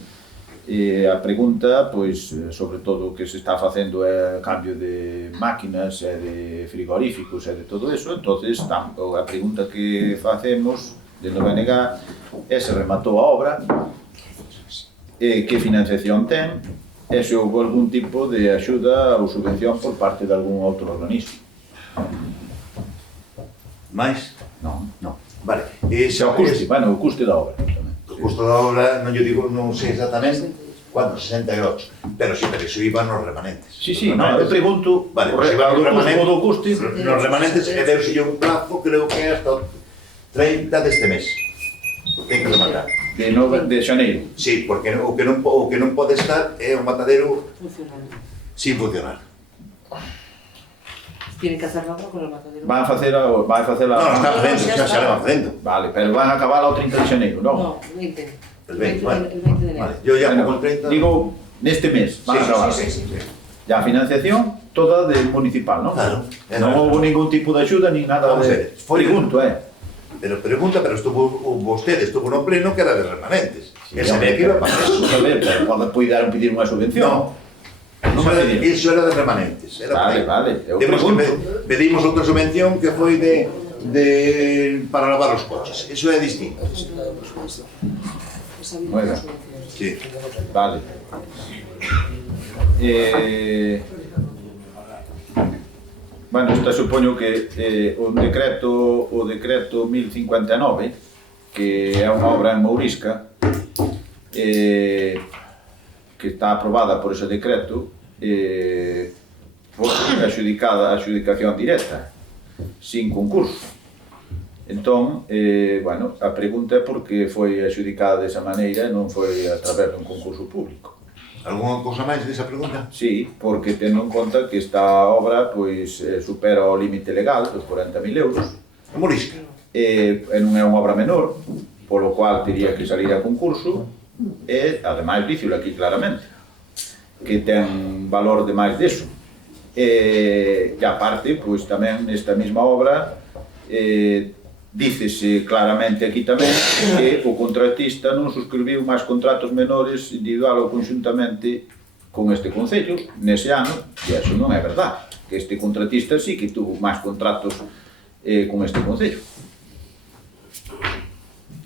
e a pregunta, pois, sobre todo o que se está facendo é cambio de máquinas e de frigoríficos e de todo eso, entonces a pregunta que facemos dentro do BNG é se rematou a obra, que financiación ten, e se houve algún tipo de axuda ou subvención por parte de algún outro organismo. Mais? Non. Non. Vale. O custe, bueno, o custe da obra tamén. O custo da obra, non lle digo, non sei exactamente cuánto, 68, pero si iso iba nos remanentes. Sí, non, eu pregunto, vale, o do custe, nos remanentes, e deuselle un plazo, creo que é hasta 30 deste mes. Ten que rematar. De xaneiro. Sí, porque o que non pode estar é un matadero Funcionando. sin funcionar. Tienen que hacer algo con el matadero. Van a facer a... No, está facendo, xa le van facendo. Vale, pero van a acabar o 30 de xaneiro, non? No, 20. El 20, vale. El 20 de enero. Vale, yo ya Bueno, como el 30... digo, neste mes van a acabar. Sí. Ya a financiación toda de municipal, non? Claro. Non houve ningún tipo de axuda ni nada Vamos a de... ver, foi- Pregunto, Pero pregunta, pero estuvo no pleno que era de remanentes. Sí, Él sabía que iba para eso. A ver, pero pode pedir unha subvención. Non me pediron. Iso era de remanentes. Era Vale, para vale, eu Temos que pregunto. pedimos outra subvención que foi para lavar os coches. Eso é distinto. Moi ben. Sí. Vale. Bueno, esta supoño que o decreto 1059, que é unha obra en Mourisca, que está aprobada por ese decreto, foi a adjudicación directa, sin concurso. Entón, bueno, a pregunta é por que foi adjudicada desa maneira e non foi a través dun concurso público. Algúna cousa máis desa pregunta? Sí, porque tendo en conta que esta obra pois supera o límite legal dos 40.000 euros. A Morisca. E non é unha obra menor, polo cual teria que salir a concurso, e, ademais, dícelo aquí claramente, que ten valor de máis deso. E aparte, pois tamén nesta mesma obra, dícese claramente aquí tamén que o contratista non suscribiu máis contratos menores individual ou conxuntamente con este Concello nese ano, e iso non é verdade, que este contratista sí que tuvo máis contratos con este Concello.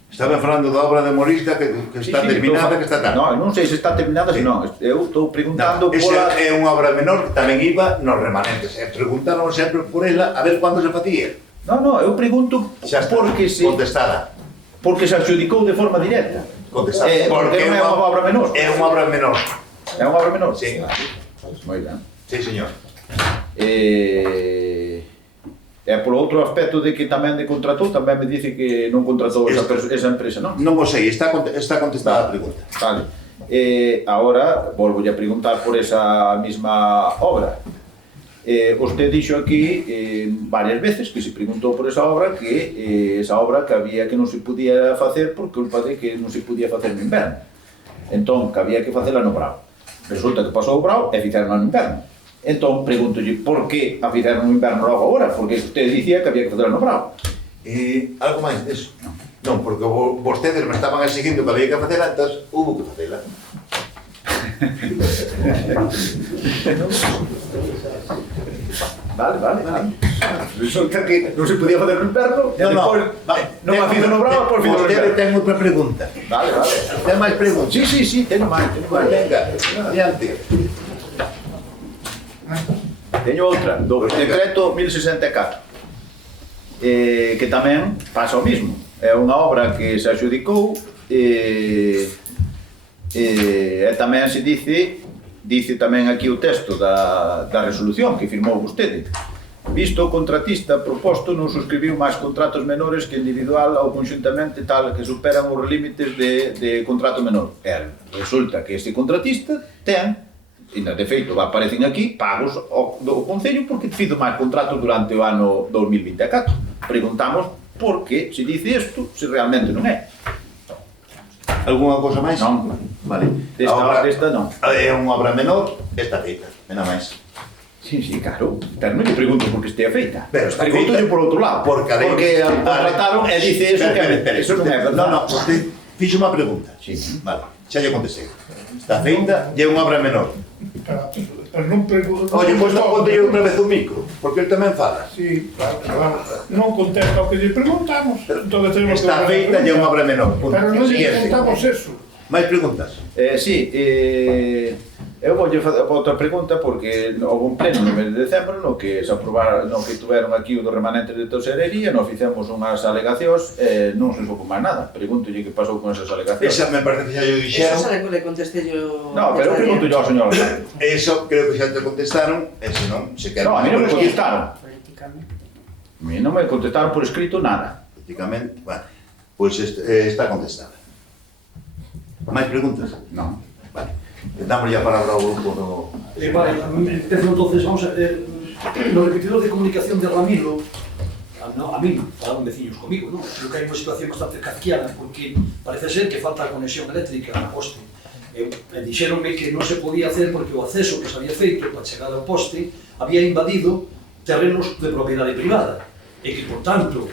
Estaba falando da obra de Morisca que está terminada, que está tal. Non sei se está terminada, senón, eu estou preguntando esa é unha obra menor que tamén iba nos remanentes. Preguntaron sempre por ela a ver cando se facía. Non, eu pregunto porque se adjudicou de forma directa. Contestada. Porque non é unha obra menor. É unha obra menor. É unha obra menor? Sí. Moi ben. Sí, señor. E polo outro aspecto de que tamén de contratou, tamén me dice que non contratou esa empresa, non? Non o sei, está contestada a pregunta. Vale. Agora, volvo a preguntar por esa mesma obra. Usted dixo aquí varias veces que se preguntou por esa obra que esa obra que había que non se podía facer por culpa de que non se podía facer no inverno. Entón, que había que facela no brao. Resulta que pasou o brao e fixeron no inverno. Entón, pregúntolle por que a fixeron no inverno logo agora, porque usted dicía que había que facela no brao. Algo máis deso? Non, porque vostedes me estaban exigindo que había que facela, entón hubo que facela. Vale. Resulta que non se podía facer no inverno e depois non a fizo no brao, depois fizo no inverno. Vostede ten outra pregunta. Vale. Ten máis preguntas? Sí, teño máis. Venga, adiante. Teño outra, do decreto 1064, que tamén pasa o mismo. É unha obra que se adjudicou e tamén se dice tamén aquí o texto da resolución que firmou vostede. Visto o contratista proposto non suscribiu máis contratos menores que individual ou conxuntamente tal que superan os límites de contrato menor. Resulta que este contratista ten, e de feito aparecen aquí, pagos do Concello porque fizo máis contratos durante o ano 2024. Preguntamos por que se dice isto se realmente non é. Algúna cousa máis? Non. Vale. Desta non. É unha obra menor, está feita, nada máis. Sí, claro. Pero non lle pregunto por que estea feita. Pero está Pregunto feita por outro lado. porque a lei- Porque contrataron e dice eso que eso non é verdade. No, usted fixo unha pregunta. Sí. Vale, xa lle contestei. Está feita e é unha obra menor. Pero non pregunto... Oye, pois non conte outra vez o micro, porque el tamén fala. Sí, claro, claro. Non contesta o que lle preguntamos. Entonces tenemos que Está volver a feita e é unha preguntar. obra menor. Punto. Pero non lle Siguiente. contamos eso. Máis preguntas? Sí, eu voulle facer outra pregunta porque houve un pleno no mes de decembro no que se aprobaron, no que tuveron aquí o dos remanentes de tesorería, nos fixemos unhas alegacións e non se supo máis nada. Pregúntolle que pasou con esas alegacións. Esa me parece que xa yo Eso dixeron. xa le contesté yo. No, pero pregunto yo ao señor alcalde. Eso creo que xa te contestaron, e se non, se quedan... No, a mí non me contestaron. Políticamente. A mí non me contestaron por escrito nada. Prácticamente, bueno, pois está contestada. Máis preguntas? Non. Vale. Damos ya a palabra ao grupo do... Vale, empiezo entonces, vamos a ver, los repetidores de comunicación de Ramiro, a mí, falaron veciños comigo, ¿no? Creo que hai unha situación bastante kafkiana, porque parece ser que falta a conexión eléctrica a poste. Dixeronme que non se podía hacer porque o acceso que se había feito para chegar ao poste había invadido terrenos de propiedade privada, e que, por tanto,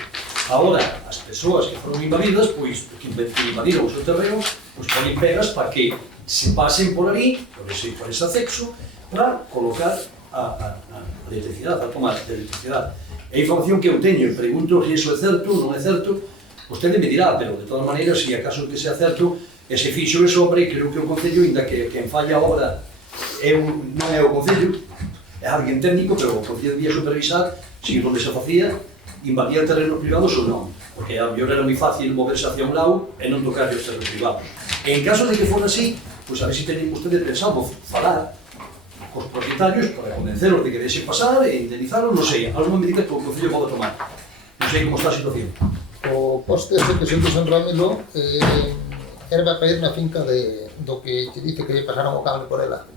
agora as persoas que foron invadidas, pois, que invadiron o seu terreno, pois ponen pegas para que se pasen por ali, por ese acceso, para colocar a electricidade, a toma de electricidade. É a información que eu teño, pregunto se iso é certo ou non é certo, vostede me dirá, pero de todas maneiras, se acaso que sea certo, e se fixo ese hombre, creo que o Concello, ainda que quen falla a obra non é o Concello, é alguén técnico, pero o Concello debía supervisar se onde se facía invadía terrenos privados ou non, porque a mellor era moi fácil moverse hacia un lado e non tocar os terrenos privados. En caso de que fora así, pois a ver se teñen ustedes pensado falar cos propietarios para convenceros de que deixen pasar e indemnizaros, non sei, algunha medida que o Concello pode tomar. Non sei como está a situación. O poste ese que se puso en Ramilo era para pedir na finca do que te dice que pasaron o cable por ela.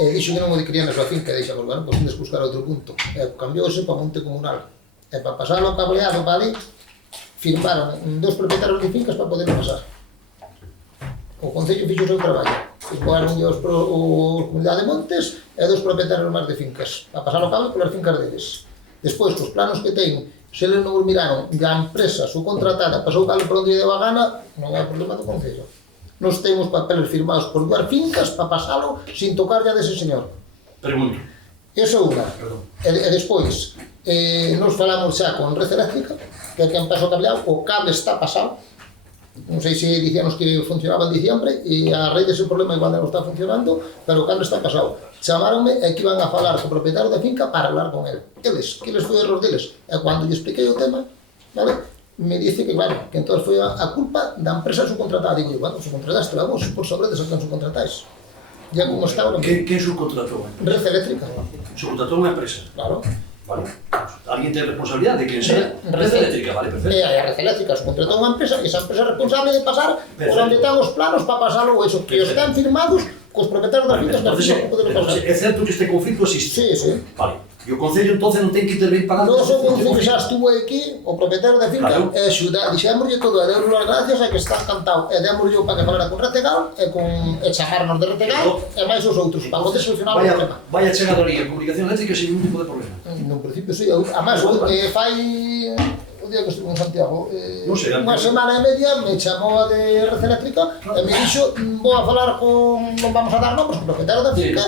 Dixo que non o querían na súa finca, e dixamos, bueno, pois tindes que buscar outro punto. Cambiouse para Monte Comunal. E para pasar o cableado para ali, firmaron dos propietarios de fincas para poder pasar. O Concello fixo o seu traballo. Firmaron os Comunidade de Montes e dos propietarios máis de fincas para pasar o cable polas fincas deles. Despois, cos planos que ten, se eles non os miraron da empresa subcontratada pasou o cable por onde lle deu a gana, non é problema do Concello. Nos temos papeles firmados por dúas fincas para pasalo sin tocar ya dese señor. Pregunto. Iso é unha. E despois, nos falamos xa con Red Eléctrica, que é quen pasa o cableado, o cable está pasado. Non sei se dicíanos que funcionaba en diciembre e a raíz dese problema igual non está funcionando, pero o cable está pasado. Chamaronme e que iban a falar co propietario da finca para hablar con él. Eles, que les foi error deles. E cando lle expliquei o tema, vale, me dice que, claro, que entón foi a culpa da empresa subcontratada. Digo, bueno, subcontrataste a vos, por sobre de que non subcontratáis. Ya como está ahora... Quen subcontratou? Red Eléctrica. Subcontratou unha empresa. Claro. Vale. Alguén ten responsabilidade de quen sea? Red Eléctrica, vale, perfecto. E a Red Eléctrica subcontratou unha empresa e esa empresa é responsable de pasar por onde están os planos para pasarlo ou eso, que os están firmados cos propietarios das fincas que non poden pasar. É certo que este conflito existe? Sí, sí. Vale. E o Concello entonces non ten que intervir pagando? Nos o Concello xa estuvo aquí, o propietario da finca, e axuda, dixémoslle todo, e deunos as gracias e que está encantado, e démoslle para que falara con Retegal e chamarnos de Retegal e máis os outros, para poder solucionar o problema. Vaya chegadoría, comunicación eléctrica sin ningún tipo de problema. No principio sí, además fai o día que estuve en Santiago, unha semana e media me chamou a de Red Eléctrica e me dixo, vou a falar con, non vamos a dar nombres, con o propietario da finca,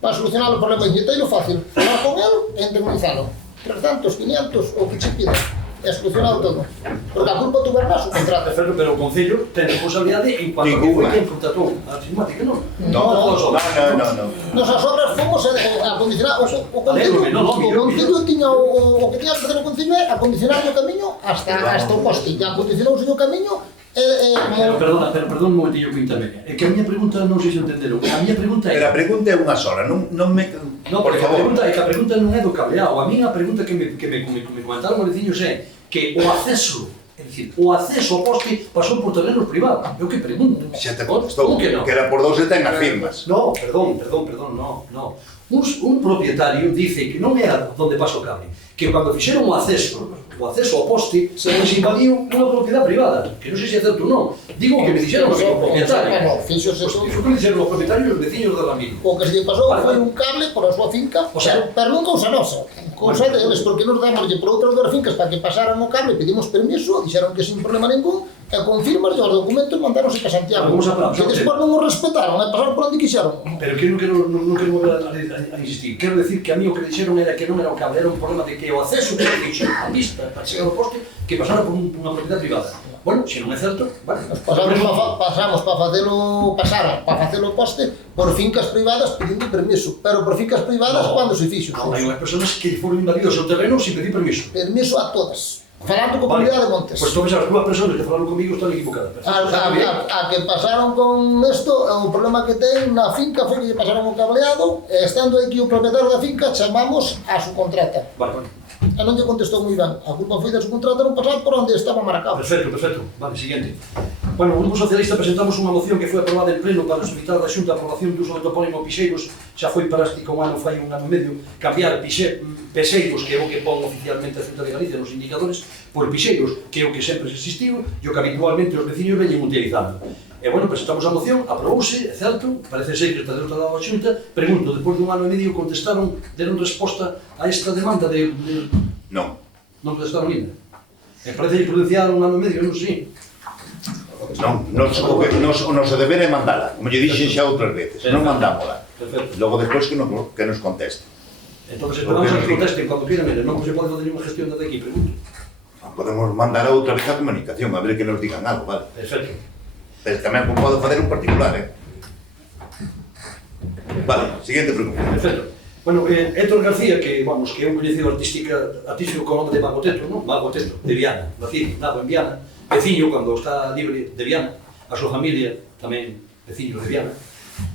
para solucionar o problema. E teilo fácil, falar con el e indemnizalo. 300, 500, o que che pida. E solucionado todo. Porque a culpa tu verás o contrato. Pero o Concello ten responsabilidade en cuanto a que foi quen contratou a informática, non? No. Nos as obras fomos a condicionar o Concello tiña o que tiña que facer o Concello é acondicionar o camiño hasta o poste. E acondicionouse o camiño Perdona un momentillo que intermedia. É que a miña pregunta non sei se entenderon. A miña pregunta é... Pero a pregunta é unha sola, non me... No, porque a pregunta non é do cableado. A miña pregunta que me comentaron os veciños é que o acceso, é dicir, o acceso ao poste pasou por terrenos privados. Eu que pregunto? Xa te contestou, que era por 2 e ten as firmas. No, perdón, no. Un propietario dice que non é onde pasa o cable, que cando fixeron o acceso ao poste, se invadiu unha propiedade privada, que non sei se é certo ou non. Digo que me dixeron que o propietario. No, fíxose eso. Iso que me dixeron os propietarios e os veciños de Ramiro. O que se lle pasou foi un cable por a súa finca, O sea, pero non cousa nosa, cousa deles, porque nos démoslle por outras das fincas para que pasaran o cable, pedimos permiso, dixeron que sin problema ningún, e confirmas os documentos mandáronse para Santiago. Vamos a aplaudir. Que despois non o respetaron, e pasaron por onde quixeron. Pero que non quero volver a insistir. Quero decir que a mí o que dixeron era que non era o cable, era un problema de que o acceso que fixo a vista para chegar ao poste que pasara por unha propiedade privada. Bueno, se non é certo, vale. Pasamos para facelo poste por fincas privadas pedindo permiso, pero por fincas privadas cando se fixo. Non, hai unhas persoas que foron invadidos o terreno sin pedir permiso. Permiso a todas. Falando con Comunidade de Montes. Pois todas as dúas persoas que falaron comigo están equivocadas. A que pasaron con isto, o problema que ten na finca foi que lle pasaron o cableado, e estando aquí o propietario da finca, chamamos a su contrata. Vale. E non lle contestou moi ben. A culpa foi da su contrata non pasar por onde estaba marcado. Perfecto. Vale, siguiente. Bueno, o Grupo Socialista presentamos unha moción que foi aprobada en pleno para solicitar da Xunta a aprobación do uso do topónimo Pixeiros. Xa foi práctico un ano, fai un ano e medio, cambiar Peseiros, que é o que pon oficialmente a Xunta de Galicia nos indicadores, por Pixeiros, que é o que sempre existiu e o que habitualmente os veciños veñen utilizando. E, bueno, presentamos a moción, aprobouse, é certo, parece ser que está derrotada a Xunta. Pregunto, depois dun ano e medio contestaron, deron resposta a esta demanda de... Non. Non contestaron ainda. E parece prudenciar un ano e medio, non sei. Non, o noso deber é mandala, como lle dixen xa outras veces, non mandámola. Perfecto. Logo despois que nos conteste. Entón, esperamos a que contesten cando quieran, non se pode fazer unha gestión desde aquí, pregunto. Podemos mandar a outra vez a comunicación, a ver que nos digan algo, vale? Perfecto. Pero tamén pode facer un particular, Vale, siguiente pregunta. Perfecto. Bueno, Héctor García, que, vamos, que é un coñecido artístico con nome de Mago Teto, non? Mago Teto, de Viana, nado en Viana, veciño cando está libre de Viana, a súa familia tamén veciño de Viana.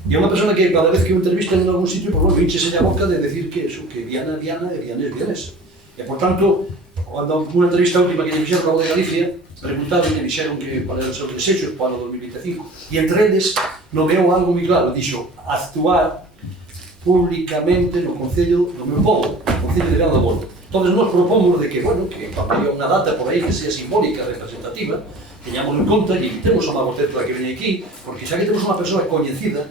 E é unha persona que cada vez que o entrevistan en algún sitio, pues, bueno, hinchese a boca de decir que eso, que Viana e Vianés. E, por tanto, cando unha entrevista última que lle fixeron ao de Galicia, preguntaron e dixeron que para os seus desexos para o 2025, e entre eles nomeou algo moi claro, dixo, actuar públicamente no Concello do meu povo, no Concello de Viana do Bolo. Entón, nos propomos de que, bueno, que cando haya unha data por aí que sea simbólica, representativa, teñamos en conta e invitemos a Mago Teto a que veña aquí, porque xa que temos unha persoa coñecida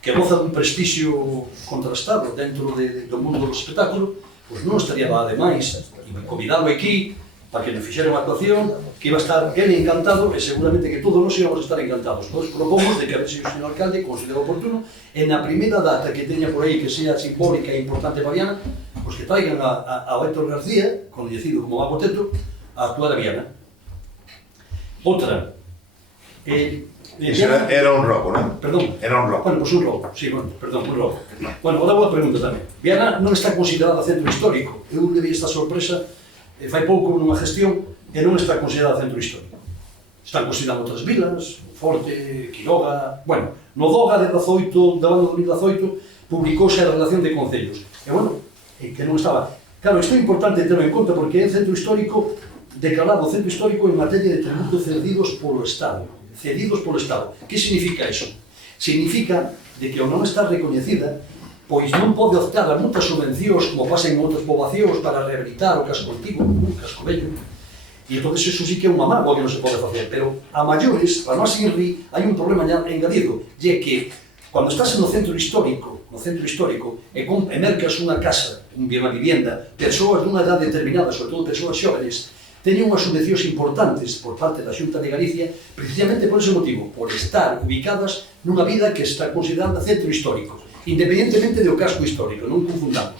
que goza dun prestixio contrastado dentro do mundo do espectáculo, pois non estaría nada demais convidado aquí para que nos fixera unha actuación que iba a estar ele encantado e seguramente que todos nos íbamos a estar encantados. Entón, propomos de que a ver se o señor alcalde considera oportuno e na primeira data que teña por aí que sea simbólica e importante para Viana, pois que traigan ao Héctor García, conocido como Mago Teto, a actuar a Viana. Outra. Era un robo, non? Perdón. Era un robo. Bueno, pues un robo, sí, bueno, perdón, un robo. Bueno, outra boa pregunta tamén. Viana non está considerada centro histórico. Eu levei esta sorpresa, fai pouco nunha gestión, e non está considerada centro histórico. Están consideradas outras vilas, Forte, Quiroga... Bueno, no DOGA de 18, do ano 2018, publicouse a relación de concellos. E, bueno, que non estaba... Claro, isto é importante ter en conta porque é centro histórico, declarado centro histórico en materia de tributos cedidos polo Estado. Cedidos polo Estado. Que significa iso? Significa de que ao non estar recoñecida, pois non pode optar a moitas subvencións como pasa en outras poboacións para rehabilitar o casco antigo, o casco vello. E entón eso sí que é unha mágoa que non se pode facer, pero a maiores, para non seguir, hai un problema engadido, e é que cando estás no centro histórico, e mercas unha casa, unha vivienda, persoas dunha edad determinada, sobre todo persoas xóvenes, teñen unhas subvencións importantes por parte da Xunta de Galicia, precisamente por ese motivo, por estar ubicadas nunha vida que está considerada centro histórico, independentemente do casco histórico, non confundamos.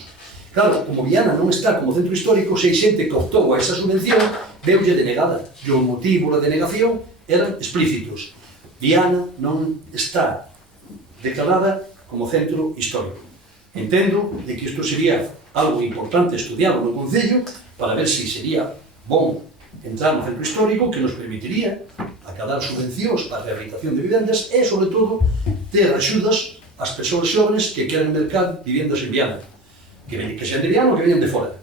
Claro, como Viana non está como centro histórico, se hai xente que optou a esa subvención, veulle denegada. E o motivo da denegación eran explícitos. Viana non está declarada como centro histórico. Entendo de que isto sería algo importante estudiado no Concello para ver se sería bon entrar no centro histórico que nos permitiría acadar subvencións para a rehabilitación de vivendas e, sobre todo, ter axudas ás persoas xóvenes que queren mercar vivendas en Viana, que sean de Viana ou que veñan de fora.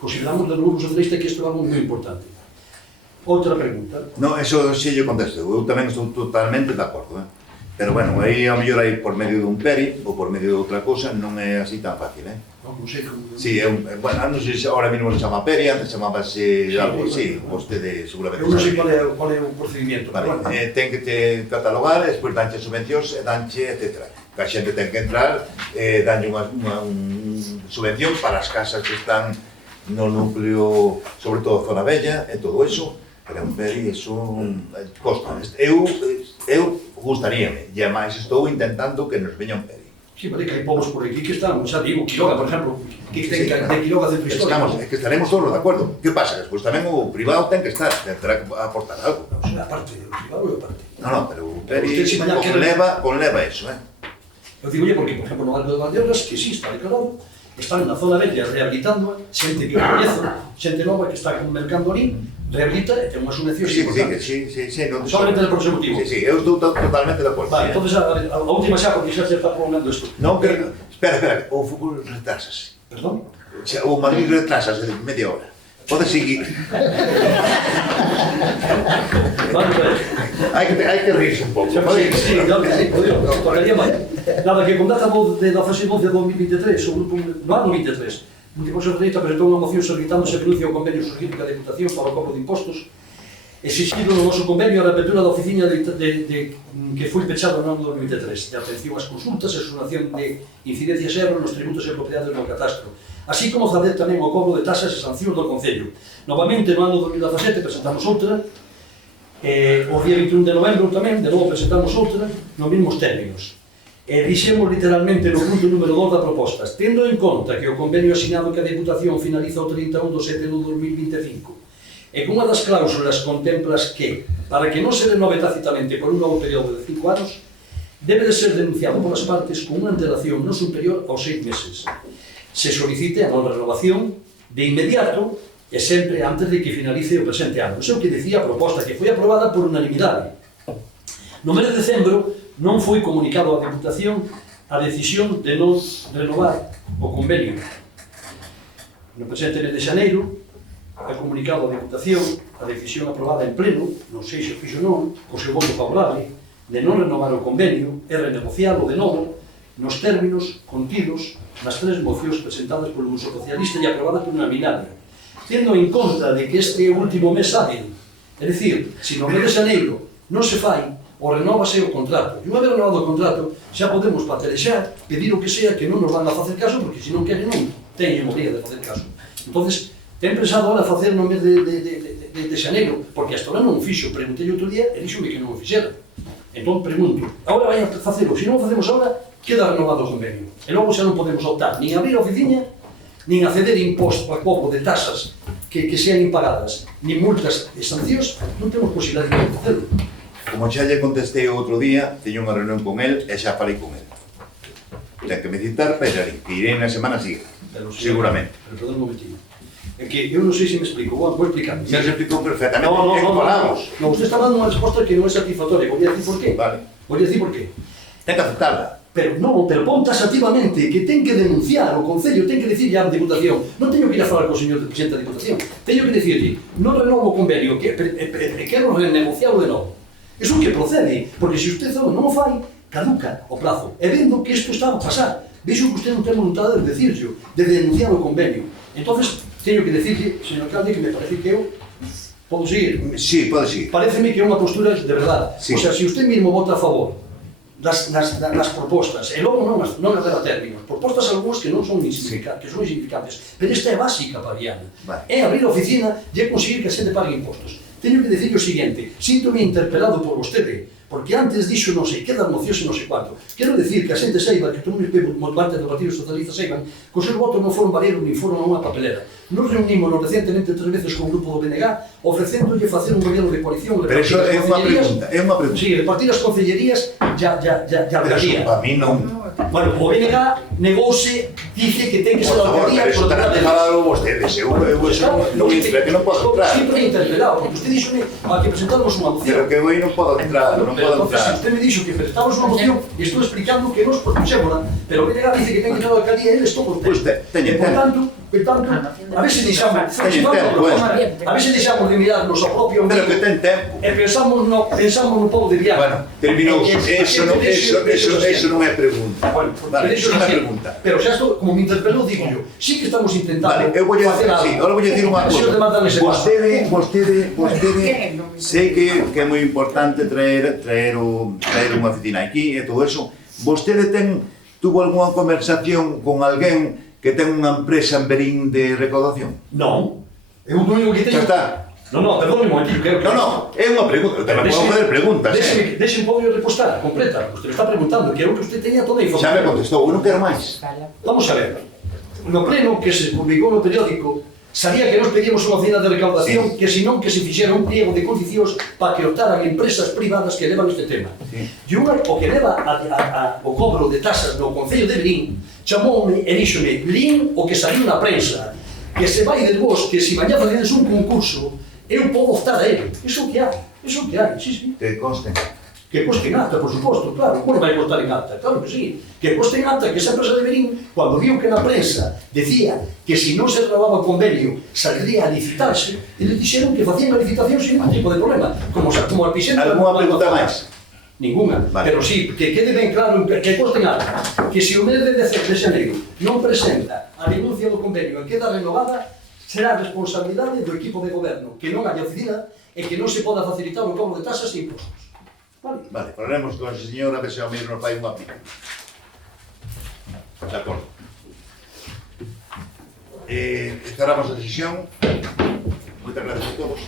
Consideramos do Grupo Socialista que isto é algo moi importante. Outra pregunta. Non, eso sí lle contesto, eu tamén estou totalmente de acordo. Pero bueno, aí ao mellor aí por medio dun PERI ou por medio de outra cosa non é así tan fácil, Non sei como... Sí, bueno, non sei se ahora mismo se chama PERI, antes chamábase algo así, vostede seguramente Eu non sei sabe. qual é o procedimento. Vale, ten que te catalogar, despois danche subvencións, danche, etc. Que a xente ten que entrar, danlle unha subvención para as casas que están no núcleo, sobre todo zona bella, e todo eso, pero un PERI, eso costa. Eu gustaríame, e ademais estou intentando que nos veña un PERI. Sí, vale, que hai povos por aquí que están, xa digo, Quiroga, por exemplo, que ten de Quiroga centro histórico. É que estaremos todos de acordo. Que pasa? Despois tamén o privado ten que estar, terá que aportar algo. O sea, aparte, o privado e aparte. No, pero o PERI Usted, si mañana conleva eso, Eu digo, porque, por exemplo, no Barrio de Valdeorras, que sí está declarado, están na zona bella rehabilitando, xente que coñezo, xente nova que está mercando ali, rehabilita e ten unha subvención importante. Sí, non Solamente por ese motivo. Sí, eu estou totalmente de acordo. Vale, entonces a última xa, porque xa se está prolongando isto. Non, pero, espera, o fútbol retrasase. Perdón? O Madrid retrasase de media hora. Podes seguir. Vale, Hai que rirse un pouco. sí, tocaría máis. Nada, que con data da fase 12 de 2023, o grupo, no ano 23, o Grupo Socialista presentou unha moción solicitando se pronuncie o convenio suscrito ca Deputación para o cobro de impostos, exigido no noso convenio a reapertura da oficina que foi pechado no ano 2023, de atención ás consultas e solución de incidencias e erros nos tributos e propiedades do catastro, así como facer tamén o cobro de tasas e sancións do Concello. Novamente, no ano 2017 presentamos outra, o día 21 de novembro tamén, de novo presentamos outra, nos mesmos términos. E dixemos literalmente no punto número 2 da propostas, tendo en conta que o convenio asinado que a Deputación finaliza o 31 de 7 de 2025 e que unha das cláusulas contemplas que, para que non se renove tácitamente por un novo período de 5 anos, debe de ser denunciado polas partes con unha antelación non superior aos 6 meses. Se solicite a non renovación de inmediato e sempre antes de que finalice o presente ano. Iso é o que decía a proposta, que foi aprobada por unanimidade. No mes de decembro non foi comunicado á Deputación a decisión de non renovar o convenio. No presente mes de xaneiro, ha comunicado a Deputación a decisión aprobada en pleno, non sei se fixo non, co seu voto favorable, de non renovar o convenio e renegocialo de novo nos términos contidos nas 3 mocións presentadas polo Grupo Socialista e aprobadas por unanimidade, tendo en conta de que este último mes hábil, é dicir, se no mes de xaneiro non se fai, o renovase o contrato. E unha vez renovado o contrato, xa podemos paterexar, pedir o que sea que non nos van a facer caso, porque se non queren non teñen obriga de facer caso. Entonces, ten pensado ahora facer no mes de xaneiro, porque hasta ahora non o fixo. Preguntei outro día e díxome que non o fixera. Entón, pregunto, agora vai a facelo. Se non o facemos agora, queda renovado o convenio. E logo xa non podemos optar nin a abrir a oficina, nin a ceder imposto a copo de tasas que sean impagadas, nin multas e sancións, non temos posibilidade de facelo. Como xa lle contestei outro día, teño unha reunión con el e xa falei con el. Ten que me citar para ir ali, que irei na semana siguiente, seguramente. Pero perdón un momentinho. É que eu non sei se me explico, vou explicar. Xa se explicou perfectamente, No, falamos. no, usted está dando unha resposta que non é satisfactoria, voy a decir por qué. Vale. Voy a decir por qué. Ten que aceptarla. Pero pon taxativamente que ten que denunciar o Concello, ten que decirle á Deputación, non teño que ir a falar co señor presidente da Deputación, teño que decirle, non renovo o convenio, que quero renegociarlo de novo. Iso que procede, porque se usted non o fai, caduca o plazo. E vendo que isto está a pasar, vexo que usted non ten voluntade de decirlo, de denunciar o convenio. Entonces, teño que decirle, señor alcalde, que me parece que eu podo seguir. Sí, pode seguir. Pareceme que é unha postura de verdade. Sí. O sea, se usted mismo vota a favor das propostas, e logo non as leva a término, propostas algúns que non son insignificantes, pero esta é básica para Viana. Vale. É abrir a oficina e é conseguir que a xente pague impostos. Teño que decir o seguinte, síntome interpelado por vostede, porque antes dixo non sei que das mocións e non sei cuánto. Quero decir que a xente saiba, que todo o parte do Partido Socialista saiban, que os seus votos non foron vareros ni foron a unha papelera. Nos reunimos recientemente 3 veces con o grupo do BNG, ofrecéndolle facer un gobierno de coalición. Pero iso é unha pregunta, é unha pregunta. Sí, repartir as concellerías ya Pero alcaldía. para mí non. Bueno, o BNG negouse, dice que ten que ser Por favor, alcaldía. pero iso terán que falalo vostedes. Eu non entro, que non podo entrar. Sempre interpelado, porque usted dixo a que presentamos unha moción. Pero que hoy non podo entrar, non Pero podo entonces, entrar. usted me dixo que presentamos unha moción e estou explicando que nos propuxémola, pero o BNG dice que ten que ser a alcaldía e eles todos Pois teñen. Por tanto, Por tanto, a ver se deixamos, Teñen tempo, a ver se deixamos de mirarnos ao propio Pero ombligo que ten tempo. e pensamos no povo de viaje. Bueno, terminou. Eso non é pregunta. Bueno, Vale, eso non é así. pregunta. Pero xa isto, como me interpelou, digo yo, sí que estamos intentando Vale, eu vou facer decir, algo. sí, ahora vou decir unha Señor de Manzanares, cosa. Vostede, sei que é moi importante traer unha oficina aquí e todo eso. Vostede tuvo algunha conversación con alguén que ten unha empresa en Verín de recaudación? Non, eu o único que teño... Xa está. Non, perdón un momentito, creo que... No, é unha pregunta, tamén podo fazer preguntas, Deixe un pouco respostar, completa, usted me está preguntando, quero que usted teña toda a información. Xa me contestou, eu non quero máis. Vamos a ver, no pleno que se publicou no periódico, sabía que nos pedíamos unha oficina de recaudación Sí. que senón que se fixera un pliego de condicións para que optaran empresas privadas que levan este tema. Sí. E unha, o que leva o cobro de tasas no Concello de Verín, chamoume e díxome, lín o que saliu na prensa, que se vai del vos, que se mañá facedes un concurso, eu podo optar a ele. Iso que hai, sí, sí. Que conste. Que coste en acta, por suposto, claro, como vai costar en acta? Claro que sí, que coste en acta que esa empresa de Verín, cuando viu que na prensa decía que si non se renovaba o convenio saldría a licitarse, eles dixeron que facían a licitación sin ningún tipo de problema, como a Pixenta... Algúna pregunta máis? Ninguna, Vale. pero sí, que quede ben claro que coste en acta, que se o mes de xaneiro non presenta a denuncia do convenio e queda renovada, será responsabilidade do equipo de goberno que non haya oficina e que non se poda facilitar o cobro de tasas e impostos. Vale, falaremos con ese señor a ver se ao menos nos fai unha pica. De acordo. Cerramos a sesión. Moitas gracias a todos.